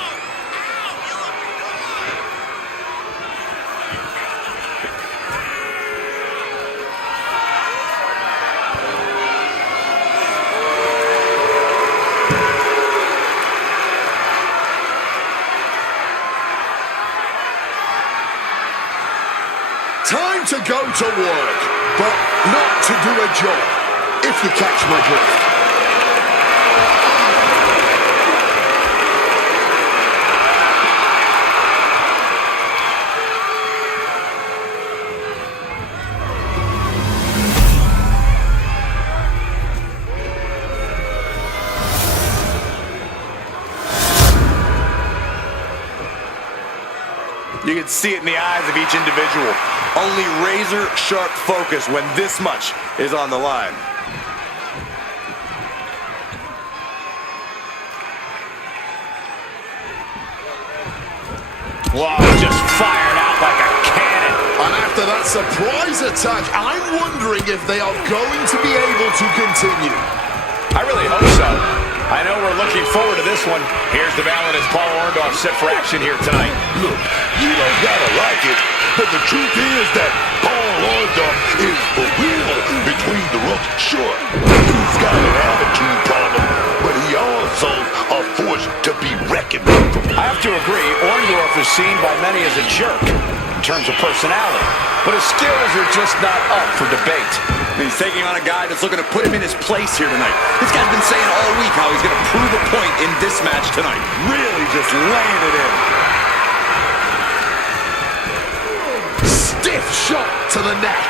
Time to go to work, but not to do a job, if you catch my drift. You can see it in the eyes of each individual. Only razor-sharp focus when this much is on the line. Wow, just fired out like a cannon. And after that surprise attack, I'm wondering if they are going to be able to continue. I really hope so. I know we're looking forward to this one. Here's the balance as Paul Orndorff set for action here tonight. Look, you don't gotta like it, but the truth is that Paul Orndorff is the wheel between the ropes. Sure, he's got an attitude problem, but he also a force to be reckoned with. I have to agree, Orndorff is seen by many as a jerk in terms of personality, but his skills are just not up for debate. He's taking on a guy that's looking to put him in his place here tonight. This guy's been saying all week how he's going to prove a point in this match tonight. Really just laying it in. Stiff shot to the neck.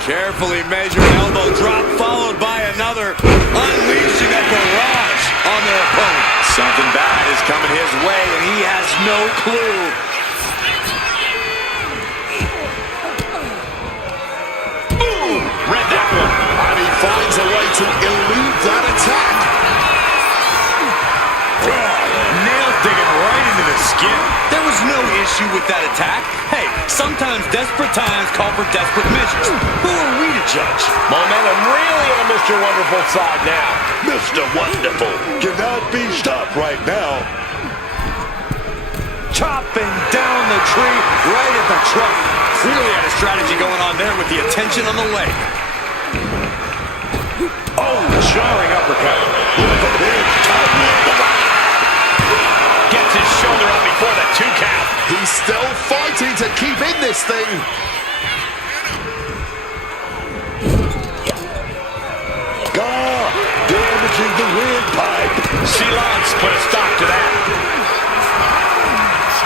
Carefully measured elbow drop followed by another, unleashing a barrage on their opponent. Something bad is coming his way and he has no clue. Read that one. And he finds a way to elude that attack. Nail digging right into the skin. There was no issue with that attack. Hey, sometimes desperate times call for desperate measures. Who are we to judge? Momentum really on Mr. Wonderful's side now. Mr. Wonderful cannot be stopped right now. Chopping down the tree Right at the trunk. Clearly had a strategy going on there with the attention on the leg. Oh, jarring uppercut. Gets his shoulder up before the 2 count. He's still fighting to keep in this thing. Damaging the windpipe. Ceylon's put a stop to that.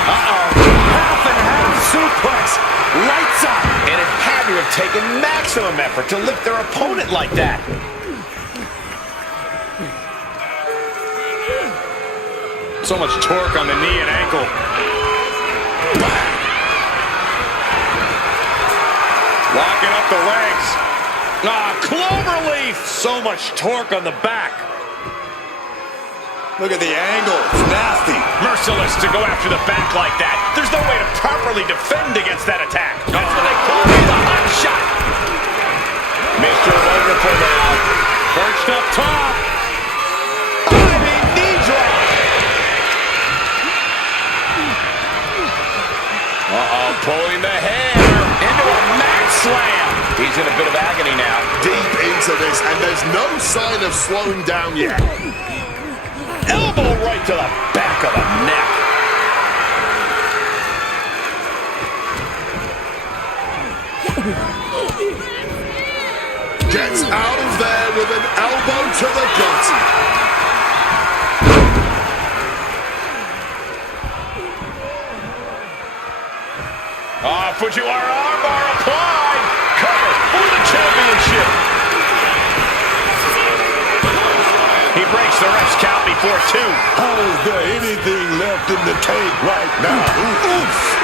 Half and half suplex. Lights up. And it had to have taken maximum effort to lift their opponent like that. So much torque on the knee and ankle. Locking up the legs. Cloverleaf. So much torque on the back. Look at the angle. It's nasty. Merciless to go after the back like that. There's no way to properly defend against that attack. That's what they call it, the hot shot. Mr. Wonderful now. Perched up top. Diving knee drop. Pulling the hair into a mat slam. He's in a bit of agony now. Deep into this, and there's no sign of slowing down yet. Elbow right to the back of the neck. Gets out of there with an elbow to the gut. Fujiwara armbar applied. Cover for the championship. He breaks the ref's count before 2. How is there anything left in the tank right now? Oof.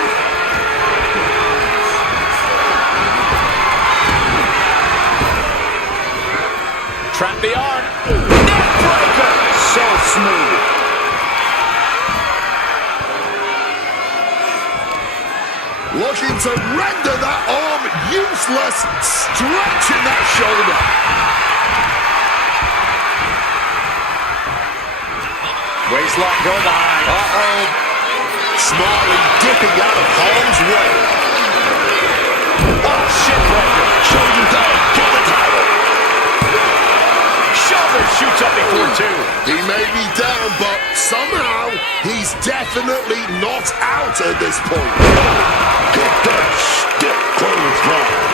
Trap the arm. Neck breaker. So smooth. Looking to render that arm useless, stretching that shoulder. Waistlock go behind. Smiley dipping out of harm's way. Oh, shit breaker. Shoulder down. Get the title. Shoulder shoots up before 2. He may be down, but somehow he's definitely not out at this point. Get that stiff clothesline.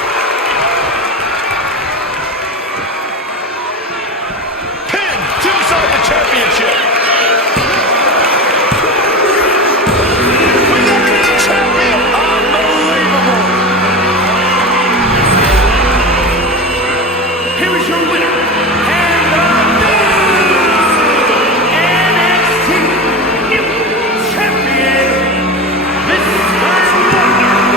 Pin to decide the championship. We got a new champion. Unbelievable. Here is your winner, and the new NXT champion, Mr. Wonderful.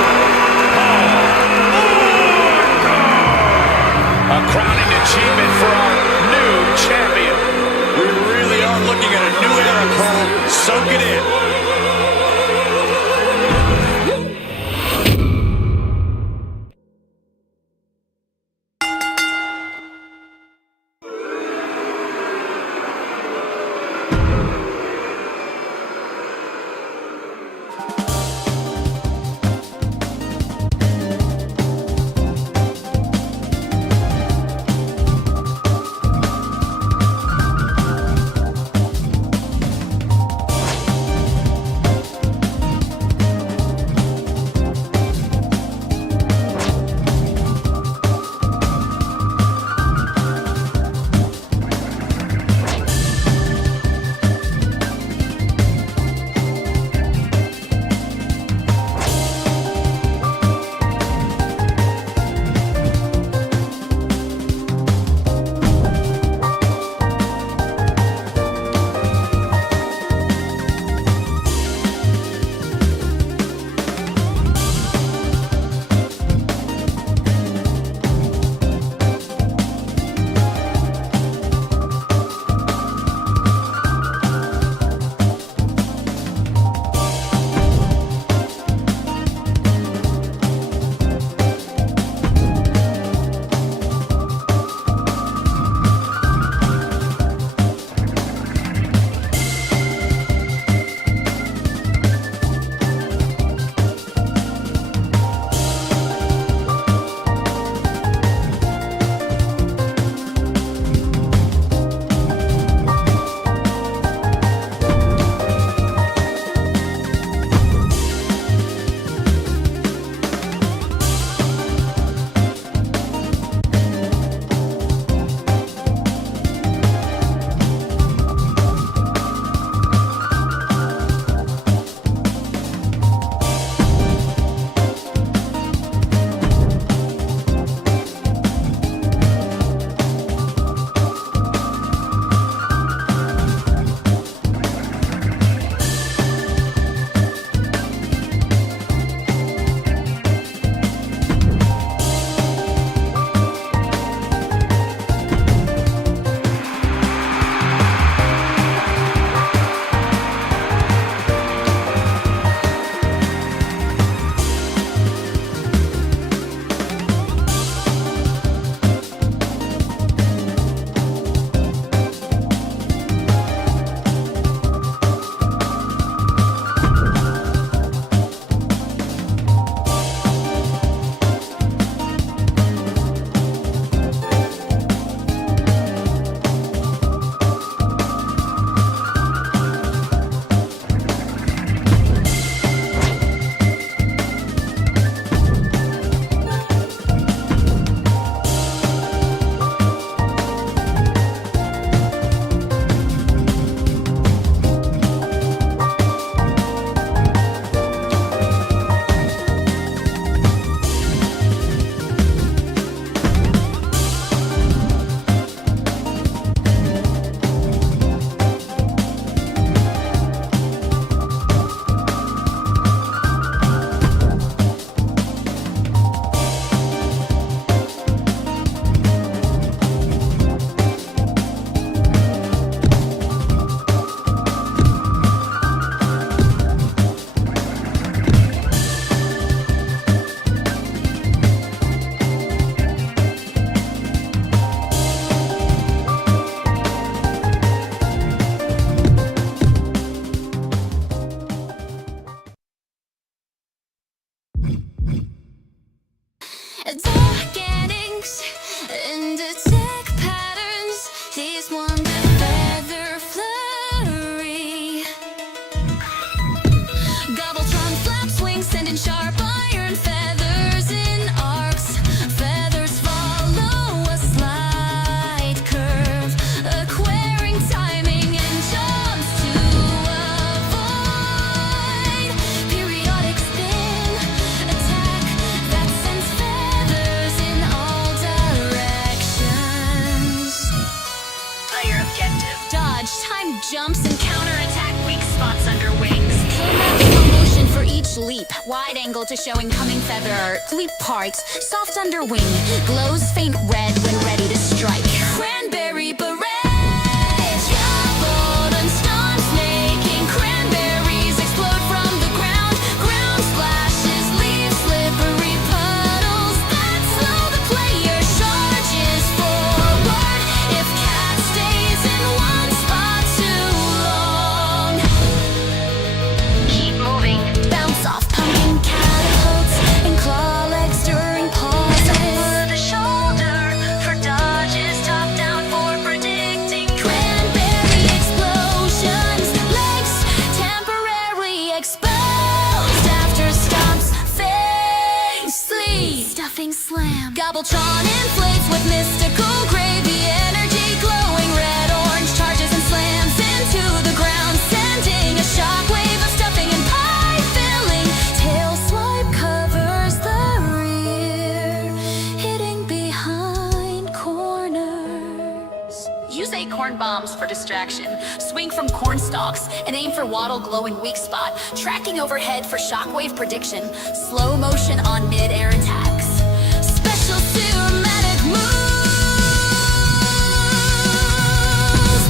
Organics and attack patterns. These one feather flurry. Gobbletron flaps wings, sending sharp iron feathers in arcs. Feathers follow a slight curve, acquiring timing and jumps to avoid periodic spin. Attack that sends feathers in all directions. Player objective. Dodge, time jumps and counterattack weak spots under wings. Slow motion for each leap. Wide angle to show incoming feather. Leap parts, soft under wing. Glows faint red when ready to strike. Cranberry beret. Scaffold and stomps, making cranberries explode from the ground. Ground splashes, leave slippery puddles that slow the player. Charges forward if cat stays in one spot too long. Keep moving. Bounce off pumpkin catapults and claw legs during pauses. Over the shoulder for dodges, top down for predicting. Cranberry explosions, legs temporarily exposed after stomps. Face sleeve, stuffing slam. Gobbletron inflates with mystical gravy energy, glowing red orange charges and slams into the ground, sending a shockwave of stuffing and pie filling. Tail swipe covers the rear, hitting behind corners. Use acorn bombs for distraction. Swing from corn stalks and aim for wattle glowing weak spot. Tracking overhead for shockwave prediction. Slow motion on mid-air attacks. Special cinematic moves.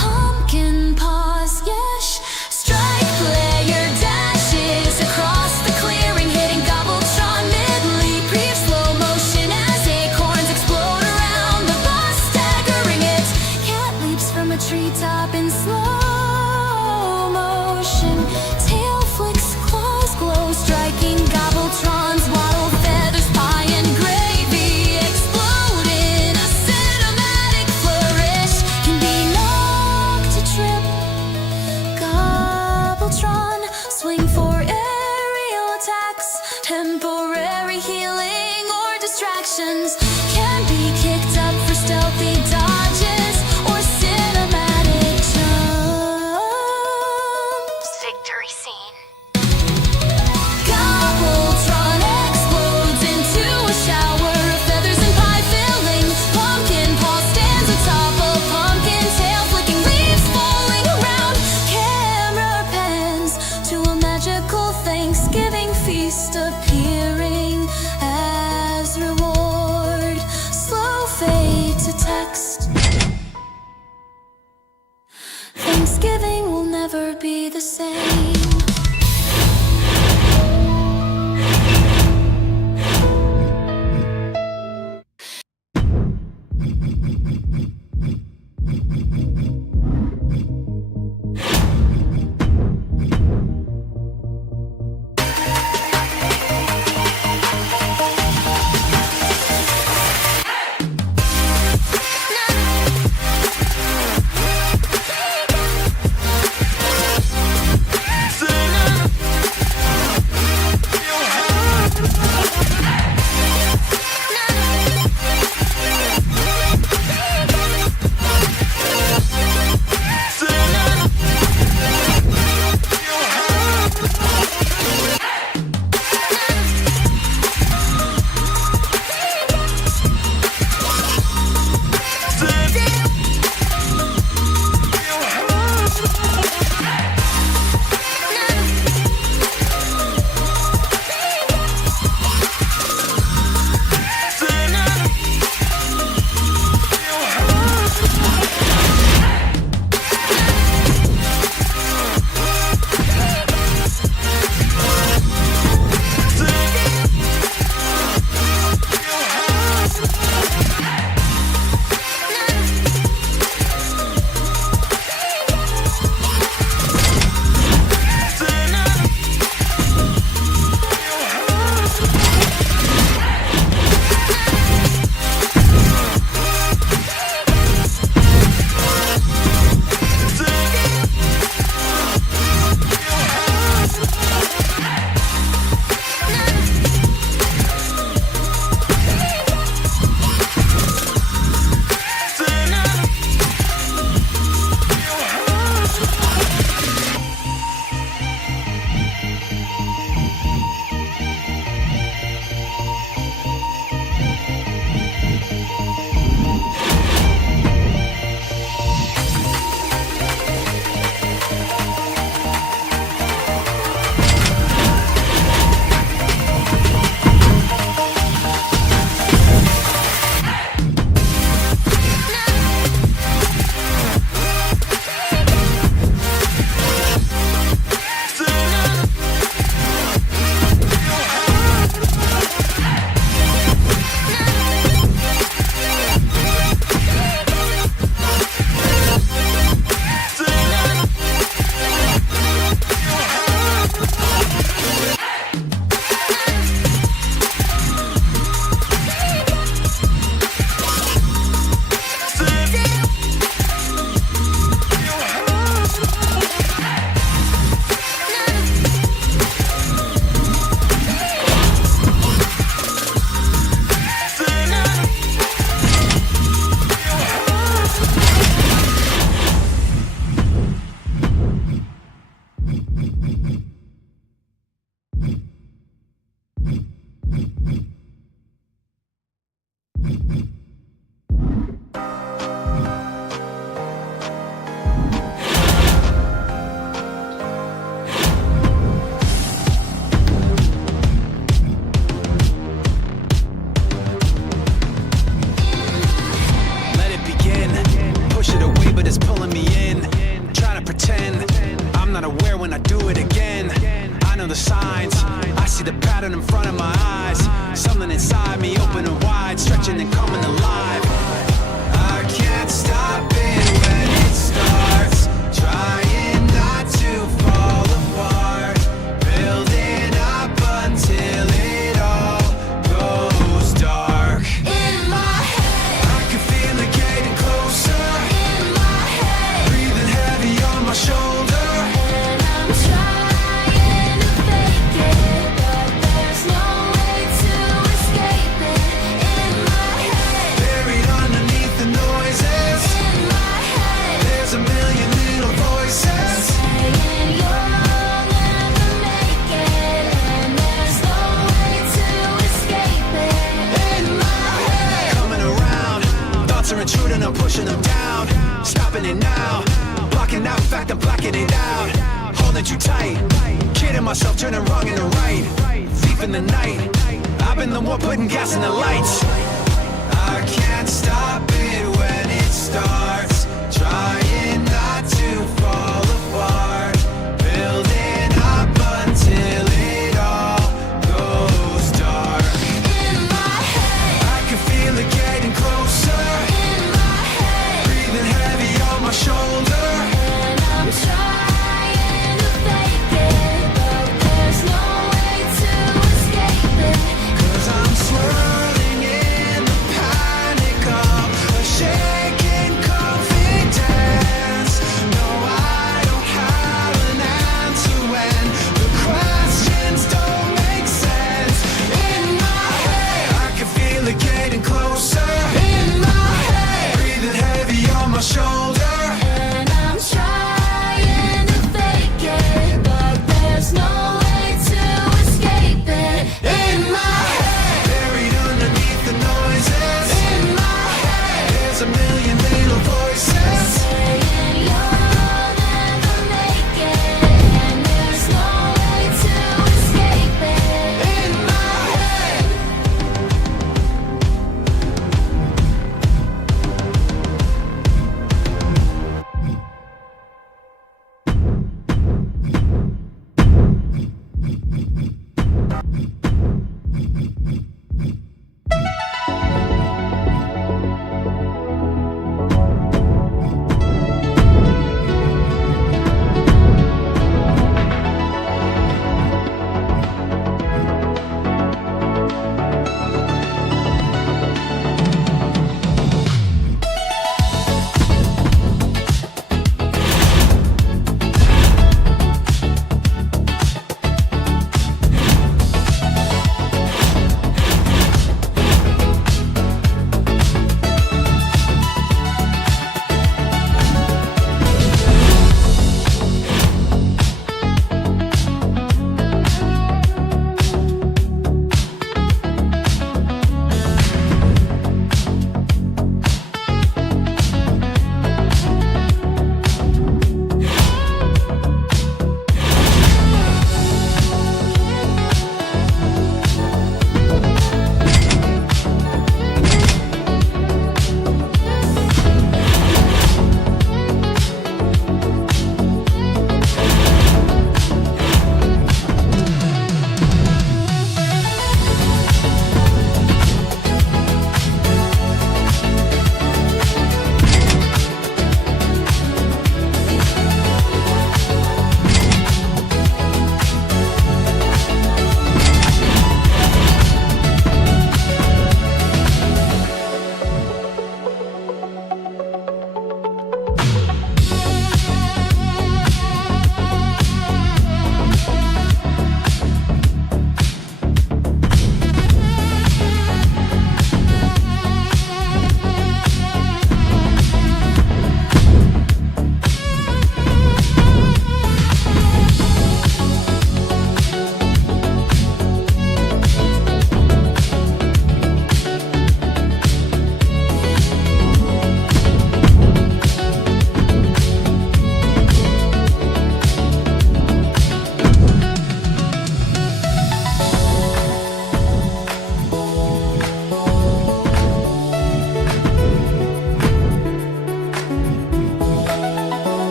Pumpkin paws, yes. Strike player dashes across the clearing, hitting Gobbletron mid-leap. Brief slow motion as acorns explode around the boss, staggering it. Cat leaps from a treetop in slow motion. Tail flicks, claws glow, striking Gobbletron's waddle feathers, pie and gravy explode in a cinematic flourish. Can be knocked to trip. Gobbletron swing for aerial attacks, temporary healing or distractions. Can be kicked up for stealthy dodges or cinematic jumps. Victory scene. Gobbletron explodes into a shower of feathers and pie filling. Pumpkin paw stands atop a pumpkin tail, flicking leaves falling around. Camera pans to a magical Thanksgiving feast appearing as reward. Slow fade to text. Thanksgiving will never be the same. pattern in front of my eyes. Something inside me opening wide, stretching and coming alive. I can't stop it when it starts, trying not to fall apart, building up until it all goes dark. In my head, I can feel it getting closer, in my head, breathing heavy on my shoulder. and I'm trying to fake it, but there's no way to escape it. In my head, Buried underneath the noises, in my head, there's a million little voices. saying you'll never make it, and there's no way to escape it. In my head, Coming around, thoughts are intruding, I'm pushing them down. Stopping it now, blocking out, in fact I'm blacking it out. Holding you tight, kidding myself, turning wrong into right. Thief in the night, I've been the one putting gas in the lights. I can't stop it when it starts, trying not to fall apart, building up until it all goes dark. in my head, I can feel it getting closer, in my head, breathing heavy on my shoulder. and I'm trying to fake it, but there's no way to escape it. 'Cause I'm swirling in the panic of a shaking confidence.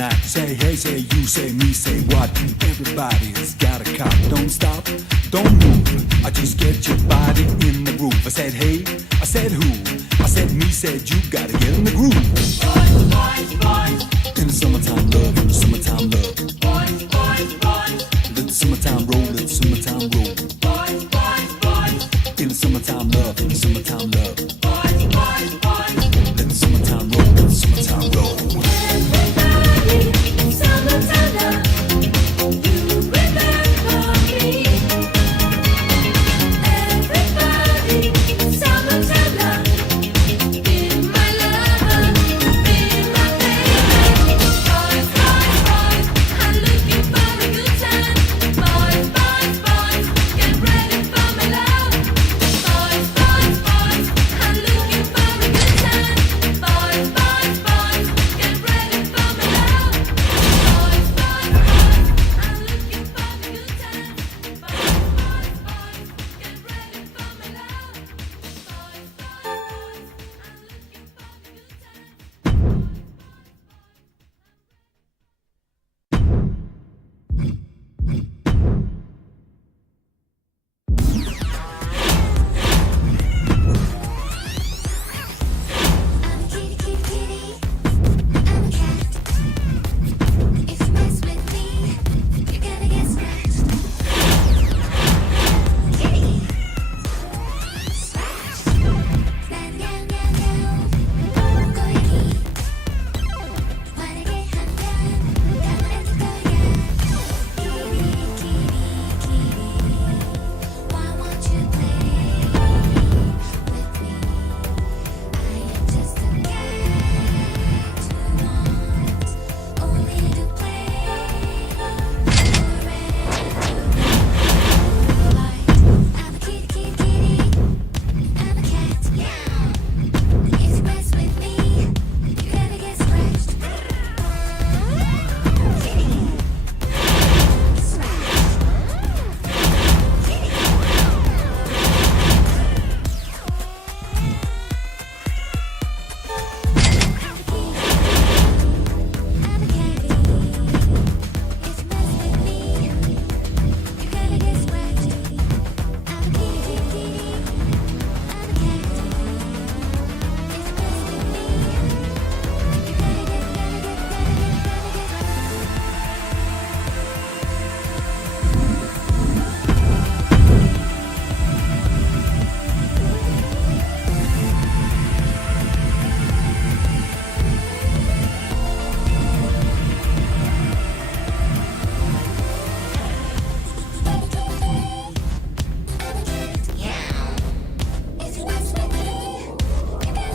tonight. Say hey, say you, say me, say what? Everybody's got a cop. Don't stop, don't move. I just get your body in the groove. I said hey, I said who? I said me, said you. Gotta get in the groove. Boys, boys, boys. In the summertime love, in the summertime love. Boys, boys, boys. Let the summertime roll, let the summertime roll. Boys, boys, boys. In the summertime love, in the summertime love. Boys, boys, boys. Let the summertime roll, let the summertime roll. Everybody, summertime love. You remember me. Everybody, summertime love. Be my lover, be my baby. Boys, boys, boys, I'm looking for a good time. Boys, boys, boys, get ready for my love. Boys, boys, boys, I'm looking for a good time. Boys, boys, boys, get ready for my love. Boys, boys, boys, I'm looking for a good time. Boys, boys, boys, get ready for my love. Boys, boys, boys, I'm looking for a good time. I'm a kitty, kitty, kitty. I'm a cat. If you mess with me, you're gonna get scratched. Kitty. Scratched. Meow, meow, meow, meow. Go kitty. Wanna get hung down? Come on and go again. Kitty, kitty, kitty. Why won't you play with me? I am just a cat who wants only to play. I'm a kitty, kitty, kitty. I'm a cat. Meow. If you mess with me, you're gonna get scratched. Kitty. Scratched. Kitty. I'm a kitty. If you mess with me, you're gonna get scratched. I'm a kitty, kitty, kitty. I'm a cat. If you mess with me, you're gonna get If you mess with me, you're gonna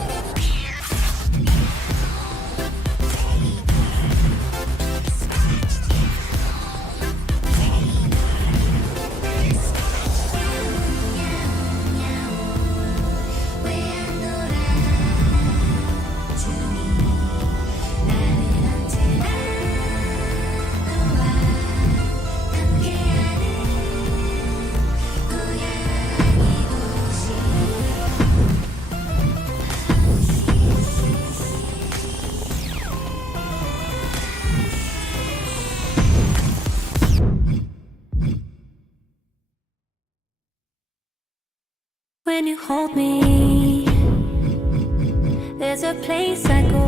When you hold me, there's a place I go.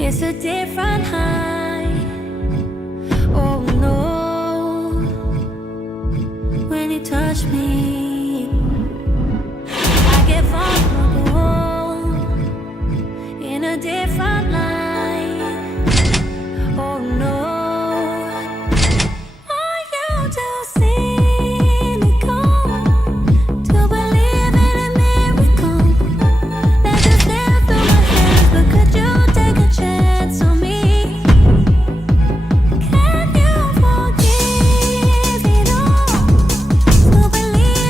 It's a different high. Oh no. When you touch me, I get vulnerable in a different light. Oh no. Are you too cynical to believe in a miracle that just slipped through my hands? But could you take a chance on me? Can you forgive it all? To believe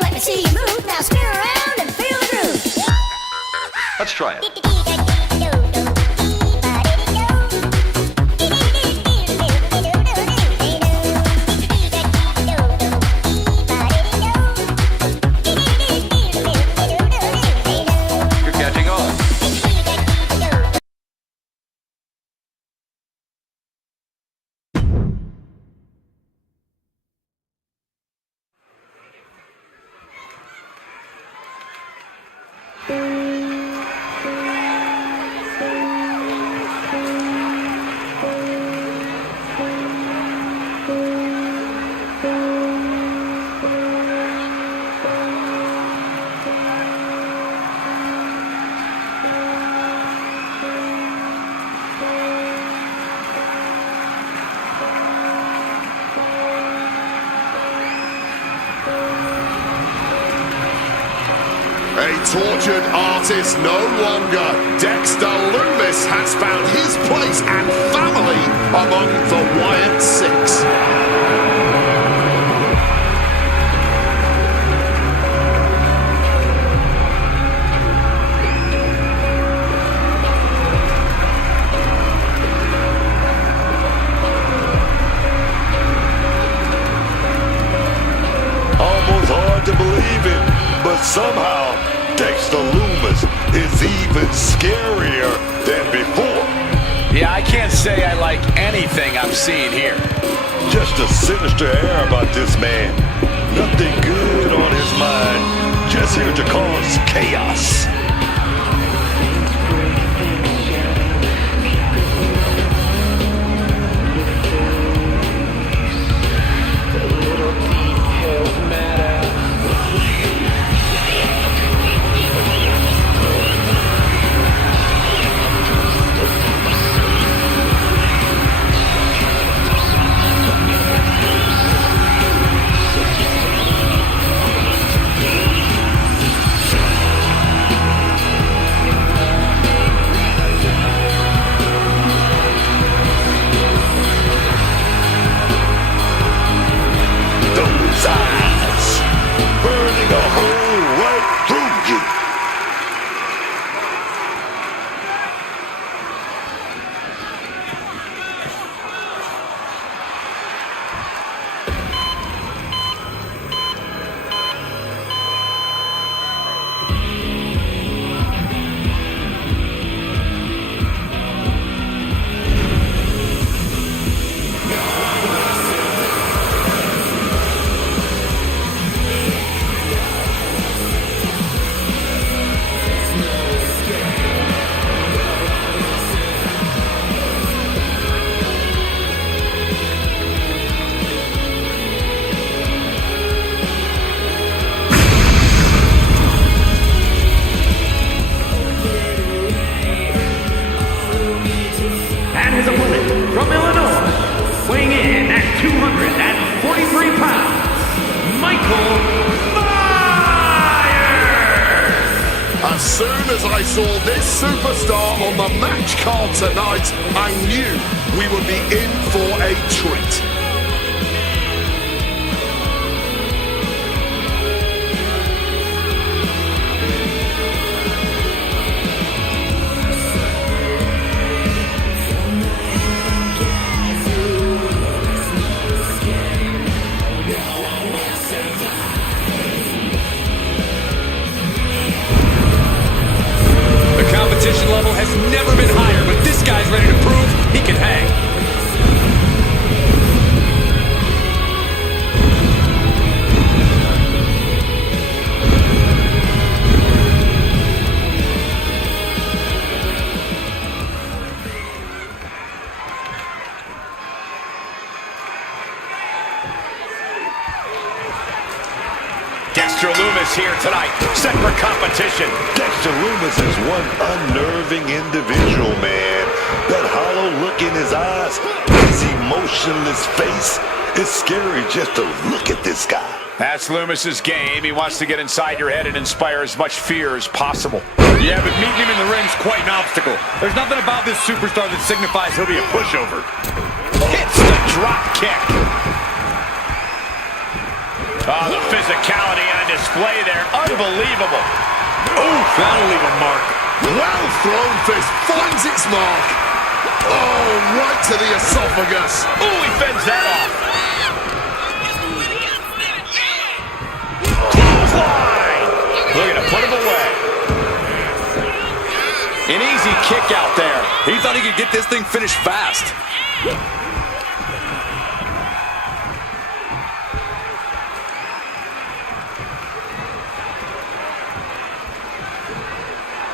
Let me see you move. Now spin around and feel the groove. Let's try it. You're catching on. A tortured artist no longer. Dexter Lumis has found his place and family among the Wyatt Six. Almost hard to believe it, but somehow Dexter Lumis is even scarier than before. Yeah, I can't say I like anything I'm seeing here. Just a sinister air about this man. Nothing good on his mind. Just here to cause chaos. As soon as I saw this superstar on the match card tonight, I knew we would be in for a treat. Competition level has never been higher, but this guy's ready to prove he can hang. Dexter Lumis here tonight, set for competition. Dexter Lumis is one unnerving individual, man. That hollow look in his eyes, his emotionless face, it's scary just to look at this guy. That's Lumis's game. He wants to get inside your head and inspire as much fear as possible. Yeah, but meeting him in the ring's quite an obstacle. There's nothing about this superstar that signifies he'll be a pushover. Hits the drop kick. Oh, the physicality on display there. Unbelievable. Oh, that'll leave a mark. Well thrown fist finds its mark. Oh, right to the esophagus. Oh, he fends that off. Clothesline. Looking to put him away. An easy kick out there. He thought he could get this thing finished fast.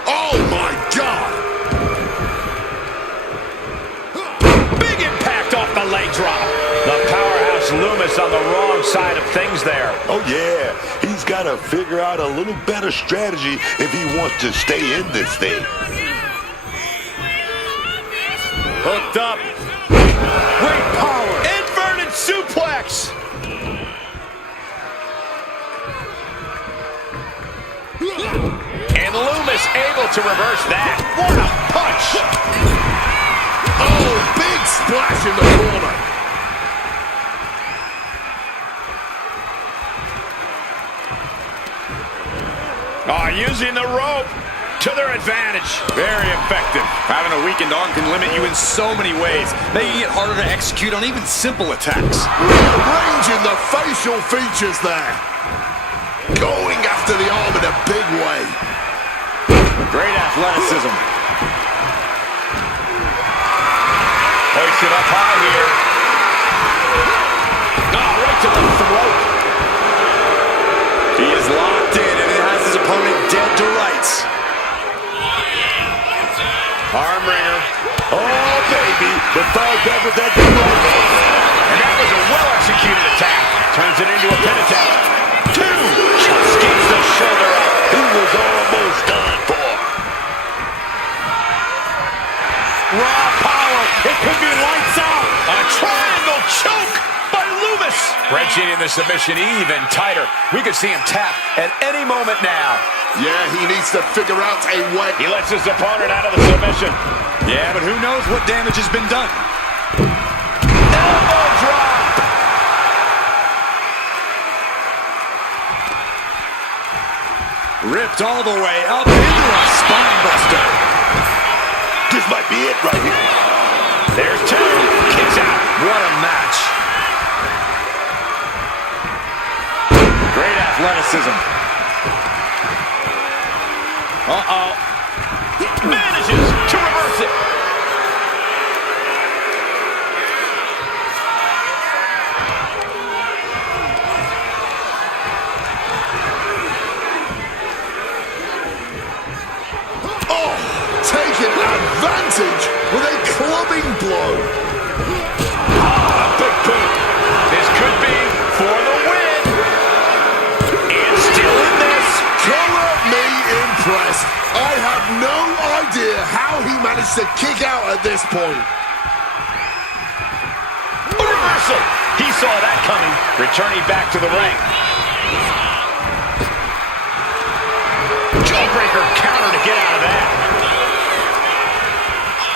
Oh my God! Big impact off the leg drop. The powerhouse Loomis on the wrong side of things there. Oh, yeah. He's got to figure out a little better strategy if he wants to stay in this thing. Hooked up. Great power. Inverted suplex. And Loomis able to reverse that. What a punch. Oh, big splash in the corner. Oh, using the rope to their advantage. Very effective. Having a weakened arm can limit you in so many ways, making it harder to execute on even simple attacks. Rearranging the facial features there. Going after the arm in a big way. Great athleticism. Hoisted up high here. Oh, right to the throat. He is locked in and it has his opponent dead to rights. Arm wringer. Oh, baby. The third back with that right. And that was a well-executed attack. Turns it into a pin attempt. Two. Just gets the shoulder up. He was almost done for. Raw power. It could be lights out. A triangle choke by Loomis. Wrenching in the submission even tighter. We could see him tap at any moment now. Yeah, he needs to figure out a way. He lets his opponent out of the submission. Yeah, but who knows what damage has been done. Elbow drop. Ripped all the way up into a spine buster. This might be it right here. There's two. Kicks out. What a match. Great athleticism. Uh-oh. Manages to reverse it. Oh, taking advantage with a clubbing blow. A big boot. This could be for the win. And still in this. Color me impressed. I have no idea how he managed to kick out at this point. A reversal. He saw that coming. Returning back to the ring. Jawbreaker counter to get out of that.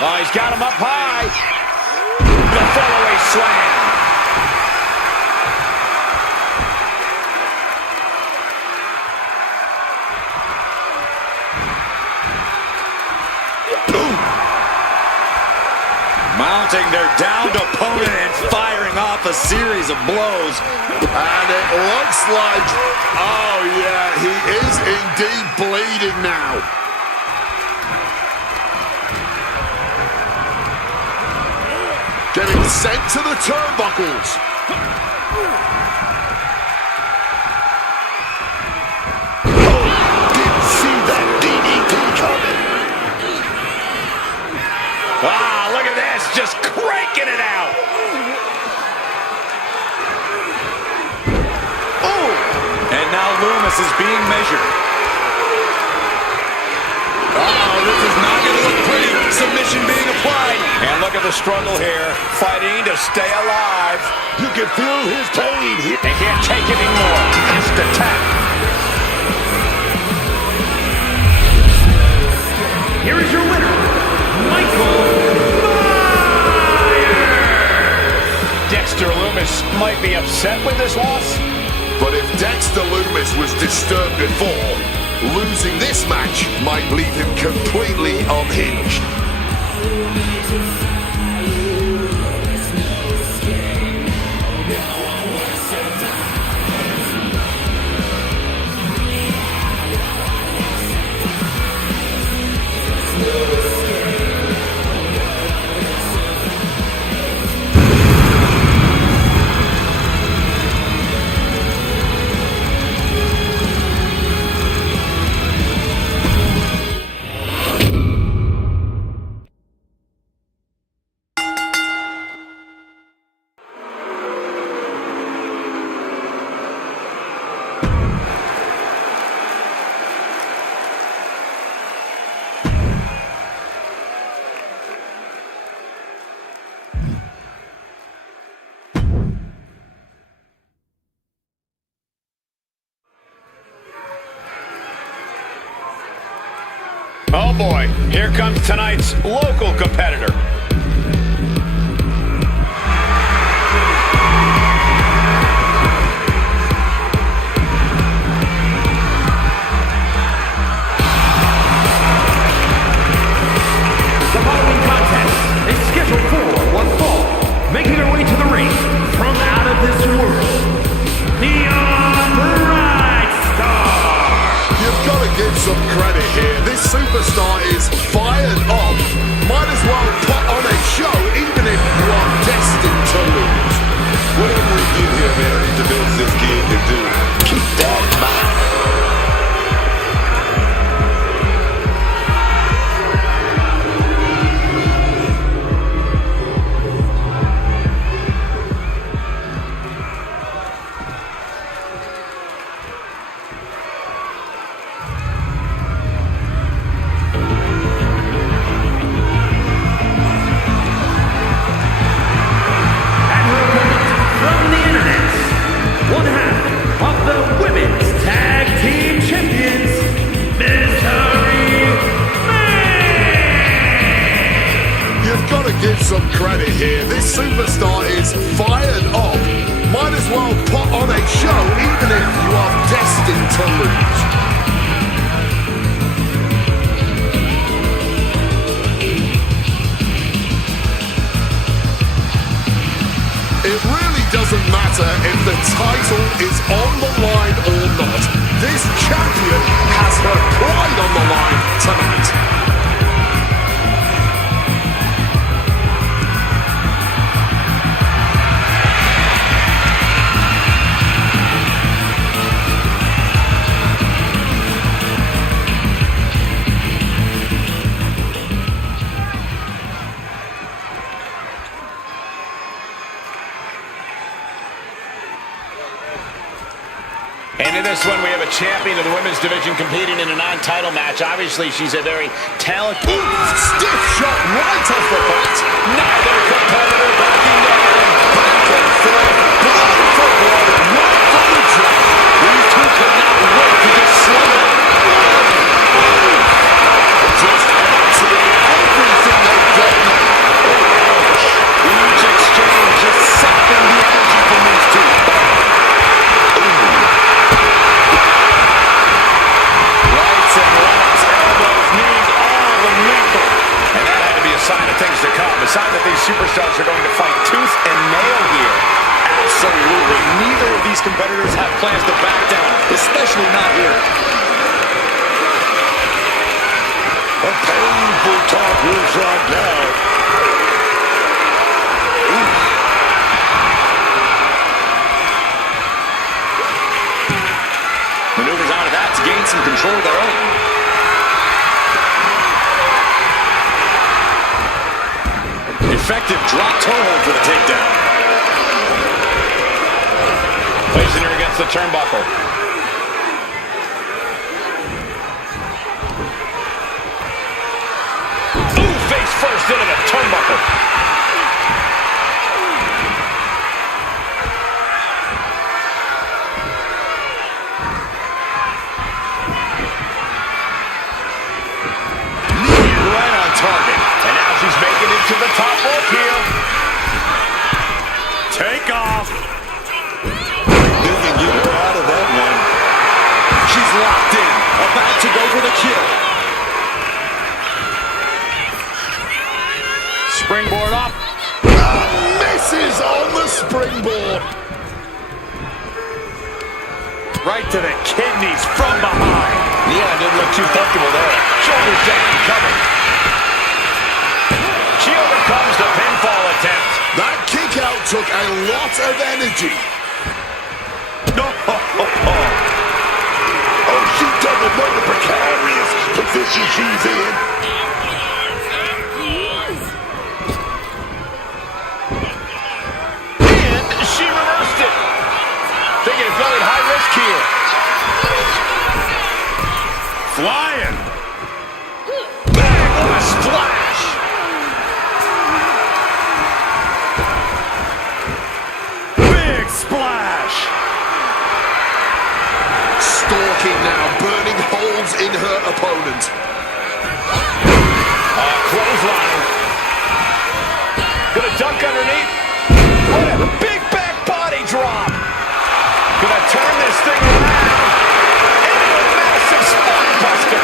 Oh, he's got him up high. The fallaway slam. Mounting their downed opponent and firing off a series of blows. And it looks like, oh yeah, he is indeed bleeding now. Getting sent to the turnbuckles. Didn't see that DDT coming. Ah, look at this, just cranking it out. Oh! And now Loomis is being measured. Uh-oh, this is not going to look pretty. Submission being applied. And look at the struggle here, fighting to stay alive. You can feel his pain here. They can't take it anymore. Has to tap. Here is your winner, Michael Myers! Dexter Loomis might be upset with this loss, But if Loomis was disturbed before, losing this match might leave him completely unhinged. Oh boy, here comes tonight's local competitor. The following contest is scheduled for one fall, making her way to the ring from out of this world, the Bright Star. You've got to give some credit here. This superstar is fired up. Might as well put on a show, even if you are destined to lose. Whatever we give him, man, he demands this kid to do. Keep that in mind. Some credit here. This superstar is fired up. Might as well put on a show, even if you are destined to lose. It really doesn't matter if the title is on the line or not. This champion has her pride on the line tonight. And in this one, we have a champion of the women's division competing in a non-title match. Obviously, she's a very talented... Stiff shot right off the bat. Neither competitor backing down. Back and forth, blood for blood, right for the drop. These two could not wait to just slam it. Just emptying everything they've got now. Each exchange just sapping the energy from these two. Sign of things to come. A sign that these superstars are going to fight tooth and nail here. Absolutely. Neither of these competitors have plans to back down, especially not here. A painful top rope right now. Maneuvers out of that to gain some control of their own. Effective drop toe hold for the takedown. Placing her against the turnbuckle. Ooh, face first into the turnbuckle. Knee right on target. And now she's making it to the top rope here. Take off. They can get her out of that one. locked in, about to go for the kill. Springboard up. Misses on the springboard. Right to the kidneys from behind. Leon didn't look too comfortable there. Shoulders down and covered. She overcomes the pinfall attempt. That kick out took a lot of energy. No. Oh, she doesn't know the precarious position she's in. And she reversed it. Thinking it's going high risk here. Flying. Bang! What a splash! Big splash. Stalking now, burning holes in her opponent. Clothesline. Gonna dunk underneath. What a big back body drop. Gonna turn this thing around into a massive spine buster.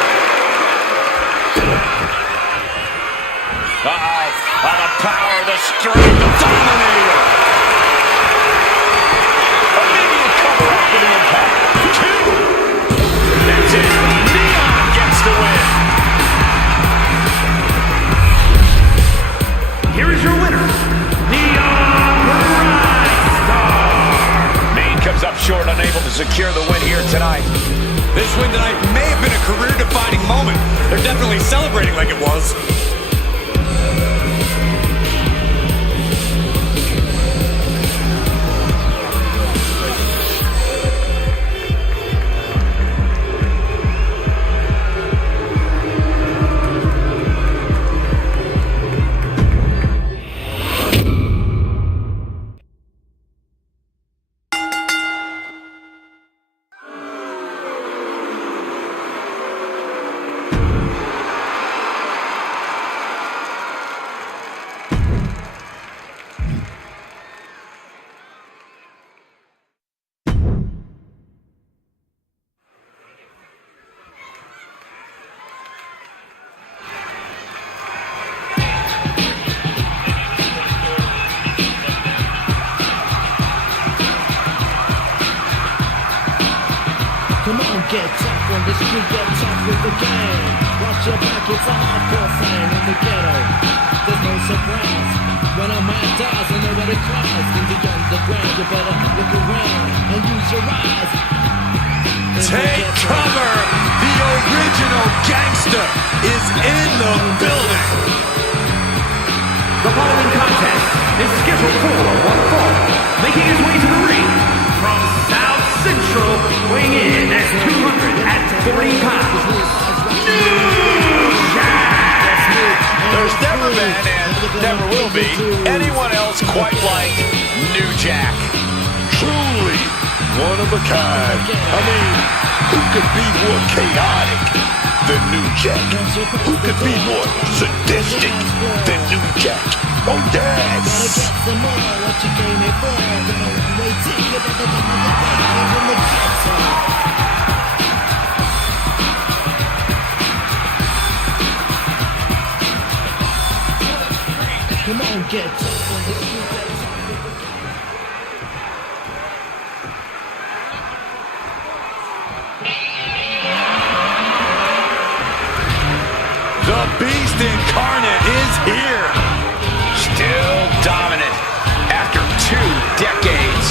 On the power, the strength, the dominator. Immediate cover after the impact. 2. That's it. Leon gets the win. Here is your winner, Leon Star. Maine comes up short, unable to secure the win here tonight. This win tonight may have been a career-defining moment. They're definitely celebrating like it was. Come on, get tough on the street, get tough with the game. Watch your back, it's a hardcore sign in the ghetto. There's no surprise when a man dies and nobody cries. In the underground, you better look around and use your eyes. Take cover! The original gangster is in the building! The following contest is scheduled for one fall, making his way to the ring from South Central, weighing in at 240 pounds, New Jack! There's never been and never will be anyone else quite like New Jack. Truly one of a kind. I mean, who could be more chaotic than New Jack? Who could be more sadistic than New Jack? Oh, yes! Come on, get tough on the street. The Beast Incarnate is here! Still dominant after 2 decades.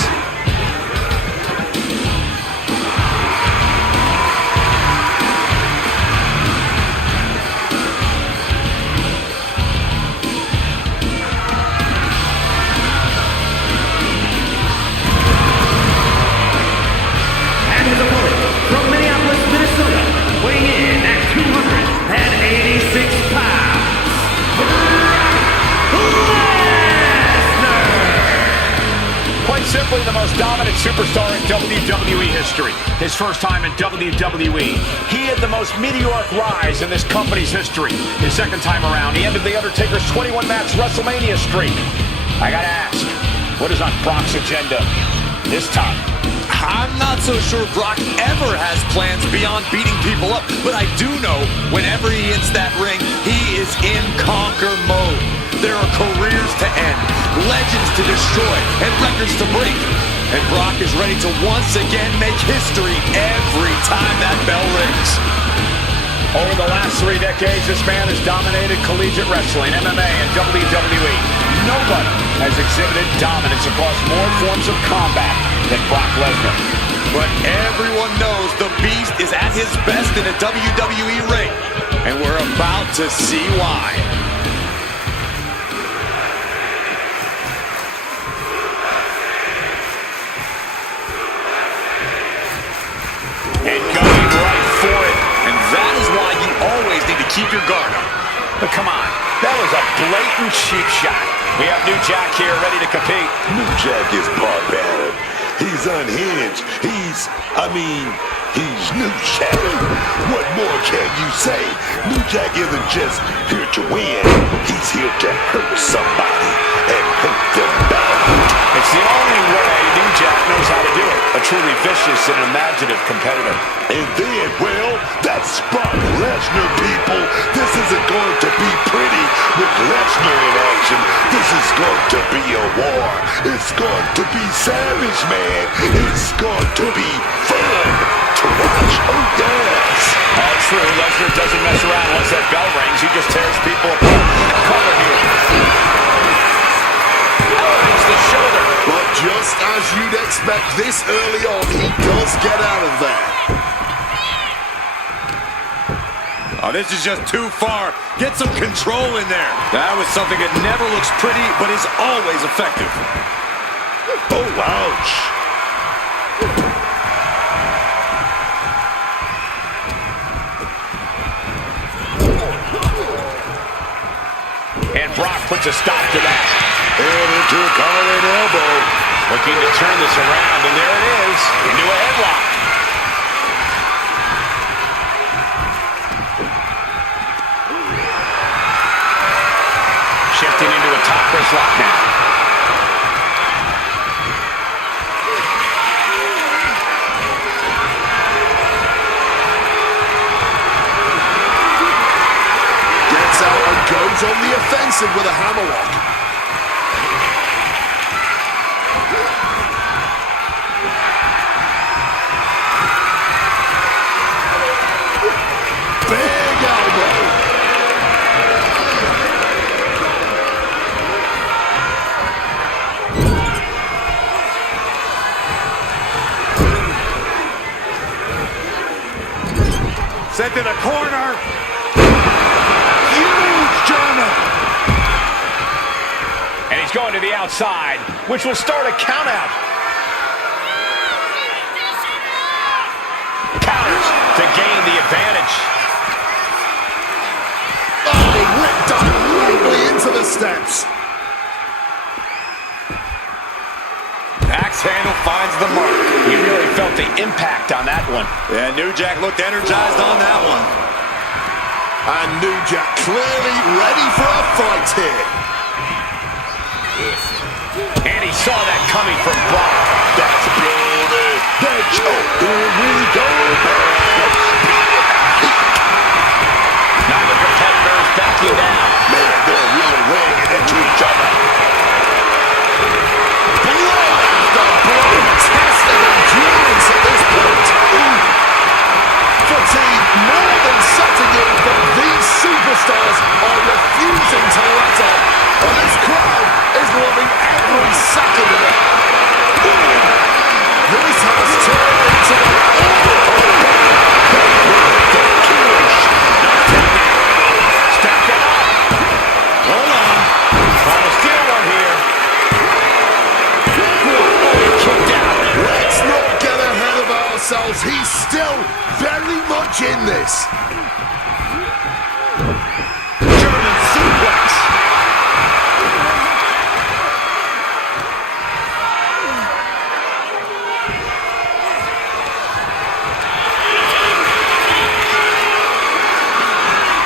And his opponent from Minneapolis, Minnesota, weighing in at 286 pounds, Quite simply, the most dominant superstar in WWE history. His first time in WWE. He had the most meteoric rise in this company's history. His second time around, he ended The Undertaker's 21-match WrestleMania streak. I gotta ask, what is on Brock's agenda this time? I'm not so sure Brock ever has plans beyond beating people up, but I do know whenever he hits that ring, he is in conquer mode. There are careers to end, legends to destroy, and records to break. And Brock is ready to once again make history every time that bell rings. Over the last 3 decades, this man has dominated collegiate wrestling, MMA, and WWE. Nobody has exhibited dominance across more forms of combat than Brock Lesnar. But everyone knows the Beast is at his best in a WWE ring, and we're about to see why. And going right for it. And that is why you always need to keep your guard up. But come on, that was a blatant cheap shot. We have New Jack here ready to compete. New Jack is barbaric. He's unhinged. He's New Jack. What more can you say? New Jack isn't just here to win. He's here to hurt somebody and hurt them bad. It's the only way New Jack knows how to do it. A truly vicious and imaginative competitor. And then, well, that's Brock Lesnar, people. This isn't going to be pretty with Lesnar in action. This is going to be a war. It's going to be savage, man. It's going to be fun to watch. Oh, yes. All true. Lesnar doesn't mess around once that bell rings. He just tears people apart. Cover here. Elevates the shoulder. But just as you'd expect this early on, he does get out of there. Oh, this is just too far. Get some control in there. That was something that never looks pretty, but is always effective. Oh, ouch. And Brock puts a stop to that. And into a collar and elbow. Looking to turn this around, and there it is. Into a headlock. Shifting into a top wrist lock now. Gets out and goes on the offensive with a hammerlock. Big elbow. Sent to the corner. Huge German. And he's going to the outside, which will start a count out. Counters to gain the advantage. Oh, ripped directly into the steps. Axe handle finds the mark. He really felt the impact on that one. Yeah, New Jack looked energized on that one. And New Jack clearly ready for a fight here. And he saw that coming from Brock. That's beauty. That's here we go, man. Now the competitors backing down. Man, they're really weighing into each other. Testing endurance at this point. Fatigue more than setting in, but these superstars are refusing to let up. And this crowd is loving every second of it. This has turned into Step it up. Hold on. Trying to steal one here. Let's not get ahead of ourselves. He's still very much in this. German suplex.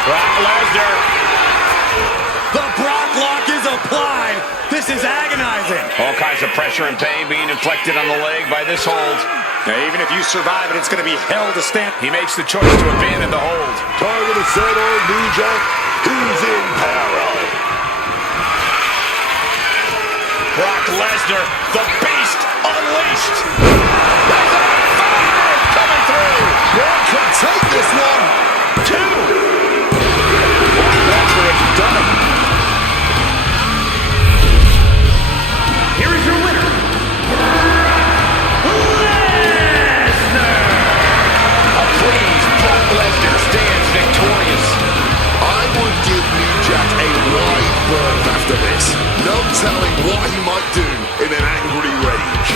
Brock Lesnar. The Brock lock is applied. This is agonizing. All kinds of pressure and pain being inflicted on the leg by this hold. Now, even if you survive it, it's going to be hell to stand. He makes the choice to abandon the hold. Target is set on New Jack. He's in peril. Brock Lesnar, the beast, unleashed. Lesnar, 5 coming through. Brock can take this one. 2. Brock Lesnar has done it. Here is your winner, Brock Lesnar. A pleased Brock Lesnar stands victorious. I would give New Jack a wide berth after this. No telling what he might do in an angry rage.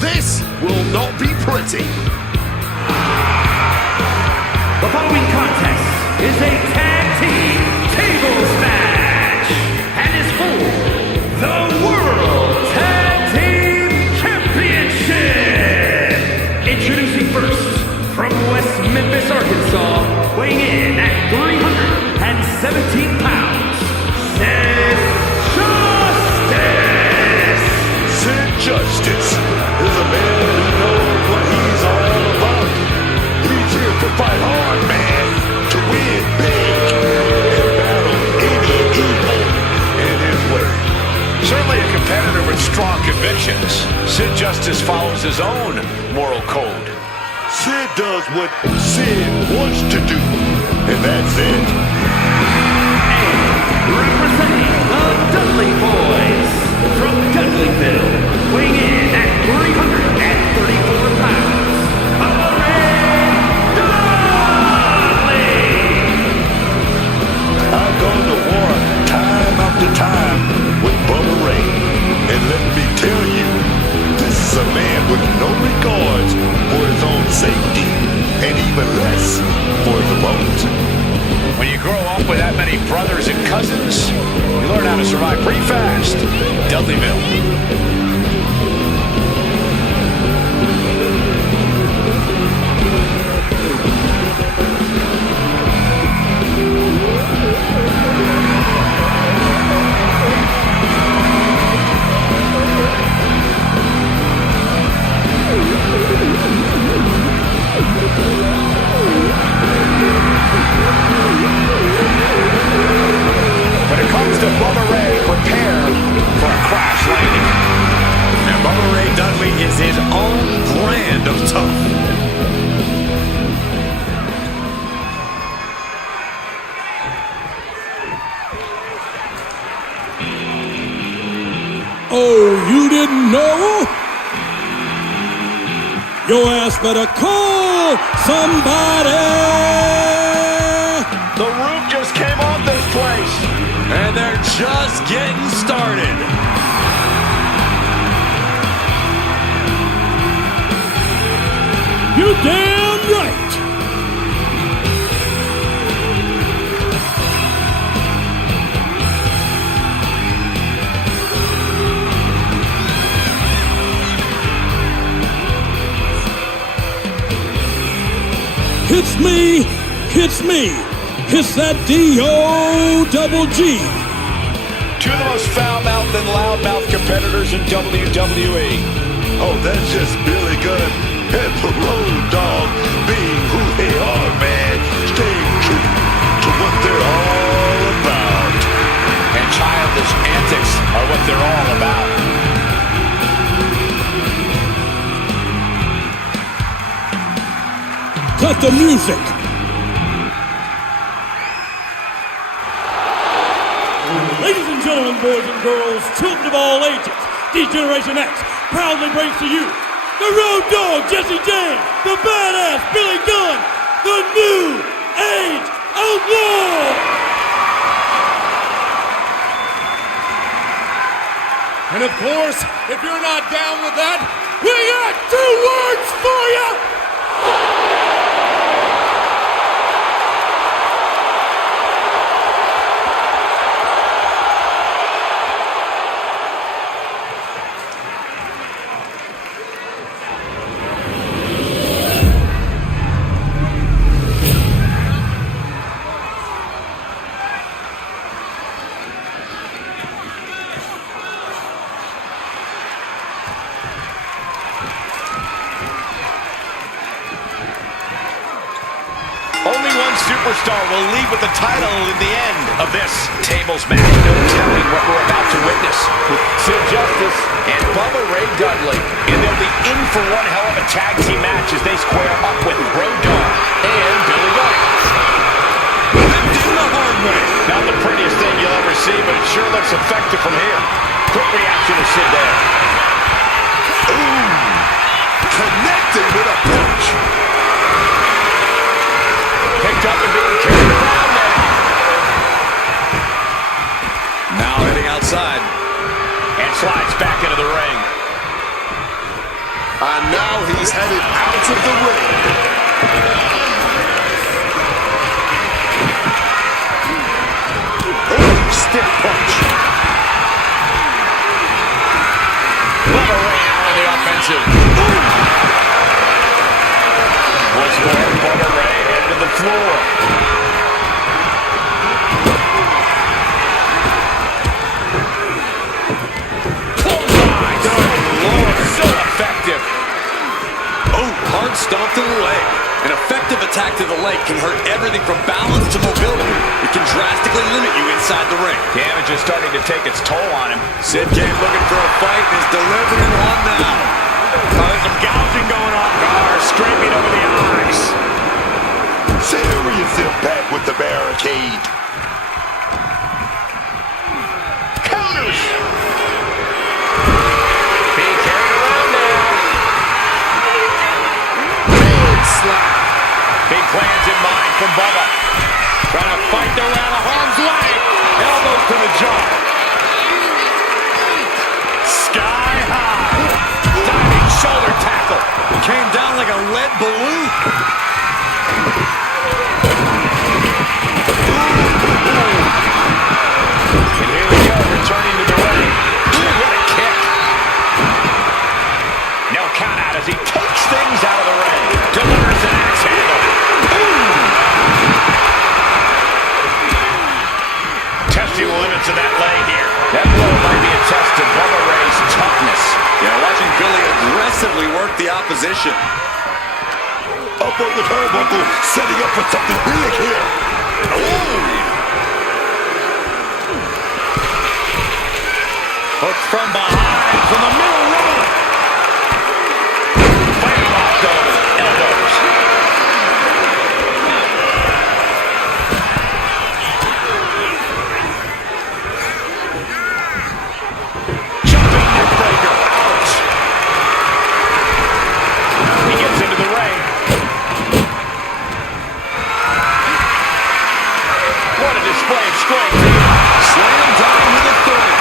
This will not be pretty. The following contest is a tag team tables match and is for the World Tag Team Championship. Introducing first, from West Memphis, Arkansas, weighing in at 317 pounds, Sid Justice. Sid Justice is a man who knows what he's all about. He's here to fight hard, man, to win big, and battle any evil in his way. Certainly a competitor with strong convictions. Sid Justice follows his own moral code. Sid does what Sid wants to do, and that's it. Representing the Dudley Boys from Dudleyville, weighing in at 334 pounds, Dudley! I've gone to war time after time with Bubba Ray, and let me tell you, this is a man with no regards for his own safety, and even less for his opponents. When you grow up with that many brothers and cousins, you learn how to survive pretty fast. Dudleyville. When it comes to Bubba Ray, prepare for a crash landing. And Bubba Ray Dudley is his own brand of tough. Oh, you didn't know? Your ass better call somebody. The roof just came off this place. And they're just getting started. You damn right. Hits me, hits me. Hits that D-O-double-G. Two of the most foul-mouthed and loud-mouthed competitors in WWE. Oh, that's just Billy Gunn and the Road Dogg being who they are, man. Staying true to what they're all about. And childish antics are what they're all about. Cut the music. Ladies and gentlemen, boys and girls, children of all ages, D-Generation X proudly brings to you the Road Dogg Jesse James, the badass Billy Gunn, the New Age Outlaw! And of course, if you're not down with that, we got 2 words for you! Only one superstar will leave with the title in the end of this tables match. No telling what we're about to witness with Sid Justice and Bubba Ray Dudley. And they'll be in for one hell of a tag team match as they square up with Road Dogg and Billy Gunn. Whipped in the hard way. Not the prettiest thing you'll ever see, but it sure looks effective from here. Quick reaction to Sid there. Ooh, connecting with a punch. Picked up and being carried around there. Now heading outside. And slides back into the ring. And now he's headed out of the ring. Ooh, stiff punch. Bubba Ray out on the offensive. Once more, Bubba Ray headed to the floor. Clothesline. Good Lord, so effective. Oh, hard stomp to the leg. An effective attack to the leg can hurt everything from balance to mobility. It can drastically limit you inside the ring. Damage is starting to take its toll on him. Sid came looking for a fight and is delivering one now. There's some gouging going on. Scraping over the eyes. Serious impact with the barricade. Counters. Being carried around now. Big slap. Big plans in mind from Bubba. Trying to fight their way out of harm's way. Elbows to the jaw. Sky high. Diving shoulder tackle. Came down like a lead balloon. And here we go, returning to the ring. Ooh, what a kick. No count out as he takes things out of the ring. Delivers an axe handle. Ooh. Testing the limits of that leg here. That blow might be a test to Bubba Ray's toughness. Yeah, watching Billy aggressively work the opposition. Up on the turnbuckle, setting up for something big here. Hook from behind, from the middle rope. Fire locked over, elbows. Jumping neck breaker, ouch. He gets into the ring. What a display of strength. Slam down with authority.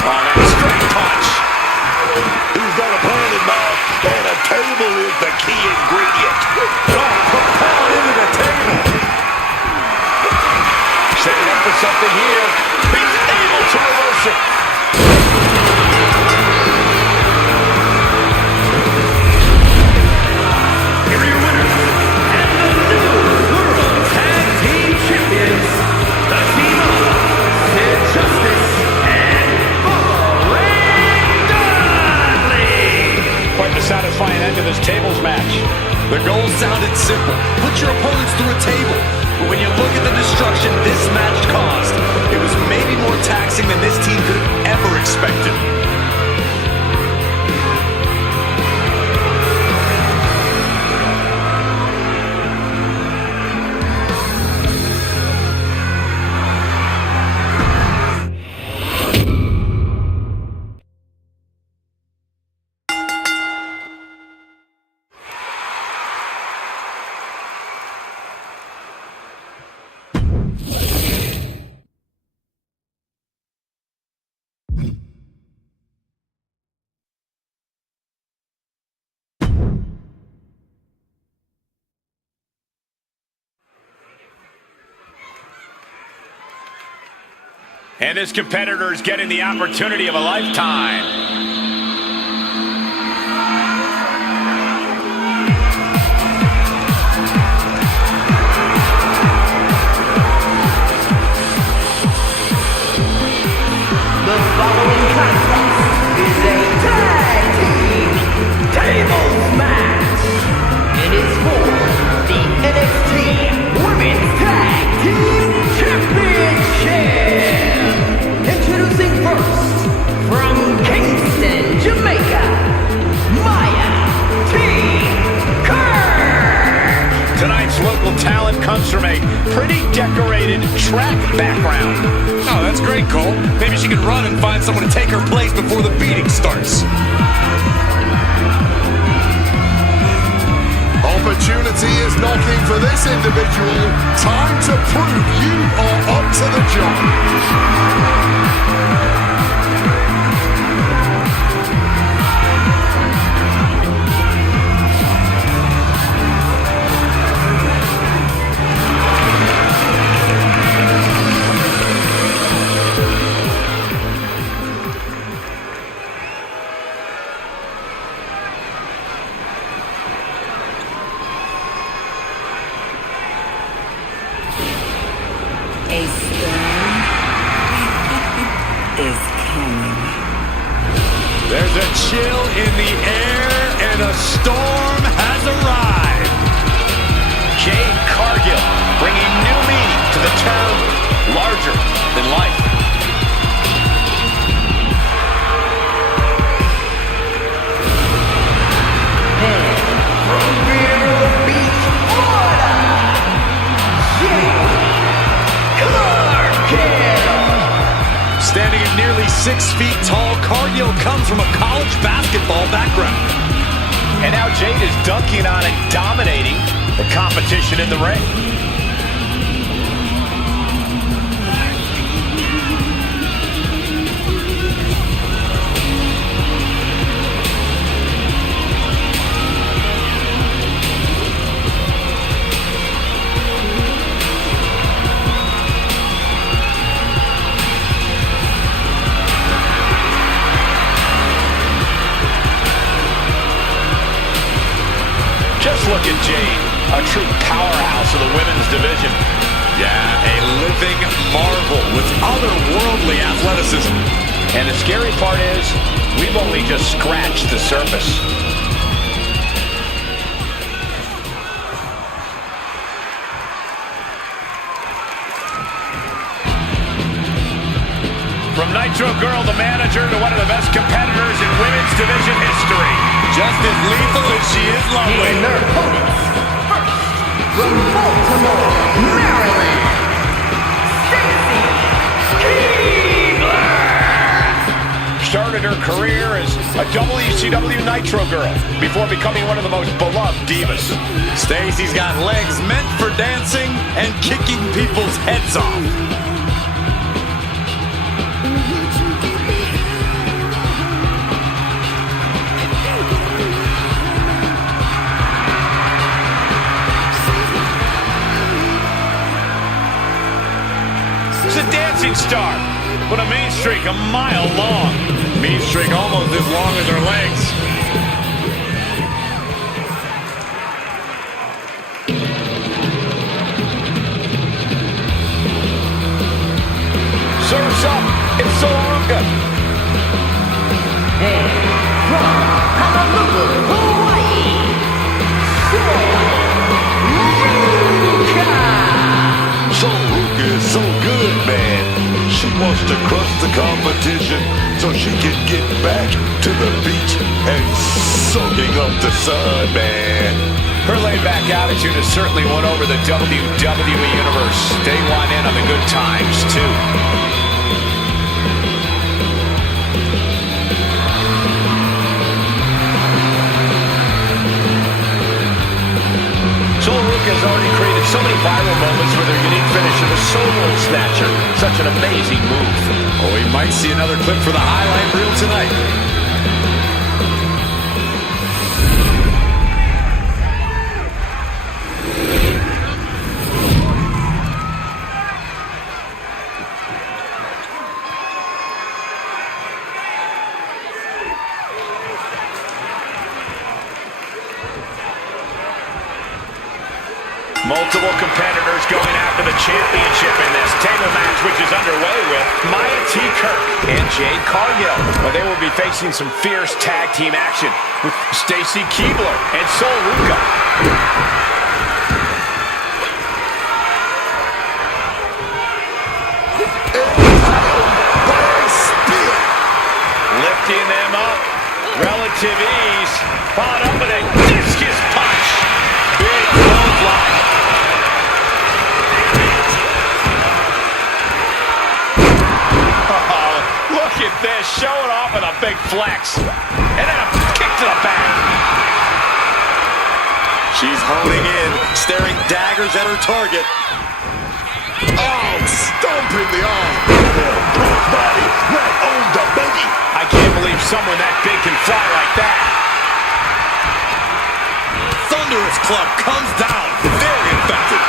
Oh, that straight punch. He's got a plan in mind, and a table is the key ingredient. Oh, propelled into the table. Setting up for something here. He's able to reverse it. Here are your winners, and the new World Tag Team Champions, the team of Sid Justice and Bubba Ray Dudley. Quite the satisfying end to this tables match. The goal sounded simple. Put your opponents through a table. But when you look at the destruction this match caused, it was maybe more taxing than this team could have ever expected. And this competitor is getting the opportunity of a lifetime. The following contest is a tag team tables match. It is for the NXT Women's Tag Team Championship. Introducing first, from Kingston, Jamaica, Maya T. Kirk. Tonight's local talent comes from a pretty decorated track background. Oh, that's great, Cole. Maybe she can run and find someone to take her place before the beating starts. Opportunity is knocking for this individual. Time to prove you are up to the job. A storm is coming. There's a chill in the air, and a storm has arrived. Jade Cargill bringing new meaning to the term larger than life. And from Vero Beach, Florida, Jade Cargill. Standing at nearly 6 feet tall, Cargill comes from a college basketball background. And now Jade is dunking on and dominating the competition in the ring. Just look at Jade, a true powerhouse of the women's division. Yeah, a living marvel with otherworldly athleticism. And the scary part is, we've only just scratched the surface. From Nitro Girl, the manager, to one of the best competitors in women's division history. Just as lethal as she is lovely. And their opponents, first, from Baltimore, Maryland, Stacy Keibler. Started her career as a WCW Nitro Girl before becoming one of the most beloved divas. Stacy's got legs meant for dancing and kicking people's heads off. She's a dancing star with a mean streak a mile long. Mean streak almost as long as her legs. Surf's up. It's Aloha. And from Honolulu, Hawaii, Ruka is so good, man. She wants to crush the competition so she can get back to the beach and soaking up the sun, man. Her laid-back attitude has certainly won over the WWE Universe. They want in on the good times, too. Ruka has already created so many viral moments with her unique finish of the solo snatcher. Such an amazing move. Oh, we might see another clip for the highlight reel tonight. Multiple competitors going after the championship in this table match, which is underway with Maya T. Kirk and Jade Cargill. Well, they will be facing some fierce tag team action with Stacy Keibler and Sol Ruca. Lifting them up, relative ease, followed up with a discus punch. Big clothesline. Oh, look at this, showing off with a big flex. And then a kick to the back. She's honing in, staring daggers at her target. Oh, stomping the arm. Crossbody, right on the boogie. I can't believe someone that big can fly like that. Thunderous club comes down, very effective.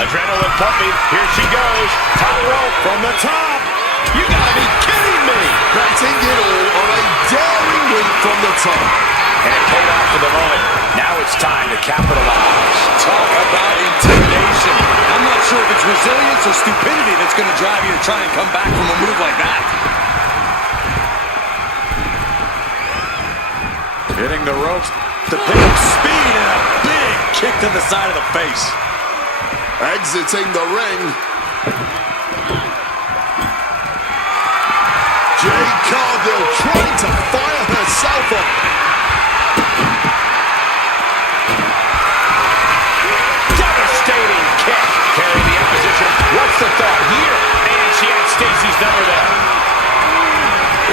Adrenaline pumping, here she goes. Top rope from the top. You gotta be kidding me. Betting it all on a daring leap from the top. And it paid off for the moment. Now it's time to capitalize. Talk about intimidation. I'm not sure if it's resilience or stupidity that's going to drive you to try and come back from a move like that. Hitting the ropes to pick up speed and a big kick to the side of the face. Exiting the ring. Jade Cargill trying to fire herself up. Devastating kick. Carrying the opposition. What's the thought here? And she had Stacy's number there.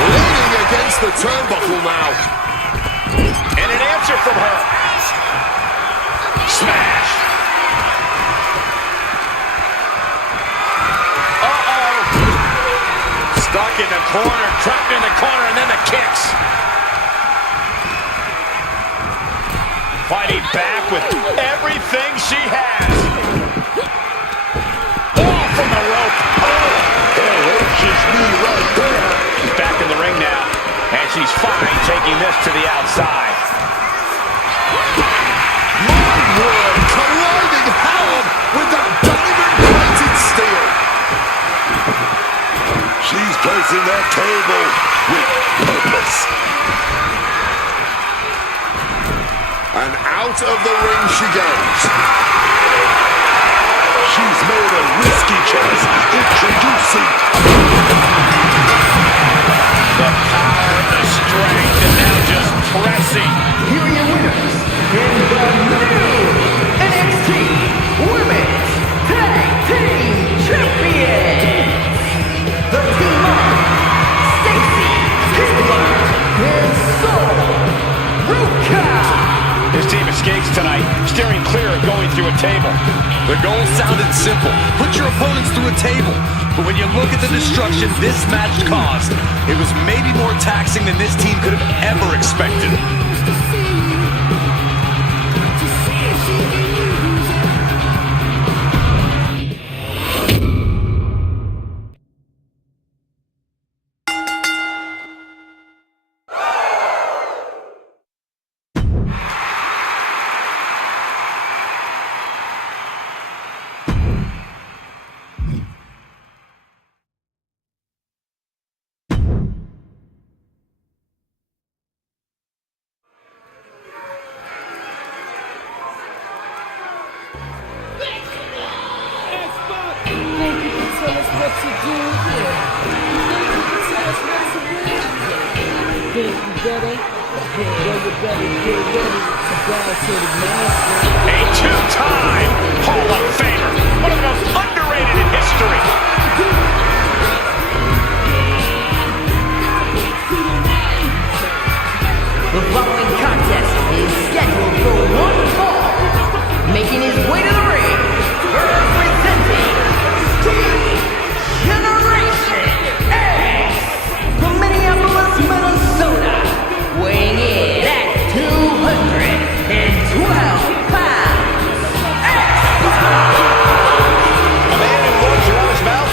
Leaning against the turnbuckle now. And an answer from her. Smash. Uh-oh. Stuck in the corner, trapped in the corner, and then the kicks. Fighting back with everything she has. Oh, from the rope. Oh, Hellacious knee right there. she's back in the ring now, and she's fine taking this to the outside. Wood colliding hard with that diamond-plated steel. She's placing that table with purpose. And out of the ring she goes. She's made a risky choice. Introducing The power, the strength, and now just pressing. Here are your winners in the new NXT Women's Tag Team Champions. The team of Stacy Keibler and Sol Ruca. This team escapes tonight, steering clear of going through a table. The goal sounded simple. Put your opponents through a table. But when you look at the destruction this match caused, it was maybe more taxing than this team could have ever expected. A two-time Hall of Famer, one of the most underrated in history. The following contest is scheduled for one fall. Making his way to the ring, representing Generation X from Minneapolis, Minnesota, weighing in at 212 pounds. A man who works around his mouth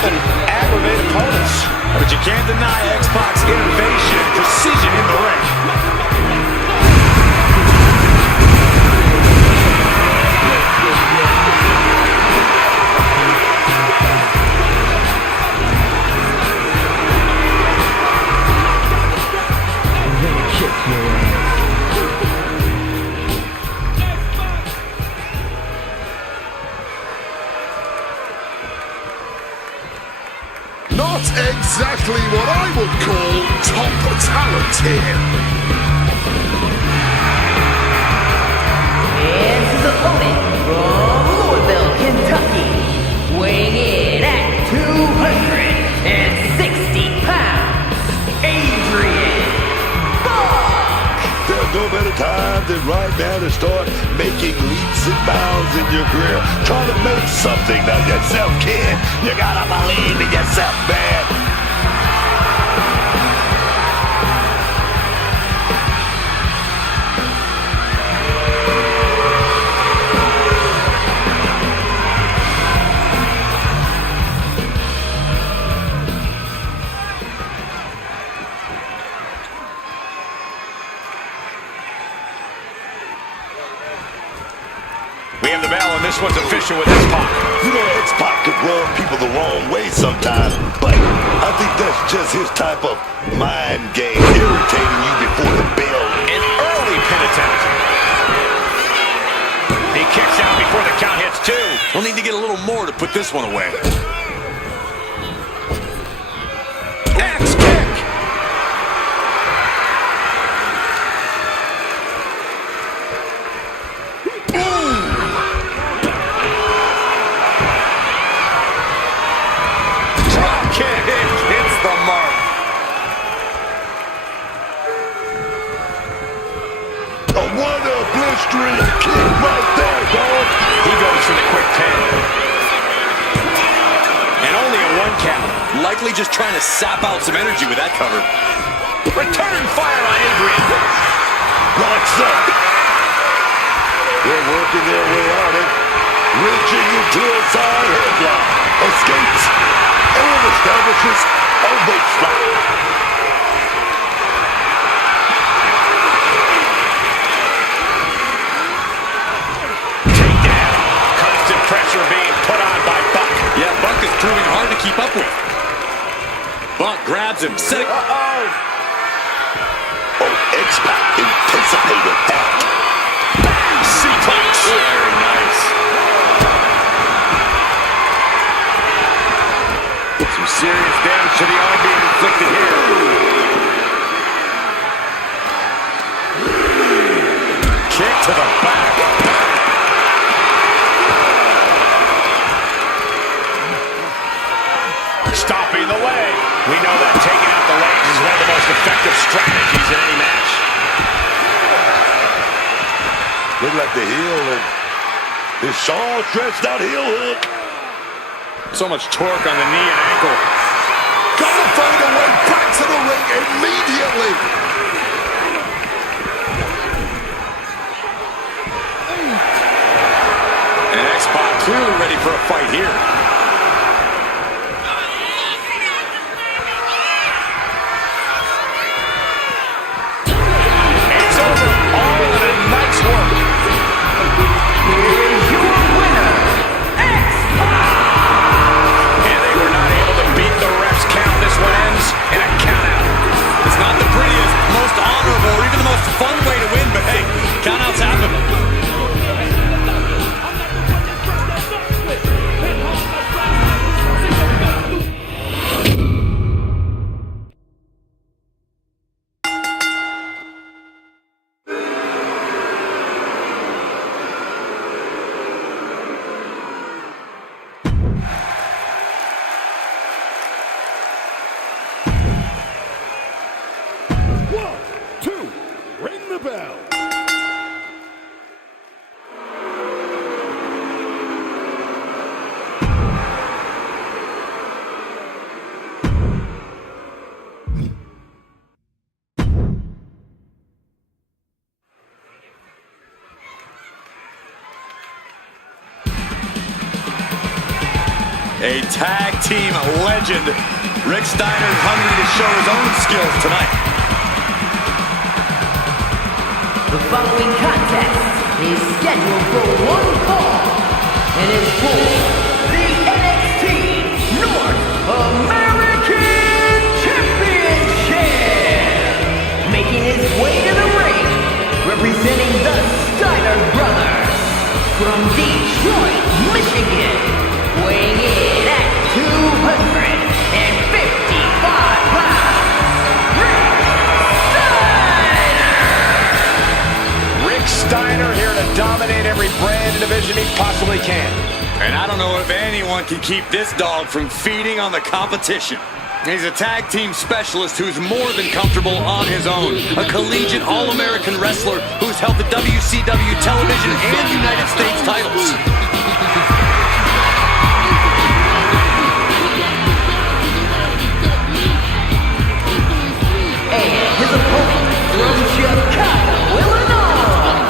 That's exactly what I would call top talent here. And his opponent from Louisville, Kentucky, weighing in at 260 pounds, Adrian Buck. There's no better time than right now to start making leaps and bounds in your career. Try to make something of yourself, kid. You gotta believe in yourself, man. We have the bell, and this one's official with X-Pac. You know, X-Pac could rub people the wrong way sometimes, but I think that's just his type of mind game, irritating you before the bell. An early pin attempt. He kicks out before the count hits two. We'll need to get a little more to put this one away. Axe kick. Kick right there, dog. He goes for the quick pin. And only a one count. Likely just trying to sap out some energy with that cover. Return fire on Adrian. Locks up. They're working their way out of reaching into a side headlock. Escapes and establishes a waistlock. Pressure being put on by Buck. Yeah, Buck is proving hard to keep up with. Buck grabs him. Oh, X-Pac anticipated that. C-Tox. Very nice. Some serious damage to the arm being inflicted here. Kick to the back. Stopping the leg. We know that taking out the legs is one of the most effective strategies in any match. Look like the heel and his shaw stretched out heel hook. So much torque on the knee and ankle. Gotta find a way back to the ring immediately. And X-Pac clearly ready for a fight here. Fun way to win, but hey, countouts happen. A tag team legend. Rick Steiner's hungry to show his own skills tonight. The following contest is scheduled for one fall and is for the NXT North American Championship. Making his way to the ring, representing the Steiner Brothers from Detroit, Michigan. Weighing in at 250 dominate every brand and division he possibly can. And I don't know if anyone can keep this dog from feeding on the competition. He's a tag team specialist who's more than comfortable on his own. A collegiate All-American wrestler who's held the WCW television and United States titles. And his opponent from Chicago, Illinois,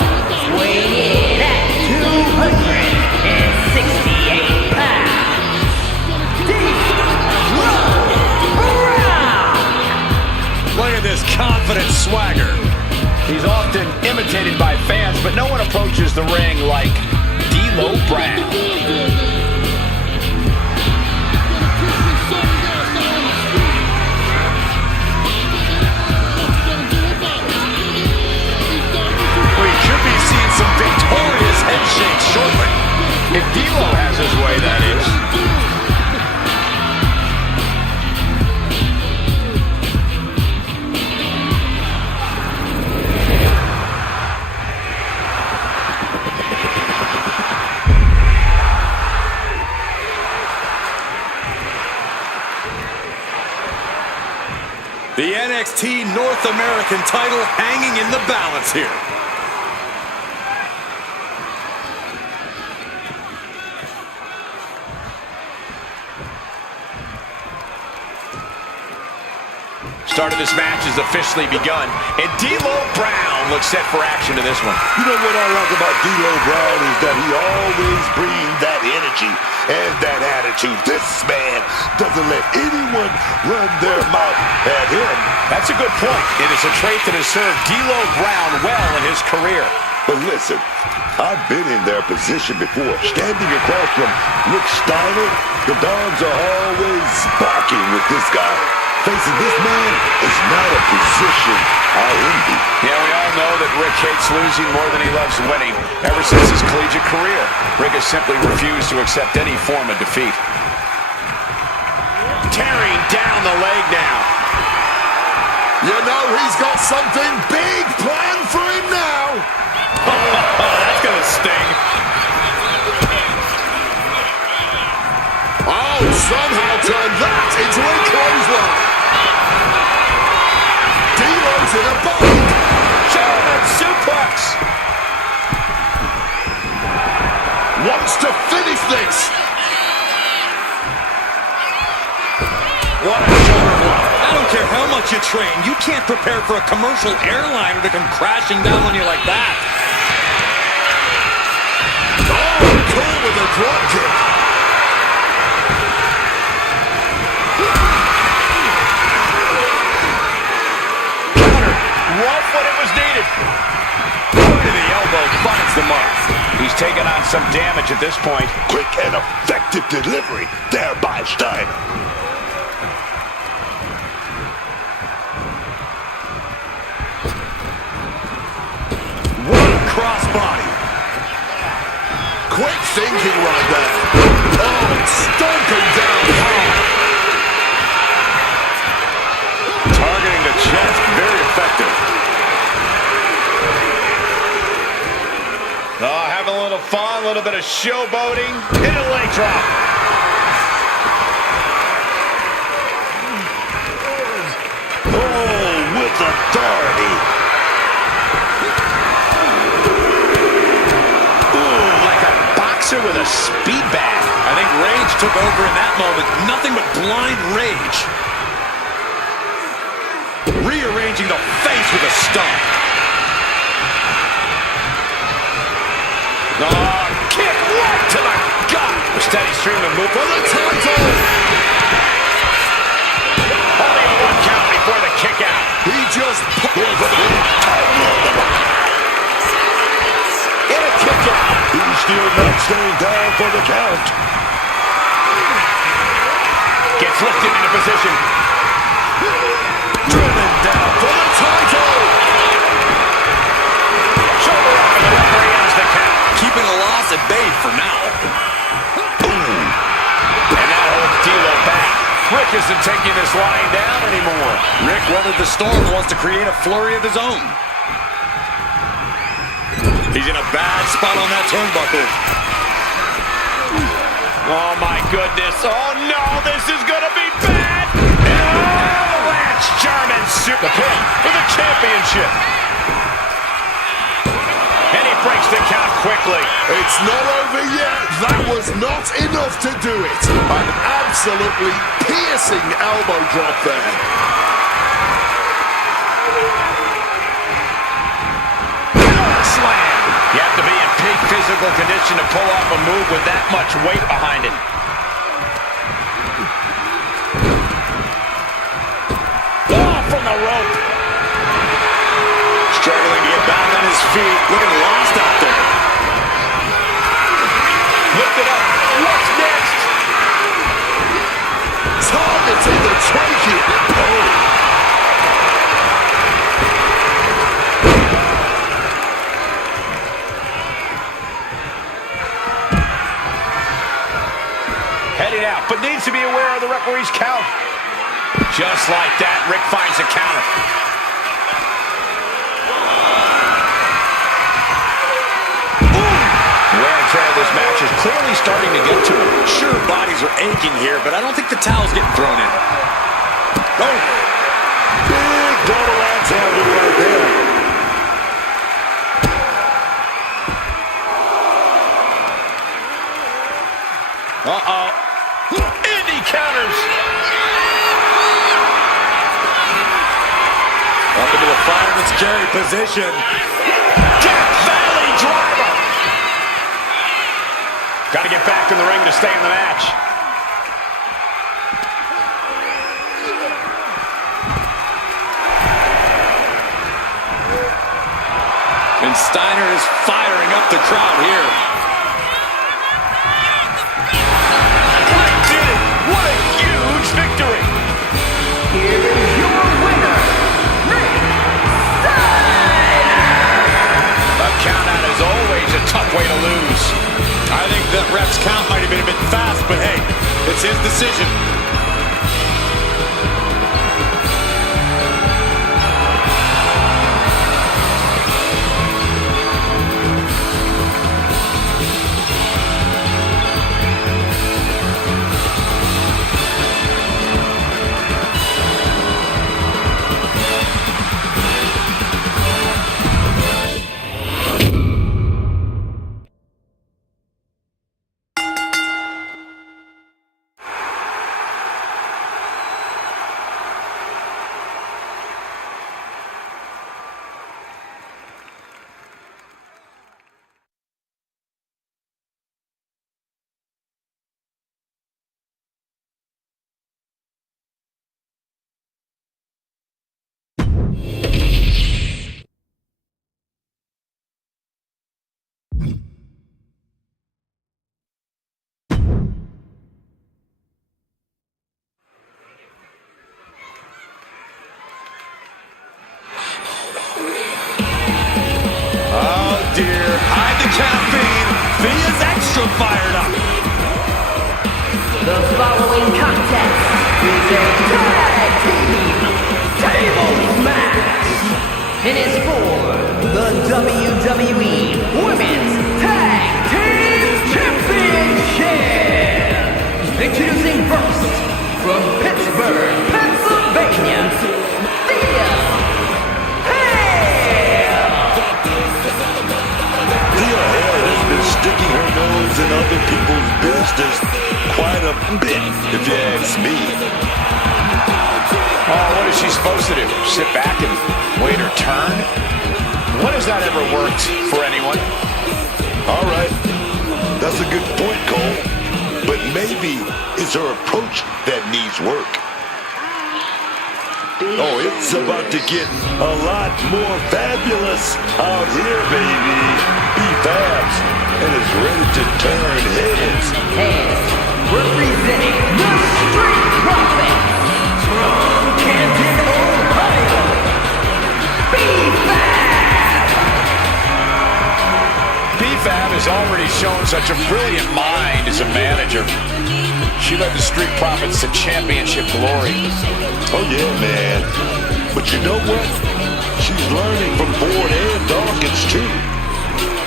weighing in at 268 pounds, D-Lo. Look at this confident swagger. He's often imitated by fans, but no one approaches the ring like D'Lo Brown. Some victorious head shakes shortly. If D'Lo has his way, that is. The NXT North American title hanging in the balance here. Start of this match has officially begun, and D'Lo Brown looks set for action to this one. You know what I like about D'Lo Brown is that he always brings that energy and that attitude. This man doesn't let anyone run their mouth at him. That's a good point. It is a trait that has served D'Lo Brown well in his career. But listen, I've been in their position before. Standing across from Rick Steiner, the dogs are always barking with this guy. Facing this man is not a position I envy. Yeah, we all know that Rick hates losing more than he loves winning. Ever since his collegiate career, Rick has simply refused to accept any form of defeat. Tearing down the leg now. You know he's got something big planned for him now. That's gonna sting. Oh, somehow turned that into a clothesline. D'Lo's in a bind. German suplex. Wants to finish this. What a shoulder blow. I don't care how much you train, you can't prepare for a commercial airliner to come crashing down on you like that. Oh, cool with a drop kick. Rough when it was needed. Point to the elbow finds the mark. He's taken on some damage at this point. Quick and effective delivery there by Steiner. What a crossbody. Quick thinking right there. Oh, stomping down hard. Targeting the chest, very effective. Oh, having a little fun, a little bit of showboating. Hit a leg drop. Oh, with authority. Ooh, like a boxer with a speed bag. I think rage took over in that moment. Nothing but blind rage. Rearranging the face with a stomp. Oh, kick right to the gut. A steady stream of movement. For the title. Only a 1 count before the kick out. He just In a kick out. He's still not staying down for the count. Gets lifted into position. driven down for the title. Shoulder up and the referee ends the count. Keeping the loss at bay for now. Boom. And that holds D'Lo back. Rick isn't taking this lying down anymore. Rick weathered the storm and wants to create a flurry of his own. He's in a bad spot on that turnbuckle. Oh, my goodness. Oh, no, this is going to be bad. Oh, that's German super pin for the championship. And he breaks the count quickly. It's not over yet. That was not enough to do it. An absolutely piercing elbow drop there. Slam. You have to be in peak physical condition to pull off a move with that much weight behind it. Oh, from the rope. Struggling to get back on his feet. Looking lost out there. Lift it up. What's next? Targeting the trachea. Oh. Heading out, but needs to be aware of the referee's count. Just like that, Rick finds a counter. Wear and tear of this match is clearly starting to get to him. Sure, bodies are aching here, but I don't think the towel's getting thrown in. Oh, big double axe handle right there. Uh-oh. Indy counters. Up into the fireman's carry position. Death Valley driver. Got to get back in the ring to stay in the match. And Steiner is firing up the crowd here. What a huge victory! Here is your winner, Rick Steiner! A countout is always a tough way to lose. I think that ref's count might have been a bit fast, but hey, it's his decision. Hide the caffeine. Thea's extra fired up. The following contest is a tag team tables match. It is for the WWE Women's Tag Team Championship. Introducing first, from Pittsburgh, Pennsylvania, Thea. Thea Hale has been sticking her nose in other people's business quite a bit, if you ask me. Oh, what is she supposed to do? Sit back and wait her turn? When has that ever worked for anyone? All right, that's a good point, Cole. But maybe it's her approach that needs work. Oh, it's about to get a lot more fabulous out here, baby. B-Fabs, and is ready to turn heads. And representing the Street Profits from Canton, Ohio, B-Fab. B-Fab has already shown such a brilliant mind as a manager. She led the Street Profits to championship glory. Oh, yeah, man. But you know what? She's learning from Ford and Dawkins, too.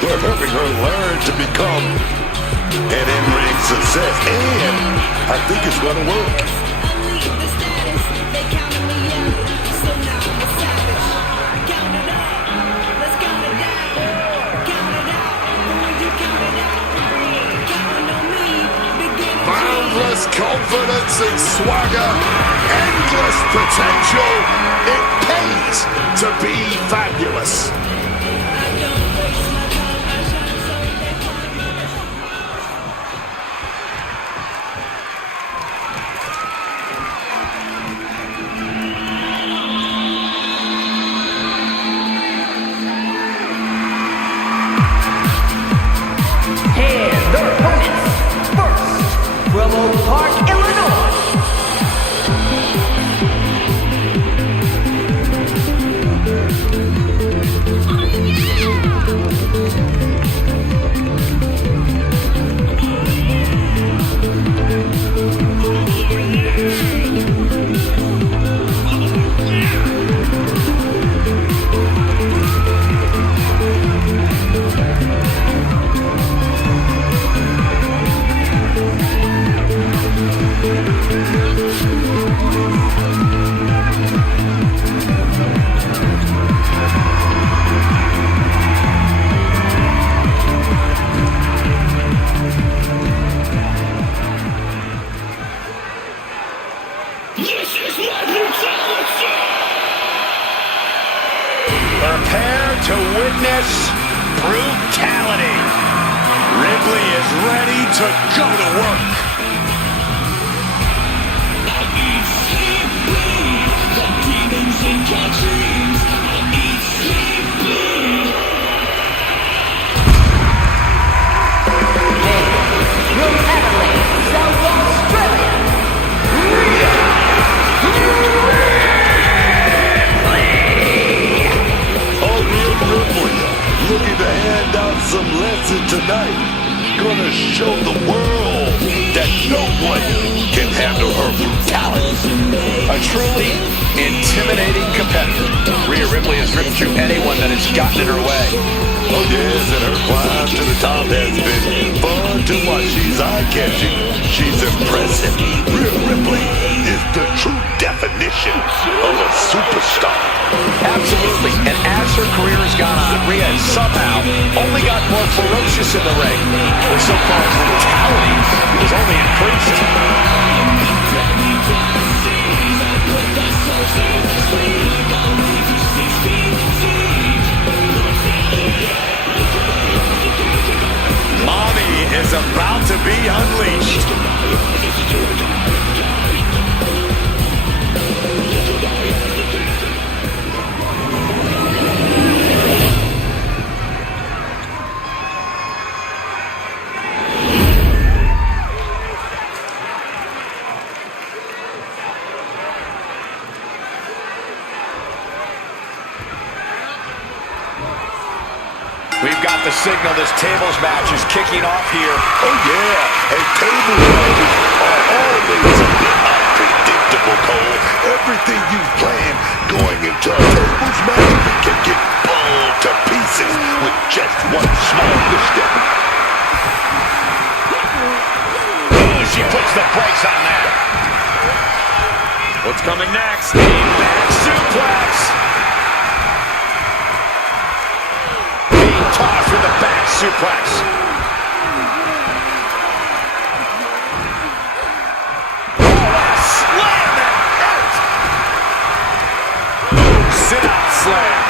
We're helping her learn to become an in-ring success, and I think it's going to work. Boundless confidence and swagger, endless potential. It pays to be fabulous. And their opponents, first, from Oak Park, Illinois. Prepare to witness brutality. Ripley is ready to go to work. From Adelaide, South Australia, Looking to hand out some lessons tonight. Gonna show the world that no one can handle her brutality. A truly intimidating competitor. Rhea Ripley has driven through anyone that has gotten in her way. Oh yes, and her climb to the top has been fun to watch. She's eye-catching. She's impressive. Rhea Ripley is the true definition of a superstar. Absolutely. And as her career has gone on, Rhea has somehow only got more ferocious in the ring. Her so-called brutality has only increased. Mommy is about to be unleashed. We've got the signal this tables match is kicking off here. Oh yeah, and table matches are always a bit unpredictable, Cole. Everything you plan going into a tables match can get blown to pieces with just one small misstep. Oh, she puts the brakes on that. What's coming next? Back suplex. Toss with the back suplex. Slam that hurt. Sit out slam.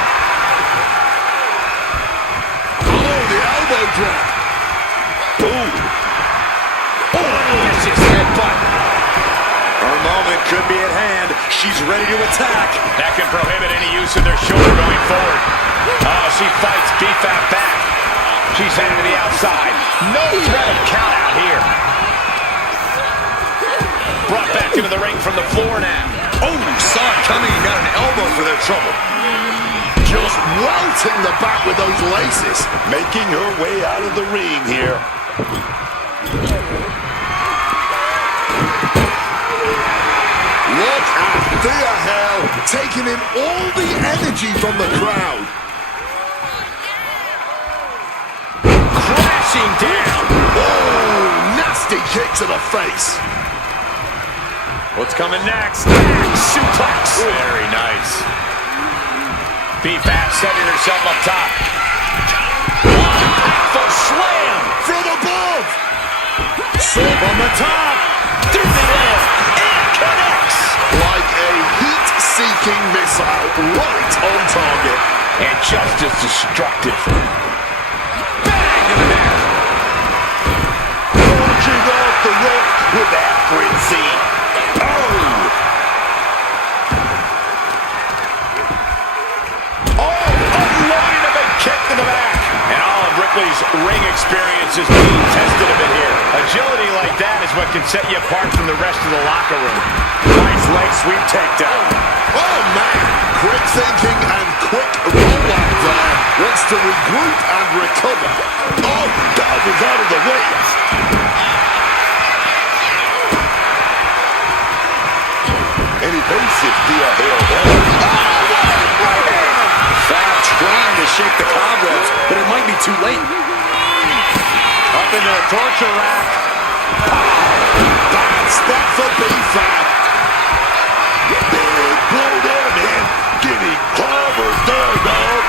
Oh, the elbow drop. Boom. Vicious headbutt. Her moment could be at hand. She's ready to attack. That can prohibit any use of their shoulder going forward. Oh, she fights BFAP back. She's headed to the outside. No threat of count out here. Brought back into the ring from the floor now. Oh, saw it coming and got an elbow for their trouble. Just welting the back with those laces. Making her way out of the ring here. Look at Thea Hell taking in all the energy from the crowd. crashing down. Oh, nasty kick to the face. What's coming next? Suplex. Very nice. B-Fab setting herself up top. Impactful slam from above. Serve on the top. Through the air. It connects. Like a heat-seeking missile right on target. And just as destructive. Bang in the neck. Launching off the rope with accuracy. Unloading a big kick to the back. And all of Ripley's ring experience is being tested a bit here. Agility like that is what can set you apart from the rest of the locker room. Nice leg sweep takedown. Oh, man. Quick thinking and quick rollout there. Wants to regroup and recover. Oh, dodges out of the way. And he faces via hell. Fab trying to shake the cobwebs, but it might be too late. Up into the torture rack. Bad spot for B-Fab. Big blow there, man. Getting clobbered there, dog.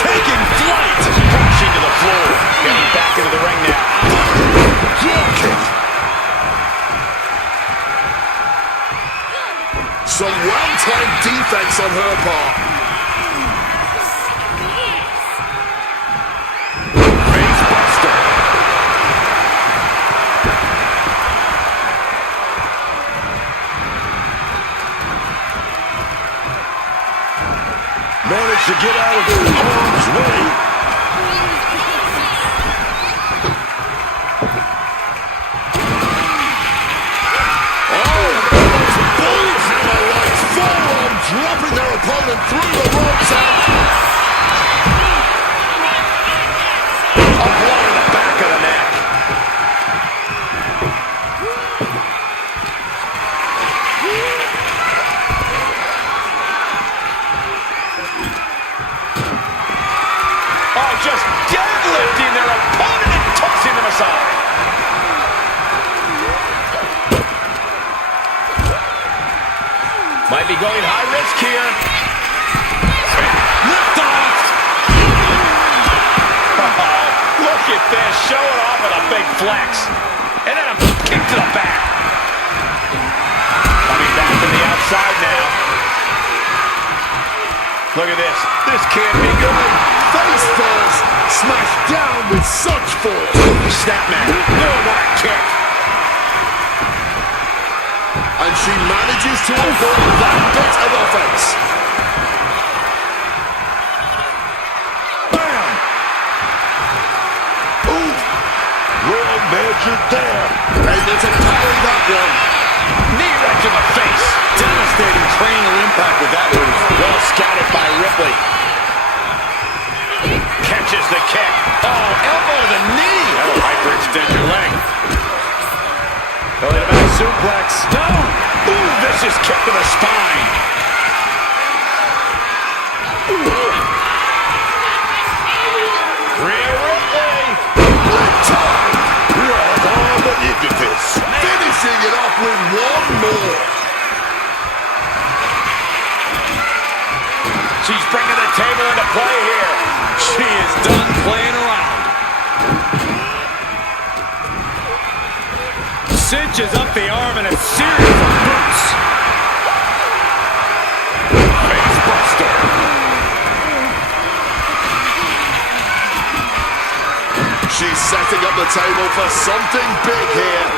Taking flight. Crashing to the floor. Getting back into the ring now. Drop kick. Some well-timed defense on her part. Face buster. Managed to get out of harm's way. Dropping their opponent through the ropes and... A blow to the back of the neck. Oh, just deadlifting their opponent and tossing them aside. Might be going high risk here. Lift off. Oh, look at this. Showing off with a big flex. And then a kick to the back. Coming back from the outside now. Look at this. This can't be good. Face first. Smashed down with such force. Snapman. No, what a kick. And she manages to avoid that bit of offense. Bam! Ooh! Well measured there. Able to parry that one. Knee right to the face. Devastating cranial impact with that move. Well scouted by Ripley. Catches the kick. Oh, elbow to the knee. That'll hyperextend your leg. Belly to back suplex. No. Ooh, vicious kick to the spine. Rhea Ripley. Right on the impetus. Finishing it off with one more. She's bringing the table into play here. She is done playing around. Cinches up the arm in a series of boots. Face buster. She's setting up the table for something big here.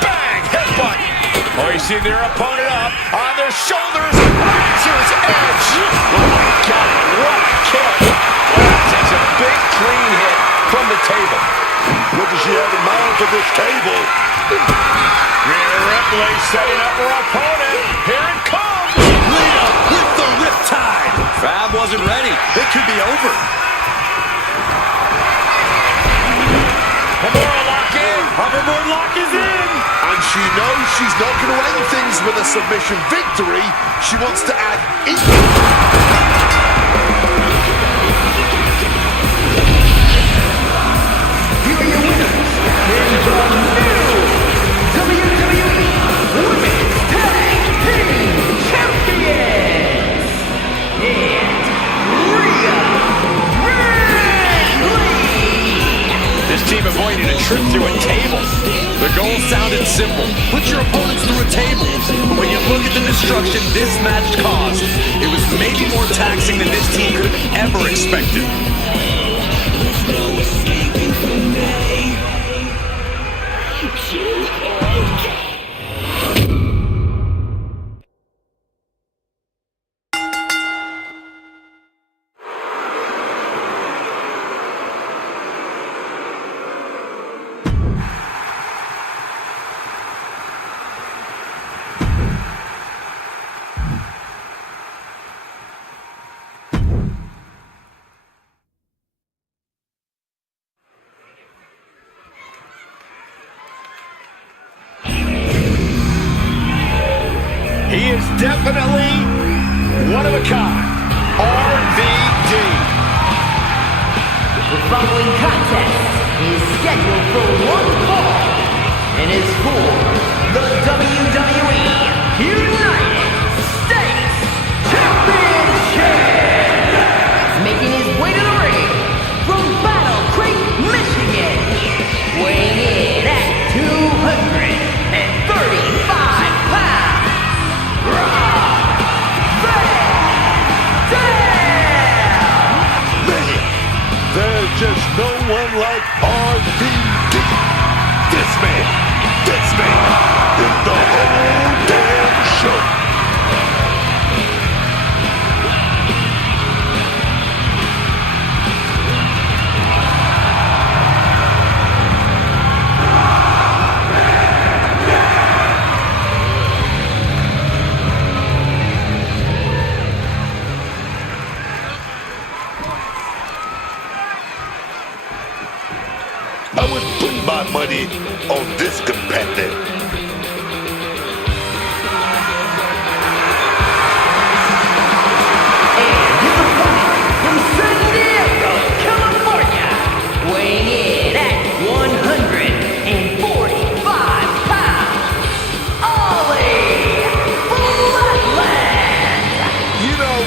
Bang! Headbutt. Oh, you see their opponent up on their shoulders. Razor's edge. Oh my God, what a kick. That takes a big clean hit from the table. What does she have in mind for this table? Rhea Ripley setting up her opponent. Here it comes. Rhea with the riptide. Fab wasn't ready. It could be over. Kimura lock in. Hoverboard lock is in. And she knows she's not going to end things with a submission victory. She wants to add Here are your winners, and the new WWE Women's Tag Team Champions, and Rhea Ripley. This team avoided a trip through a table. The goal sounded simple. Put your opponents through a table. But when you look at the destruction this match caused, it was maybe more taxing than this team could have ever expected. He is definitely one of a kind. RVD. The following contest is scheduled for one fall and is for the WWE United States Championship. Making his way to the ring from Battle Creek, Michigan, weighing in at 235 pounds. There's just no one like RVD. This man is the whole damn show. I would put my money on this competitor. And his opponent from San Diego, California, weighing in at 145 pounds, Ollie Flatland. You know,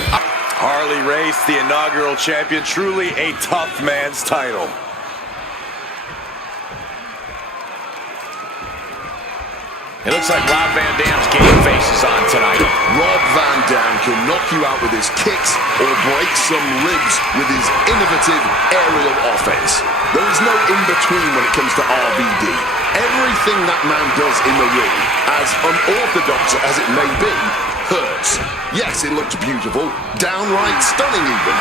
Harley Race, the inaugural champion, truly a tough man's title. It looks like Rob Van Dam's game face is on tonight. Rob Van Dam can knock you out with his kicks or break some ribs with his innovative aerial offense. There is no in-between when it comes to RVD. Everything that man does in the ring, as unorthodox as it may be, hurts. Yes, it looks beautiful, downright stunning even,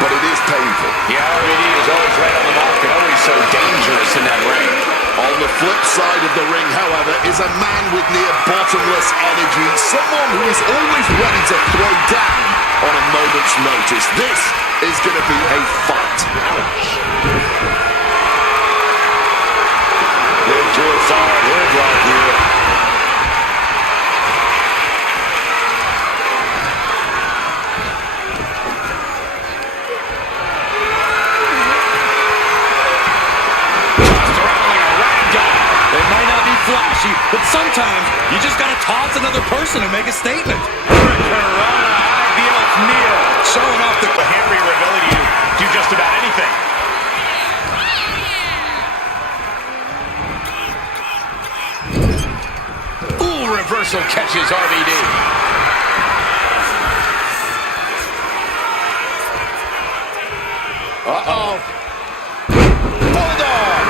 but it is painful. Yeah, RVD is always right on the mark and always so dangerous in that ring. On the flip side of the ring, however, is a man with near bottomless energy, someone who is always ready to throw down on a moment's notice. This is going to be a fight. Into a solid headlock here. Flashy, but sometimes you just gotta toss another person to make a statement. Showing off the hammer ability to do just about anything. Ooh, reversal catches RVD. Uh-oh. Bulldog.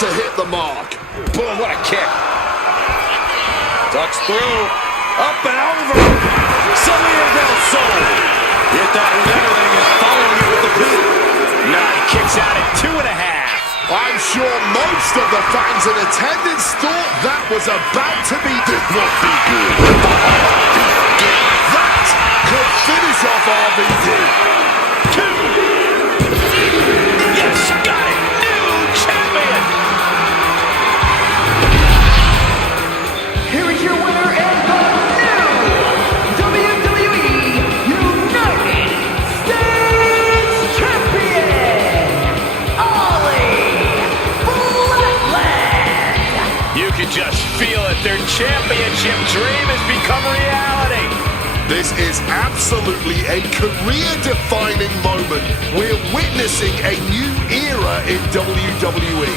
To hit the mark. Boom, what a kick. Ducks through. Up and over. Salida del Sol. Hit that with everything and following it with the pin. Nah, he kicks out at 2.5. I'm sure most of the fans in attendance thought that was about to be. This won't be good. could finish off RVD. 2. Yes, got it. New champion. Here is your winner and the new WWE United States Champion, Ollie Flatland. You can just feel it. Their championship dream has become reality. This is absolutely a career-defining moment. We're witnessing a new era in WWE.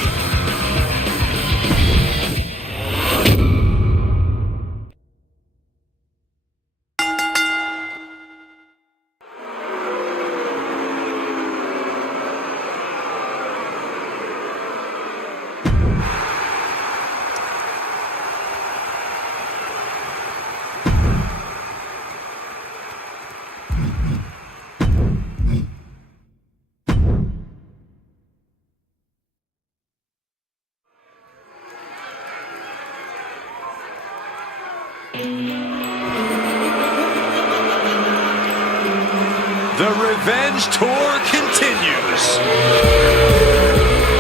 The Revenge Tour continues.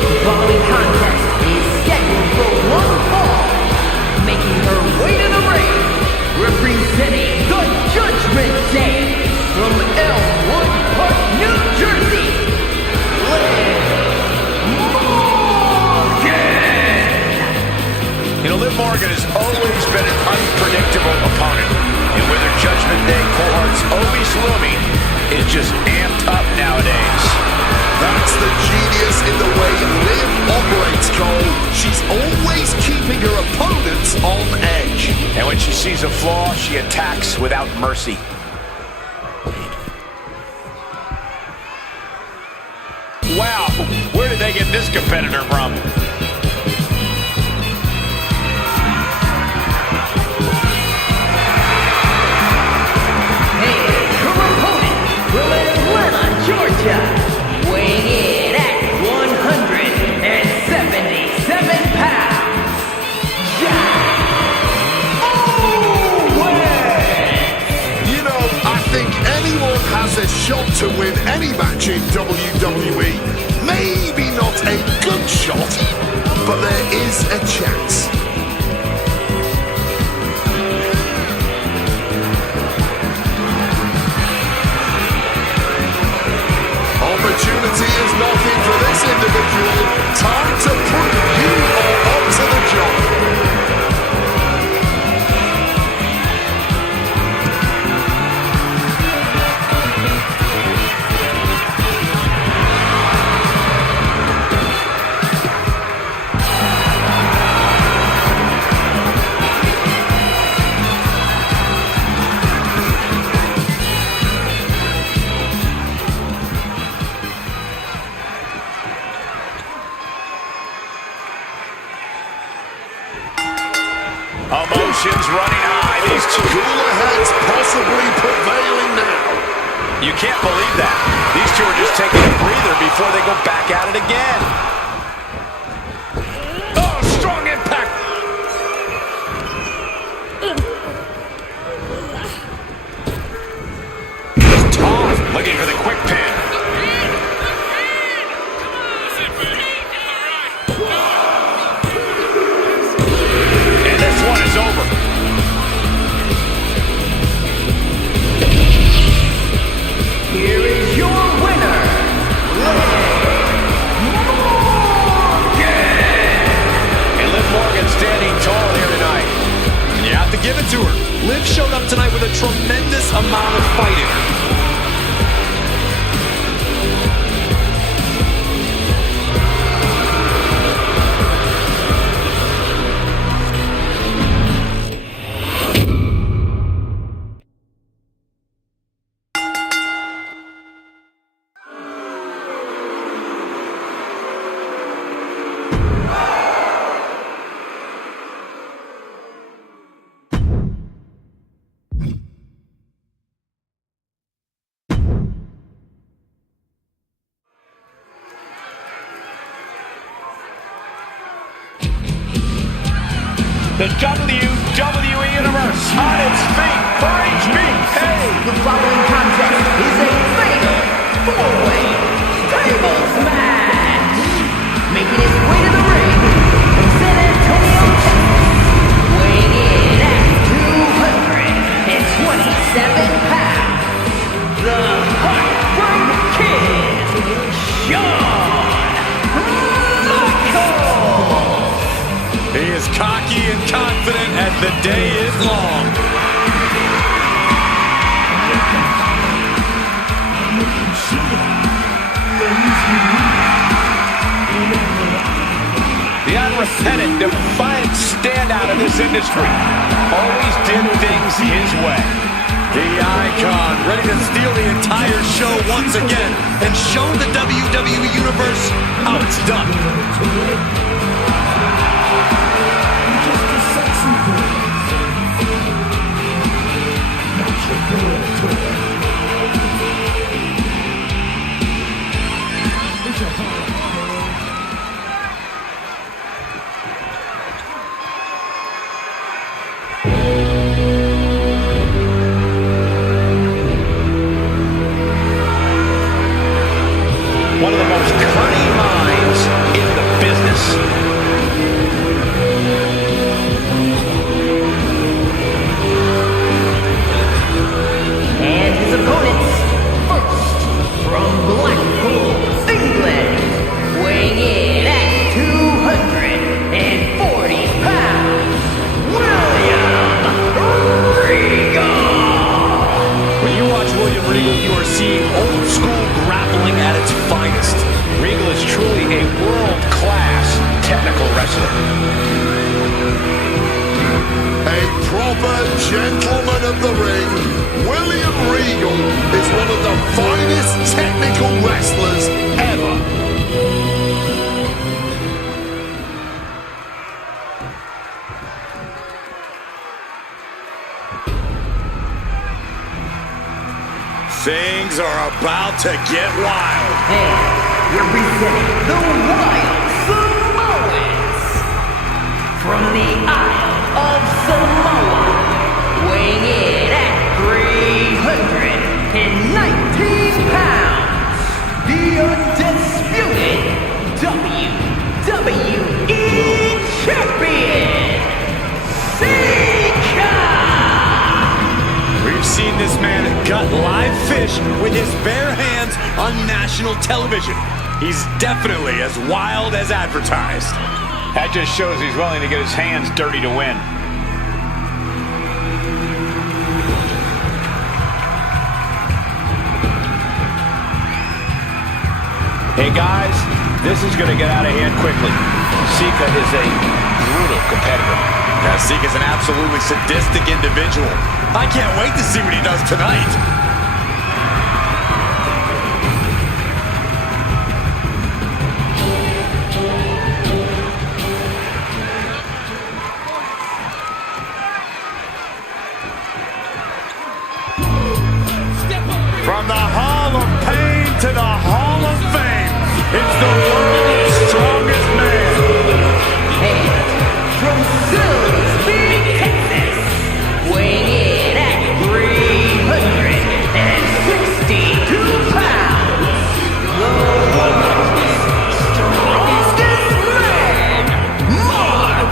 The following contest is scheduled for one fall. Making her way to the ring, representing the Judgment Day from Elmwood Park, New Jersey, Liv Morgan. Liv Morgan has always been an unpredictable opponent. And with her Judgment Day cohorts always looming, it's just amped up nowadays. That's the genius in the way Liv operates, Cole. She's always keeping her opponents on edge. And when she sees a flaw, she attacks without mercy. Wow, where did they get this competitor from? Georgia, weighing in at 177 pounds, Jack Owens. You know, I think anyone has a shot to win any match in WWE. Maybe not a good shot, but there is a chance. Opportunity is knocking for this individual. Time to prove you are up to the job. Emotions running high. These two cooler heads possibly prevailing now. You can't believe that. These two are just taking a breather before they go back at it again. Oh, strong impact. Tough, looking for the quick pin. One is over. Here is your winner, Liv Morgan. And Liv Morgan standing tall here tonight. And you have to give it to her. Liv showed up tonight with a tremendous amount of fighting. The WWE Universe on its feet for HBK. The following contest is a fatal four-way tables match. Making his way to the ring from San Antonio, Texas, weighing in at 227 pounds, the Heartbreak Kid, Shawn Michaels. He is cocky and confident as the day is long. The unrepentant, defiant standout of this industry. Always did things his way. The icon, ready to steal the entire show once again and show the WWE Universe how it's done. One of the most cunning minds in the business. And his opponents, first from Blackpool, England, weighing in at 240 pounds, William Regal. When you watch William Regal, you are seeing old school grappling at its finest. Regal is truly a world-class technical wrestler. A proper gentleman of the ring, William Regal is one of the finest technical wrestlers ever. Things are about to get wild. And representing the Wild Samoans from the Isle of Samoa, weighing in at 319 pounds, the undisputed WWE Champion, Sika! We've seen this man gut live fish with his bare hands on national television. He's definitely as wild as advertised. That just shows he's willing to get his hands dirty to win. Hey guys, this is going to get out of hand quickly. Sika is a brutal competitor. Now, Sika's an absolutely sadistic individual. I can't wait to see what he does tonight. From the Hall of Pain to the Hall of Fame, it's the world's strongest man. And from Streamz, Texas, weighing in at 362 pounds, the world's strongest man, Mark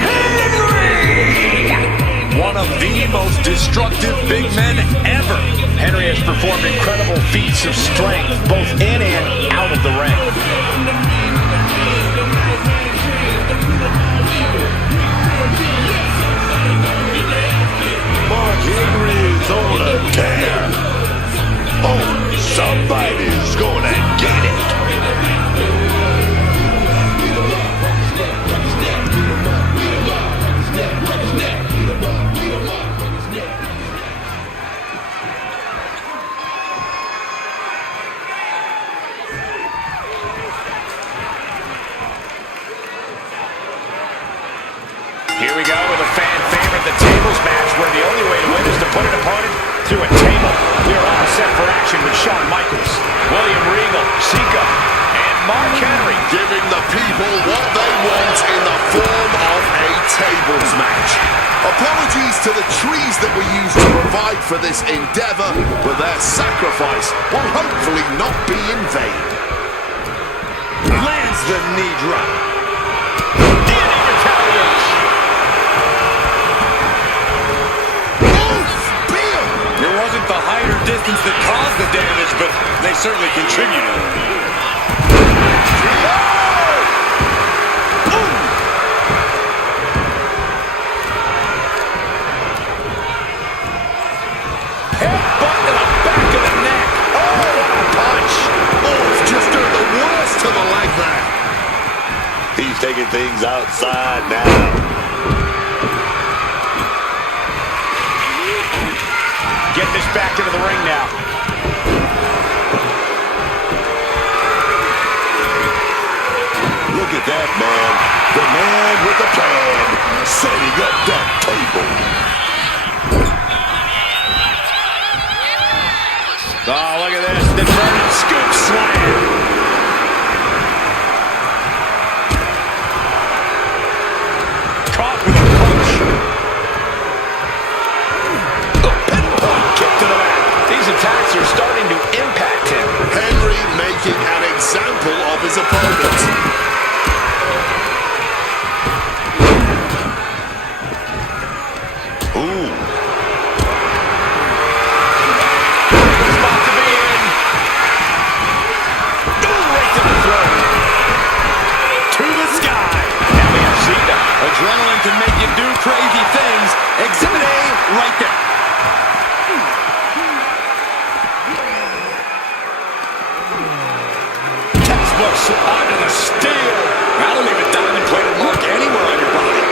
Henry. One of the most destructive big men ever. Henry has performed incredible feats of strength, both in and out of the ring. Mark Henry is on a tear. Oh, somebody's gonna get it. Here we go with a fan favorite, the tables match, where the only way to win is to put an opponent through a table. We are all set for action with Shawn Michaels, William Regal, Sika, and Mark Henry. Giving the people what they want in the form of a tables match. Apologies to the trees that were used to provide for this endeavor, but their sacrifice will hopefully not be in vain. Lands the knee drop. Deity retaliates. It wasn't the height or distance that caused the damage, but they certainly contributed. Headbutt to the back of the neck. Oh, what a punch. It's just doing the worst to the leg there. He's taking things outside now. Get this back into the ring now. Look at that man. The man with the plan. Setting up that table. Oh, look at this. The Vernon scoop slam. Caught with a punch. The pinpoint kick to the back. These attacks are starting to impact him. Henry making an example of his opponent. Ooh. Spot to be in. Ooh, right to the throat. To the sky. Now we have Zeta. Adrenaline can make you do crazy things. Exhibit A right there. Textbooks onto the steel. That'll leave a diamond-plated mark anywhere on your body.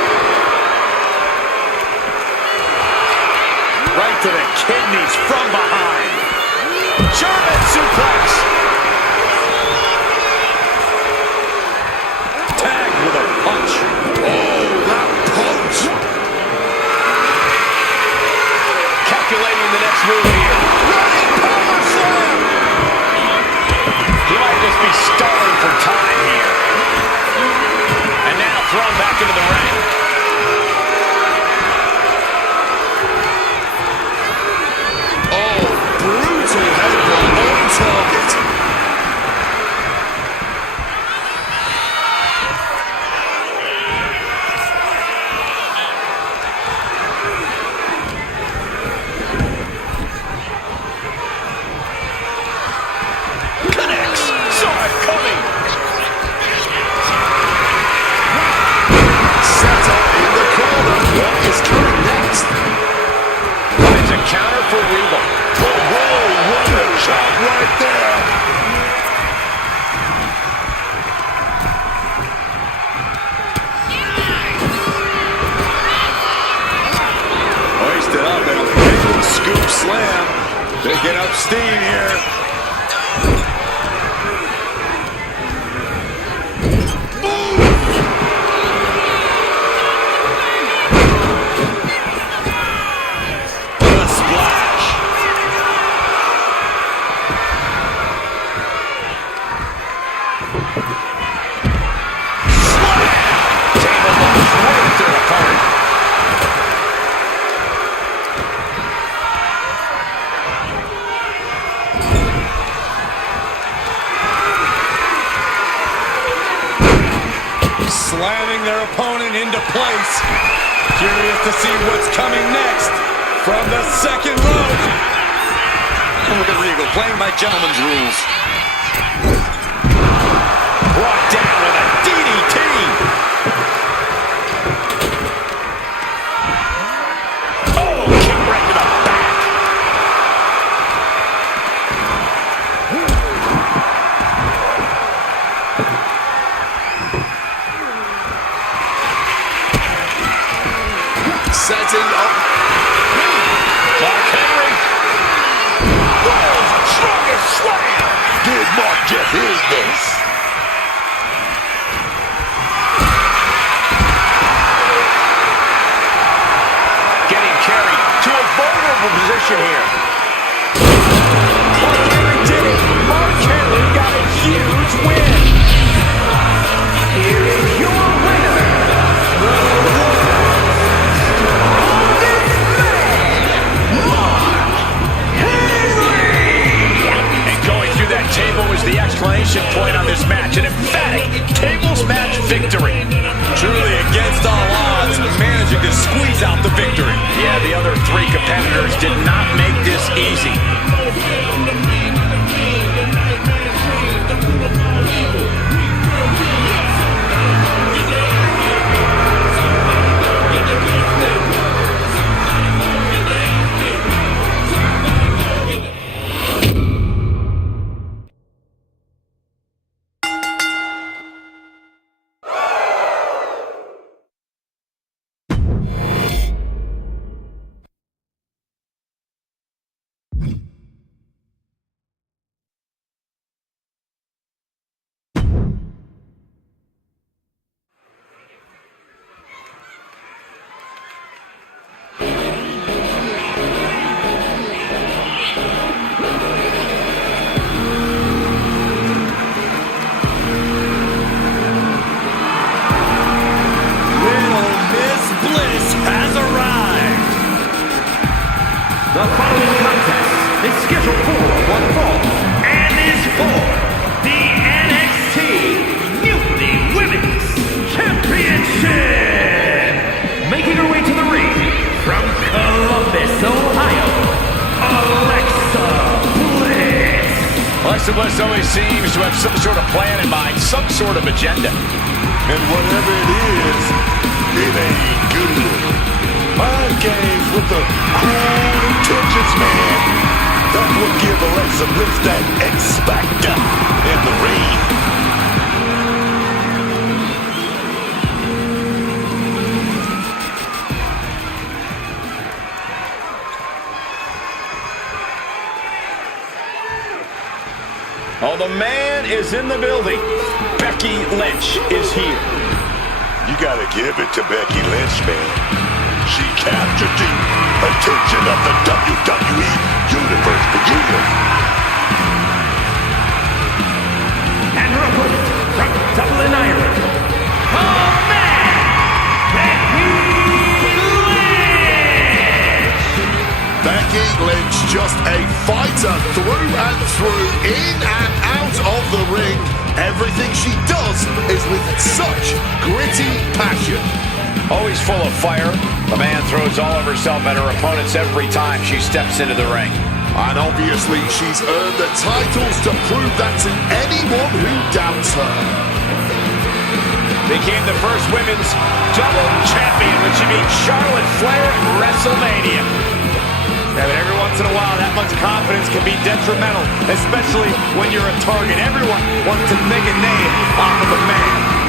Right to the kidneys from behind. German suplex. Tagged with a punch. Oh, that punch! Calculating the next move here. Running power slam! He might just be stalling for time here. And now thrown back into the ring. Oh, brutal headbutt on target. Connects. Saw it coming. Set up in the corner. What is coming next? Finds a counter for Regal. Whoa, what a shot right there. Hoisted up in a big scoop slam. Picking up steam here. What a splash. Table launch right to the opponent. Slamming their opponent into place. Curious to see what's coming next from the second rope. And look at Regal playing by gentleman's rules. Brought down with a DDT. Oh, kick right to the back. Setting up. Mark Henry. World's strongest slam. Did Mark get his this? Getting carried to a vulnerable position here. Mark Henry did it. Mark Henry got a huge win. Streamz did not make this easy. The following contest is scheduled for one fall and is for the NXT Mutiny Women's Championship. Making her way to the ring from Columbus, Ohio, Alexa Bliss. Alexa Bliss always seems to have some sort of plan in mind, some sort of agenda. And whatever it is, it ain't good. Mind games with the cruel intentions, man. That will give Alexa Bliss that X factor in the ring. Oh, the man is in the building. Becky Lynch is here. You gotta give it to Becky Lynch, man. She captured the attention of the WWE Universe for years. And her opponent from Dublin, Ireland, the man, Becky Lynch! Becky Lynch, just a fighter through and through, in and out of the ring. Everything she does is with such gritty passion. Always full of fire, the man throws all of herself at her opponents every time she steps into the ring. And obviously she's earned the titles to prove that to anyone who doubts her. Became the first women's double champion when she beat Charlotte Flair at WrestleMania. Yeah, but every once in a while, that much confidence can be detrimental, especially when you're a target. Everyone wants to make a name off of a man.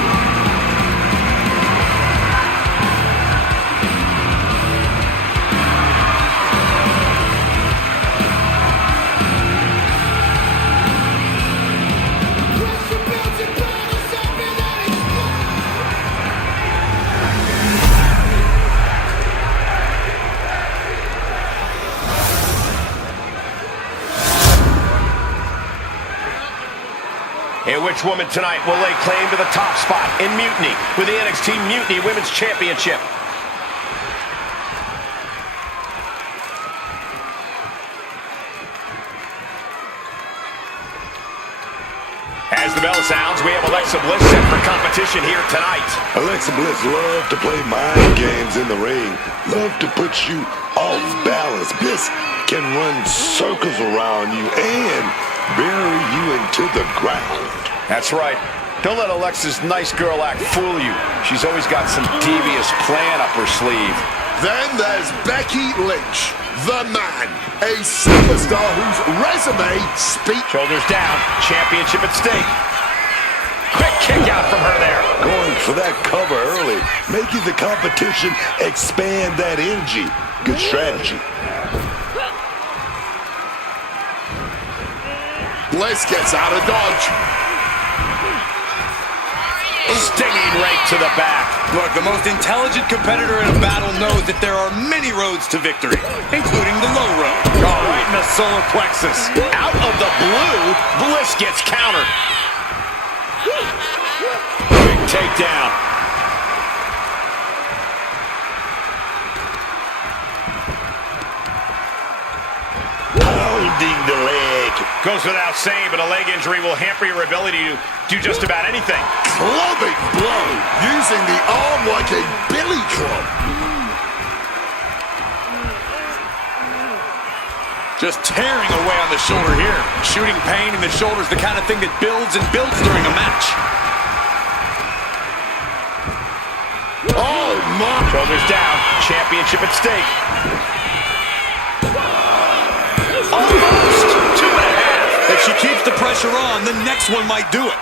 And which woman tonight will lay claim to the top spot in Mutiny with the NXT Mutiny Women's Championship? As the bell sounds, we have Alexa Bliss set for competition here tonight. Alexa Bliss loves to play mind games in the ring. Love to put you off balance. Bliss can run circles around you and bury you into the ground. That's right. Don't let Alexa's nice girl act fool you. She's always got some devious plan up her sleeve. Then there's Becky Lynch, the man, a superstar whose resume speaks. Shoulders down, championship at stake. Quick kick out from her there. Going for that cover early, making the competition expand that energy. Good strategy. Bliss gets out of dodge. Stinging right to the back. Look, the most intelligent competitor in a battle knows that there are many roads to victory, including the low road. Oh, right in the solar plexus. Out of the blue, Bliss gets countered. Big takedown. Pounding the leg. Goes without saying, but a leg injury will hamper your ability to do just about anything. Clubbing blow, using the arm like a billy club. Just tearing away on the shoulder here. Shooting pain in the shoulder is the kind of thing that builds and builds during a match. Oh, my. Shoulders down. Championship at stake. Almost 2.5. If she keeps the pressure on, the next one might do it.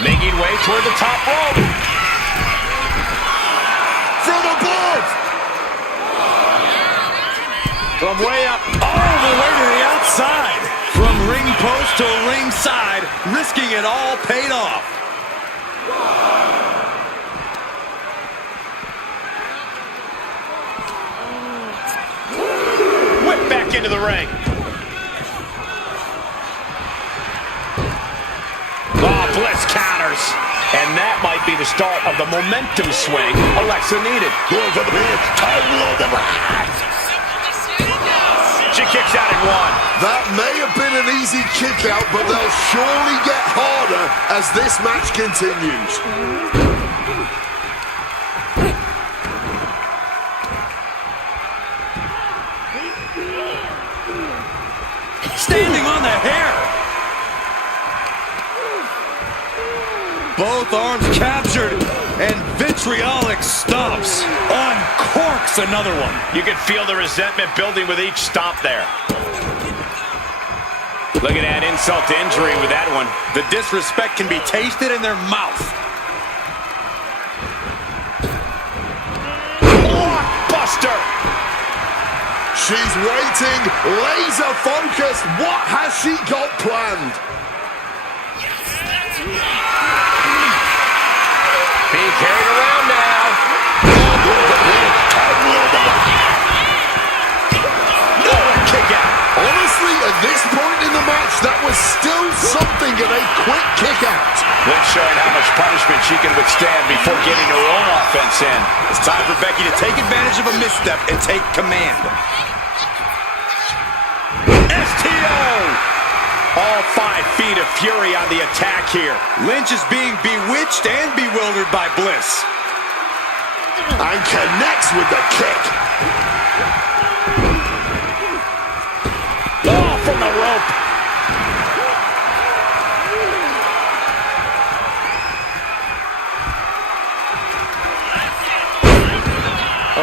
Making way toward the top rope. From above. From way up, all the way to the outside. From ring post to ring side, risking it all paid off. Whip back into the ring. Oh, Bliss counters. And that might be the start of the momentum swing Alexa needed. Going for the pin. Title of the match. She kicks out at 1. That may have been an easy kick out, but they'll surely get harder as this match continues. Standing on the hair. Both arms captured, and vitriolic stomps. Uncorks another one. You can feel the resentment building with each stomp there. Look at that insult to injury with that one. The disrespect can be tasted in their mouth. Buster. She's waiting, laser focused. What has she got planned? Being carried around now. No, kick out. Honestly, at this point in the match, that was still something in a quick kick out. Lynch showing how much punishment she can withstand before getting her own offense in. It's time for Becky to take advantage of a misstep and take command. STO! All 5 feet of fury on the attack here. Lynch is being bewitched and bewildered by Bliss. And connects with the kick. Oh, from the rope.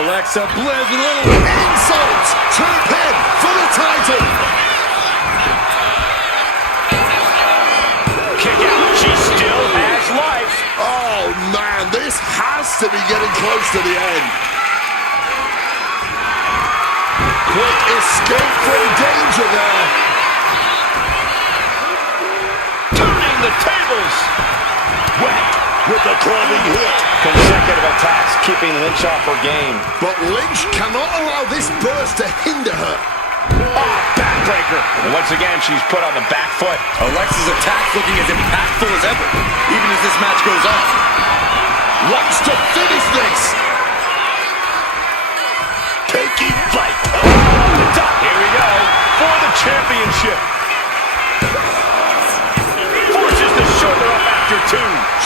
Alexa Bliss with a little insult to the pin for the title. Kick out. She still has life. Oh, man, this has to be getting close to the end. Quick escape from danger there. Turning the tables. Whack with the clubbing hit. Consecutive attacks keeping Lynch off her game. But Lynch cannot allow this burst to hinder her. Oh, backbreaker. And once again, she's put on the back foot. Alexa's attack looking as impactful as ever, even as this match goes on. Wants to finish this. Taking fight. Here we go for the championship. Forces the shoulder up after 2.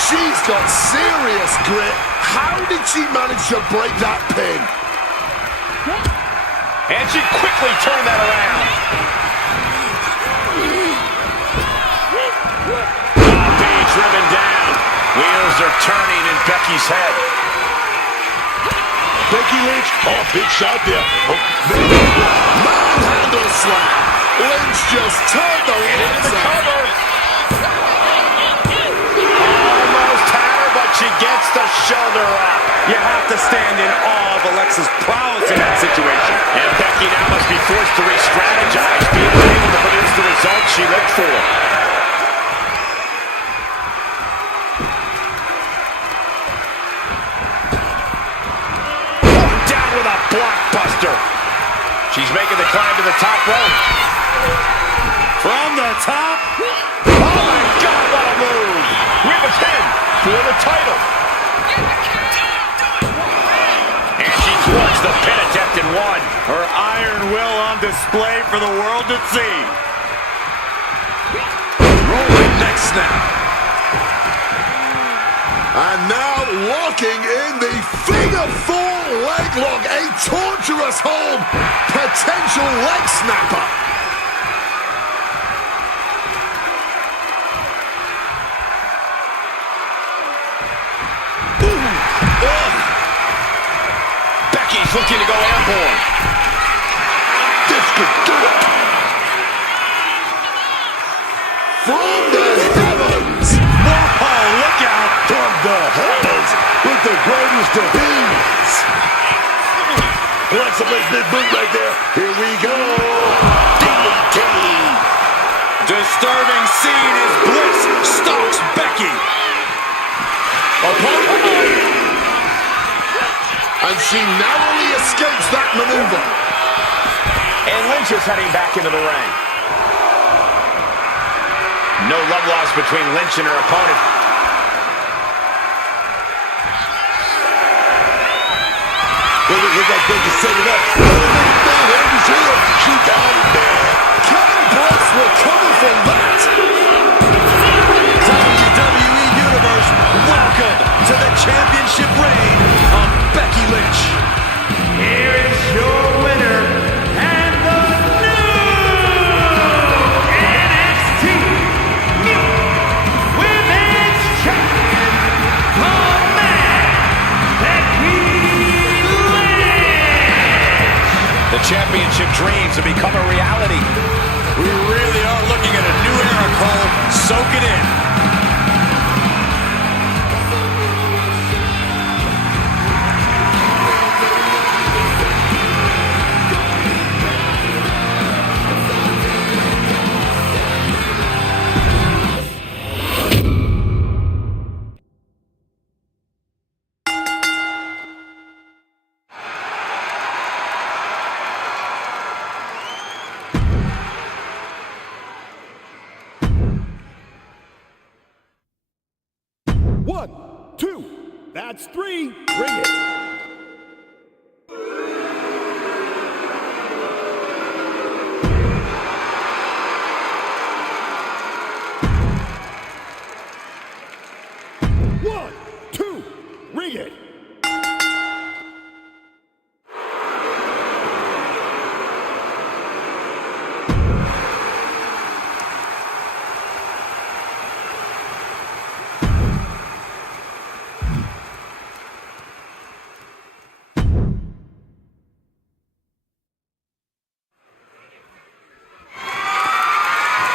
She's got serious grit. How did she manage to break that pin? And she quickly turned that around. Being driven down. Wheels are turning in Becky's head. Becky Lynch. Oh, big shot there. Oh, Manhandle slam. Lynch just turned the lights out. Almost had her, but she gets the shoulder up. You have to stand in awe of Alexa's prowess in that situation. And Becky now must be forced to re-strategize, being unable to produce the results she looked for. Down with a blockbuster. She's making the climb to the top rope. From the top. Oh my God, what a move. We have a 10 for the title. And she thwarts the pin attempt in 1. Her iron will on display for the world to see. Rolling neck snap. And now locking in the figure 4 leg lock. A torture Fabulous hold. Potential leg snapper. Becky's looking to go airborne. This could do it. From the heavens. Whoa, look out. From the heavens with the greatest of ease. That's a big boot right there. Here we go. DDT. Disturbing scene as Bliss stalks Becky. And she narrowly escapes that maneuver. And Lynch is heading back into the ring. No love lost between Lynch and her opponent. Look like Becky set it up. She got it, man. Can Bliss recover from that? WWE Universe, welcome to the championship reign of Becky Lynch. Here is your winner and the new NXT Women's Champion, the man, Becky Lynch. The championship dreams have become a reality. We really are looking at a new era, Cole. Soak it in. One, two, that's three. Bring it. One, two, ring it.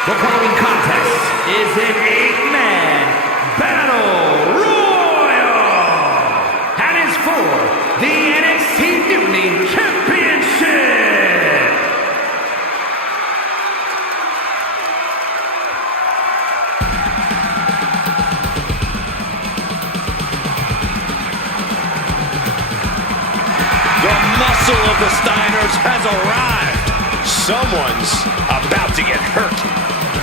The following contest is an 8-man battle royal and is for the NXT Mutiny Championship. The muscle of the Steiners has arrived. Someone's about to get hurt.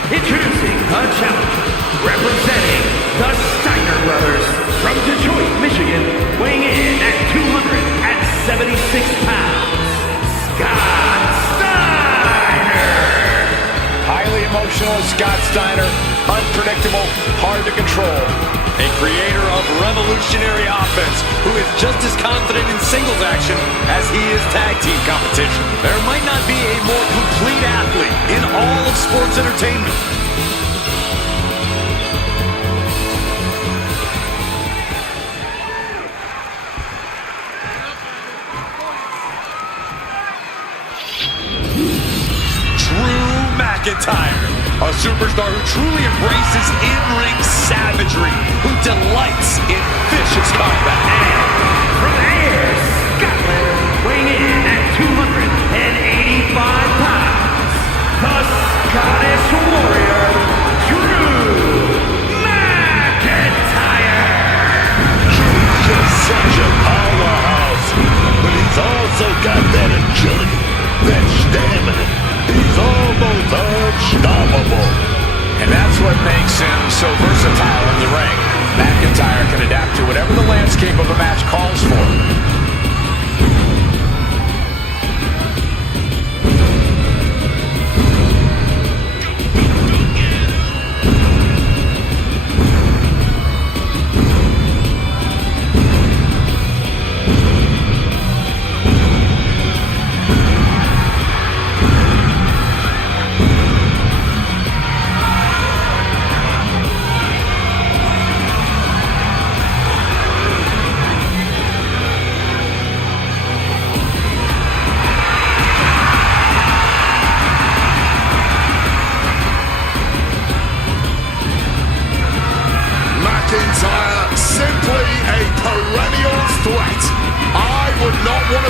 Introducing a challenger representing the Steiner brothers from Detroit, Michigan, weighing in at 276 pounds, Scott Steiner. Highly emotional Scott Steiner, unpredictable, hard to control. A creator of revolutionary offense who is just as confident in singles action as he is tag team competition. There might not be a more complete athlete in all of sports entertainment. Drew McIntyre, a superstar who truly embraces in-ring savagery, who delights in vicious combat. And from Ayr, Scotland, weighing in at 285 pounds, the Scottish Warrior, Drew McIntyre. Drew's just such a powerhouse, but he's also got that agility, that stamina. He's almost unstoppable. And that's what makes him so versatile in the ring. McIntyre can adapt to whatever the landscape of a match calls for.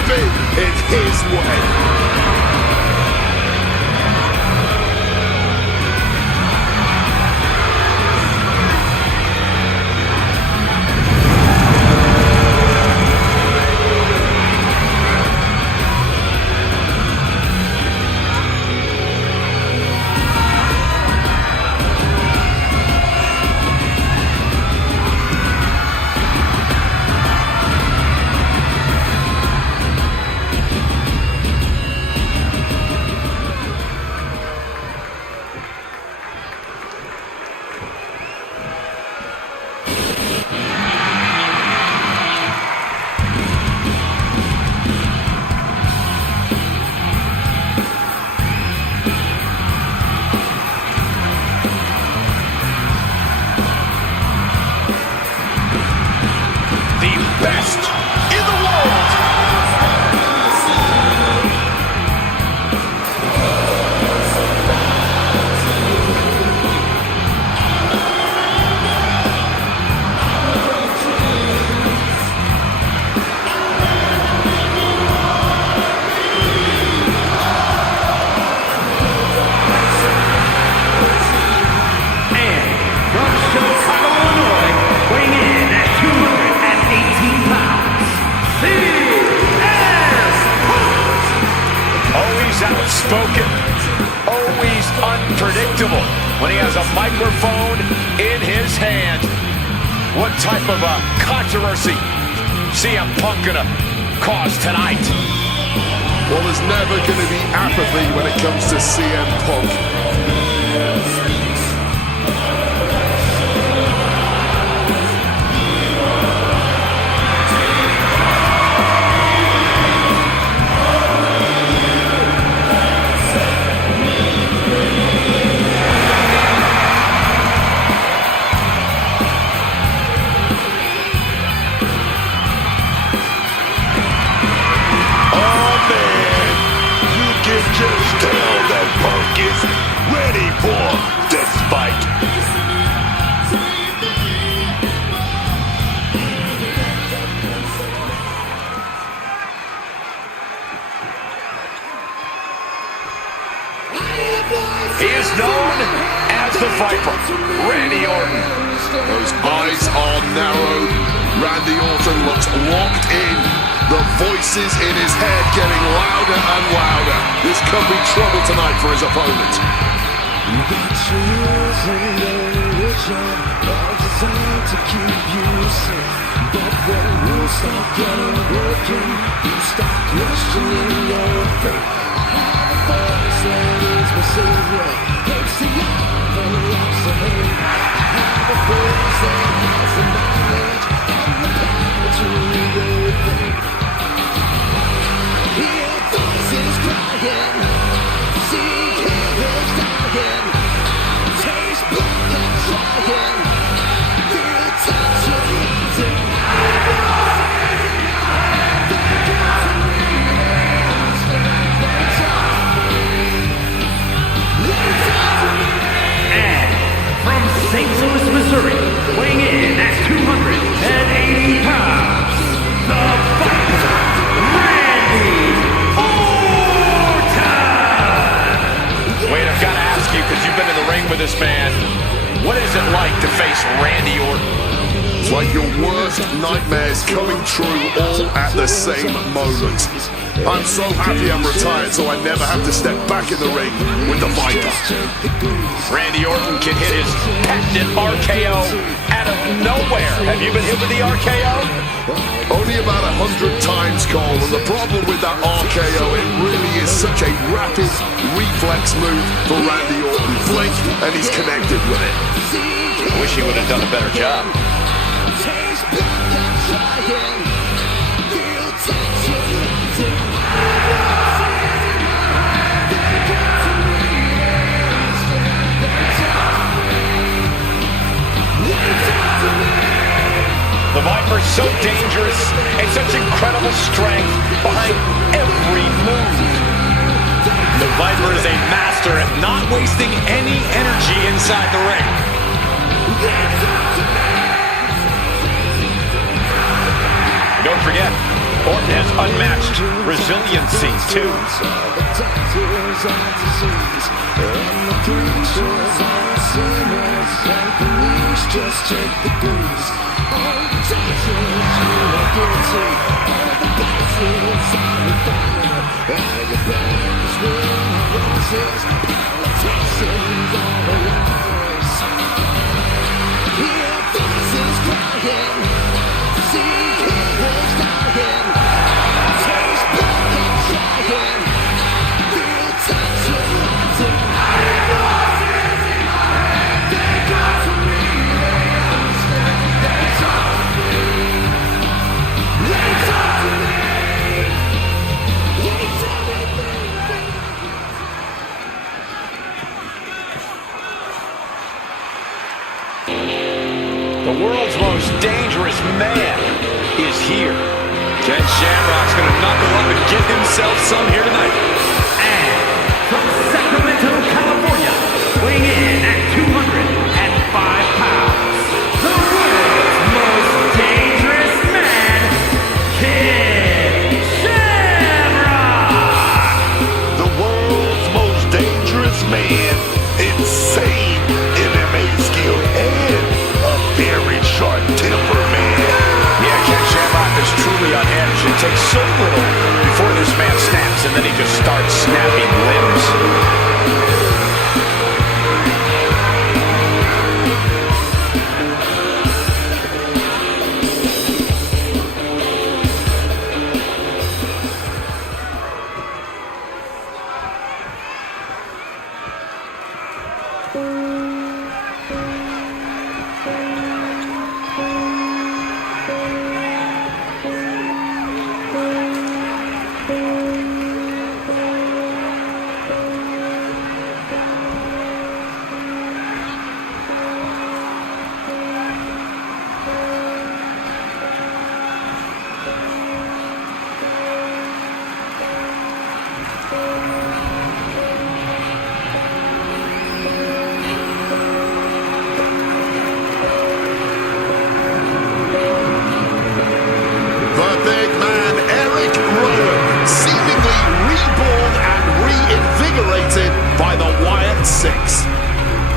big in his way. Outspoken, always unpredictable when he has a microphone in his hand. What type of a controversy CM Punk gonna cause tonight? Well, there's never gonna be apathy when it comes to CM Punk. Just tell that Punk is ready for this fight. He is known as the Viper, Randy Orton. Those eyes are narrowed. Randy Orton looks locked in. The voices in his head getting louder and louder. This could be trouble tonight for his opponent. You got your rules and your religion, all designed to keep you safe. But when rules start getting broken, you start questioning your faith. I have a voice that is my savior, hates the young and loves the hate. I have a voice that has the knowledge and the power to read faith. Hear voices crying, see heroes dying, taste blood and trying, feel touch of eating. And from St. Louis, Missouri, weighing in at 280 pounds, the Viper, Randy Orton! Wait, I've got to ask you, because you've been in the ring with this man, what is it like to face Randy Orton? It's like your worst nightmares coming true all at the same moment. I'm so happy I'm retired so I never have to step back in the ring with the Viper. Randy Orton can hit his patented RKO out of nowhere. Have you been hit with the RKO? Only about 100 times, Cole, and the problem with that RKO, it really is such a rapid reflex move for Randy Orton. Blink, and he's connected with it. I wish he would have done a better job. The Viper's so dangerous and such incredible strength behind every move. The Viper is a master at not wasting any energy inside the ring. Don't forget, Orton has unmatched resiliency, too. Just take the booze. All the tensions you are guilty. All the battles are the fire. All your bands will have roses. Politicians are the liars. Hear voices crying. See heroes dying. Taste blood and trying. Feel tension mounting. I have voices in my head. They come to me. The world's most dangerous man is here. Ken Shamrock's going to knuckle up and get himself some here tonight. And from Sacramento, California, weighing in at 205 pounds, the world's most dangerous man, Ken Shamrock! The world's most dangerous man, insane MMA skill, and a very short temper man. Yeah, Ken Shamrock is truly unhinged. It takes so little before this man snaps, and then he just starts snapping limbs.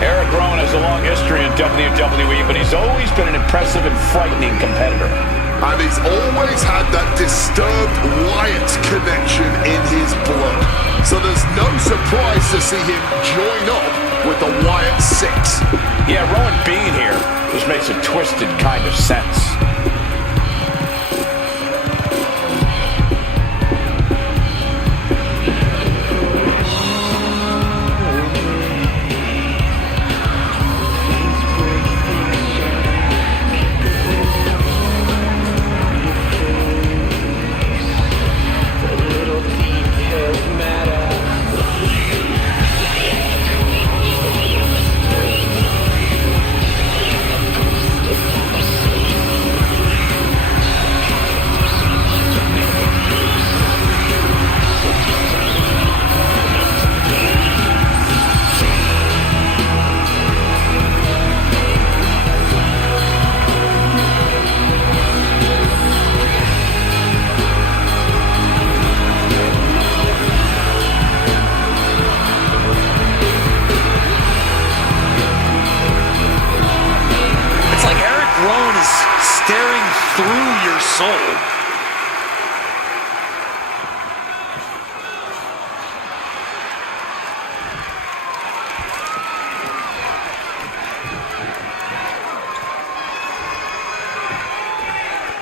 Eric Rowan has a long history in WWE, but he's always been an impressive and frightening competitor. And he's always had that disturbed Wyatt connection in his blood. So there's no surprise to see him join up with the Wyatt Six. Yeah, Rowan being here just makes a twisted kind of sense.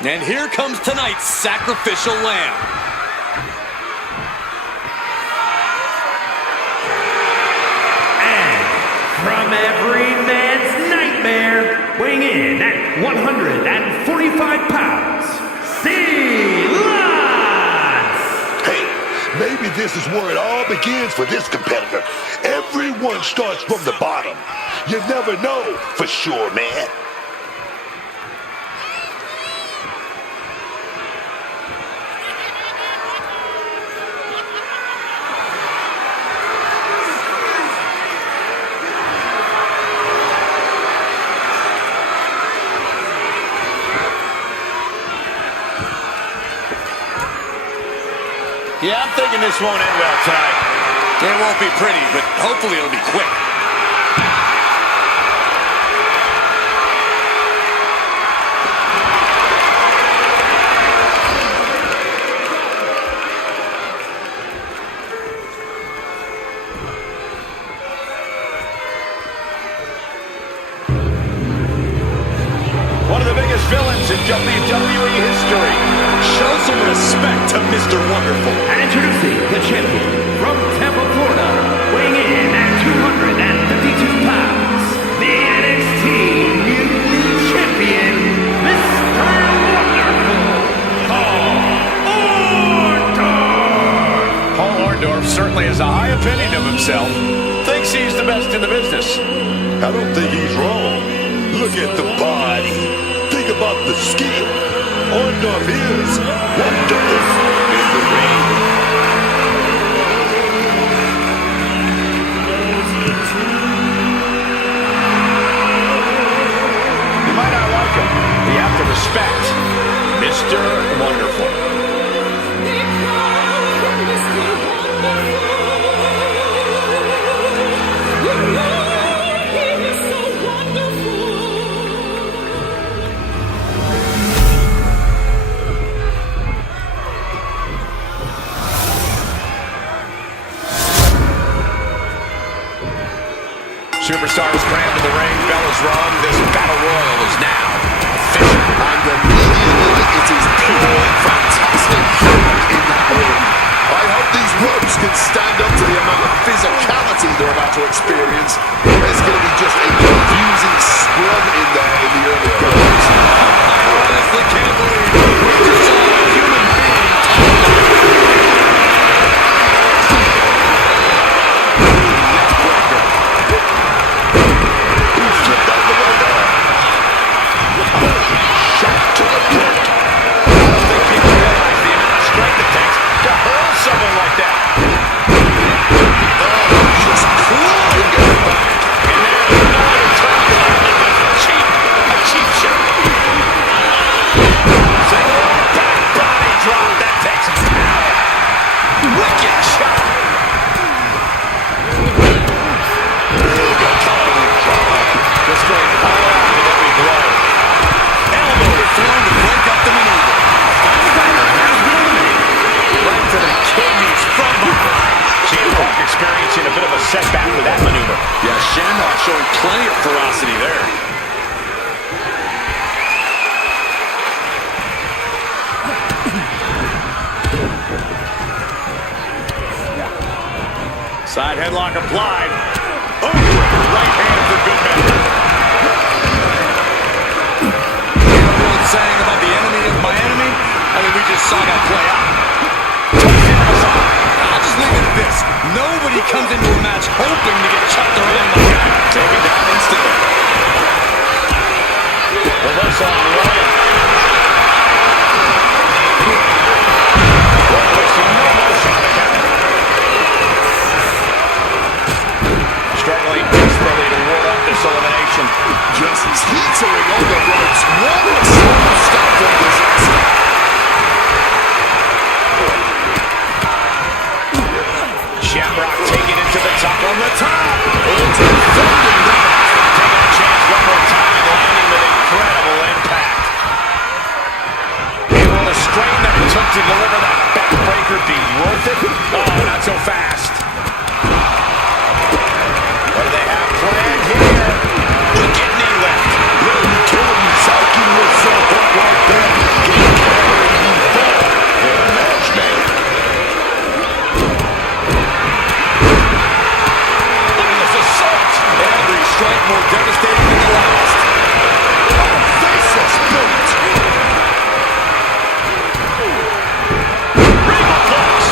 And here comes tonight's sacrificial lamb. And from every man's nightmare, weighing in at 145 pounds, Hey, maybe this is where it all begins for this competitor. Everyone starts from the bottom. You never know for sure, man. Yeah, I'm thinking this won't end well tonight. It won't be pretty, but hopefully it'll be quick. One of the biggest villains in WWE history. Show some respect to Mr. Wonderful. And introducing the champion from Tampa, Florida, weighing in at 252 pounds, the NXT Mutant Champion, Mr. Wonderful, Paul Orndorff certainly has a high opinion of himself. Thinks he's the best in the business. I don't think he's wrong. Look at the body. Think about the skill. Orndorff is wonderful in the ring. You might not like him, but you have to respect Mr. Wonderful. Superstars crammed in the ring, bell is rung, this battle royal is now official. And immediately it is pure fantastic heat in that ring. I hope these ropes can stand up to the amount of physicality they're about to experience. There's going to be just a confusing scrum in there in the early goings. I honestly can't believe we just saw a human being. Someone like that. Just clawing it back. And there's another cheap shot. Back body drop. That takes power. Wicked shot. Just going all out with every blow. Elbow thrown to break up the maneuver. Right to the kidneys from behind. CM Punk experiencing a bit of a setback with that maneuver. Yeah, Shamrock showing plenty of ferocity there. Side headlock applied. Oh, right hand for good measure. You know the old saying about the enemy is my enemy? I mean, we just saw that play out. I'll just leave it at this. Nobody comes into a match hoping to get chucked around like that. Taken down instantly. Reversal on Roman. Wasting no motion on the counter. Struggling desperately to ward off this elimination. Just teetering on the ropes. What a slow start from disaster. Shamrock taking it to the top on the top. Taking a chance one more time and landing with incredible impact. And will the strain that it took to deliver that backbreaker be worth it? Oh, not so fast. What do they have planned here? Wicked knee lift. You killing psyching yourself up like that. Get carried, you fall. You're a match, man. Every strike more devastating than the last. A vicious boot. Regal clutch.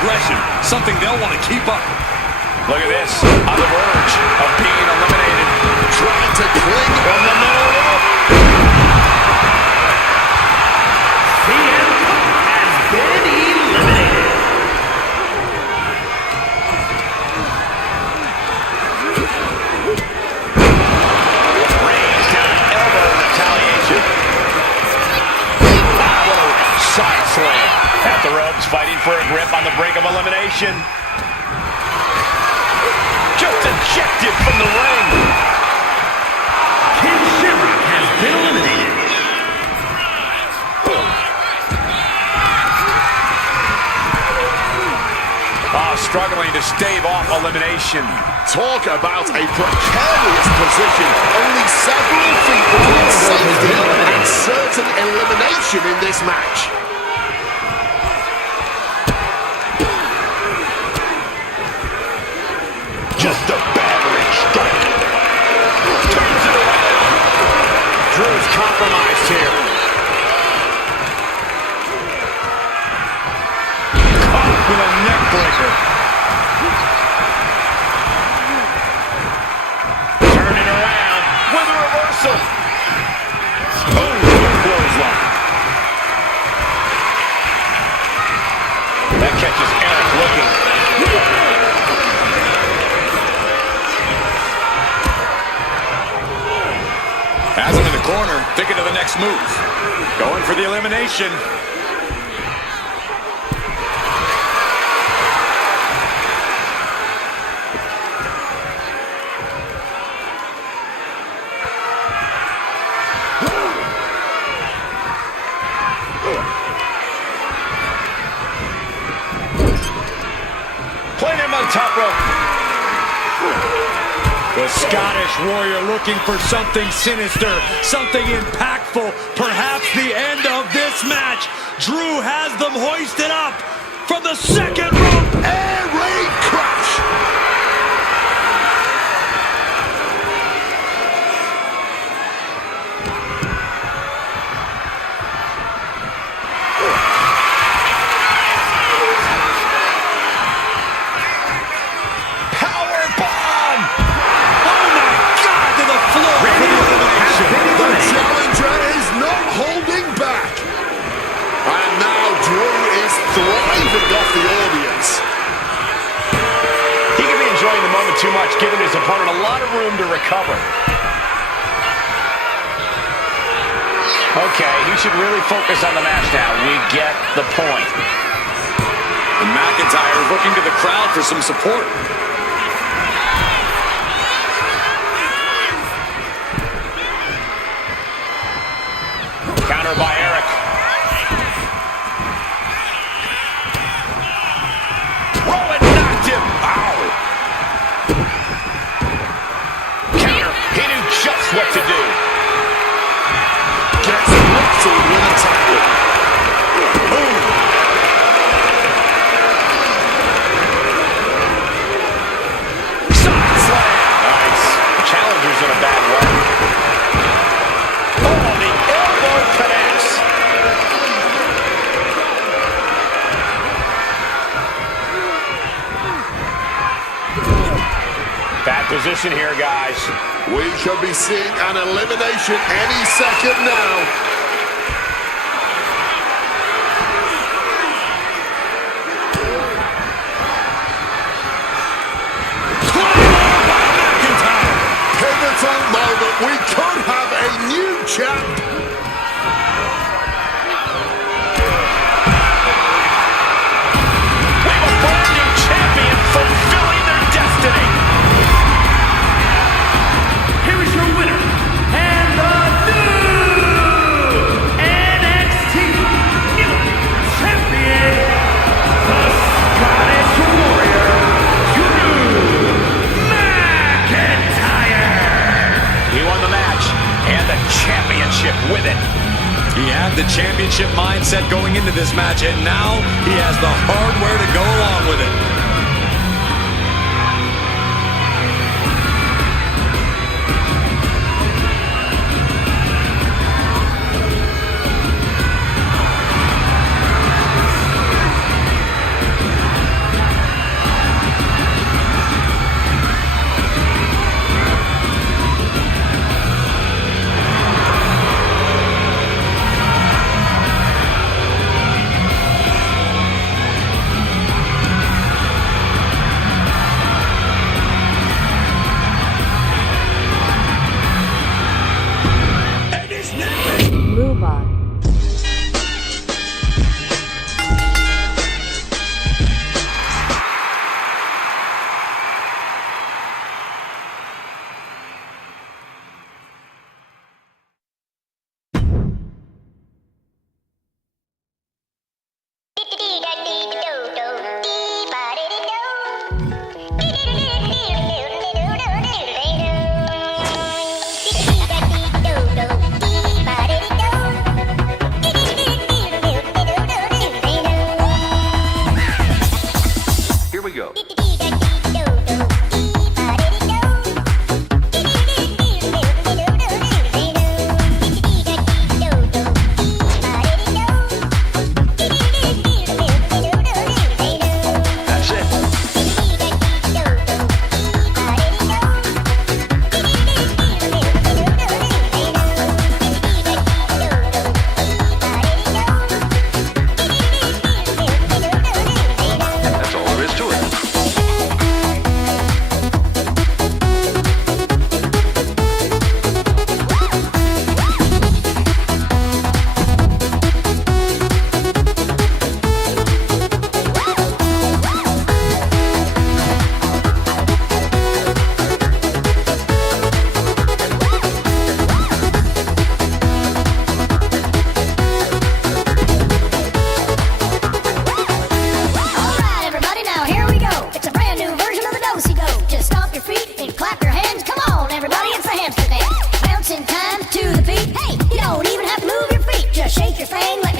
aggression, something they'll want to keep up. Look at this, on the verge of being eliminated. Trying to cling from the middle rope. CM Punk has been eliminated. Raised down elbow in retaliation. What a side slam. At the ropes, fighting for a grip on the brink of elimination. Just ejected from the ring. Ken Shamrock has been eliminated. Struggling to stave off elimination. Talk about a precarious position. Only several feet between safety and certain elimination in this match. Just a battering strike. Turns it around. Drew's compromised here. Caught with a neck breaker. Turning around with a reversal. Oh, clothesline. That catches Eric looking. Has him in the corner, thinking of the next move. Going for the elimination. Playing him on top rope. The Scottish Warrior looking for something sinister, something impactful, perhaps the end of this match. Drew has them hoisted up from the second rope. Air raid crash. Too much, giving his opponent a lot of room to recover. Okay, he should really focus on the match now. We get the point. And McIntyre looking to the crowd for some support. Counter by Eric. Rowan knocked him. Ow. He knew just what to do. Gets rattled with a tackle. Boom. Side slam. Nice. The challenger's in a bad way. Oh, the elbow connects. Bad position here, guys. We should be seeing an elimination any second now. Pivotal moment. We could have a new champ. We have a brand new champion fulfilling their destiny. Here is your winner, and the new NXT New Champion, the Scottish Warrior, Drew McIntyre. He won the match and the championship with it. He had the championship mindset going into this match, and now he has the hardware to go along with it.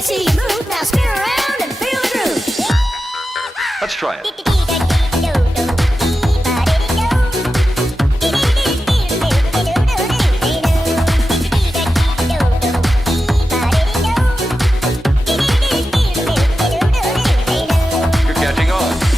me see you move. Now spin around and feel the groove. Let's try it. You're catching on.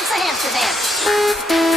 It's a hamster dance.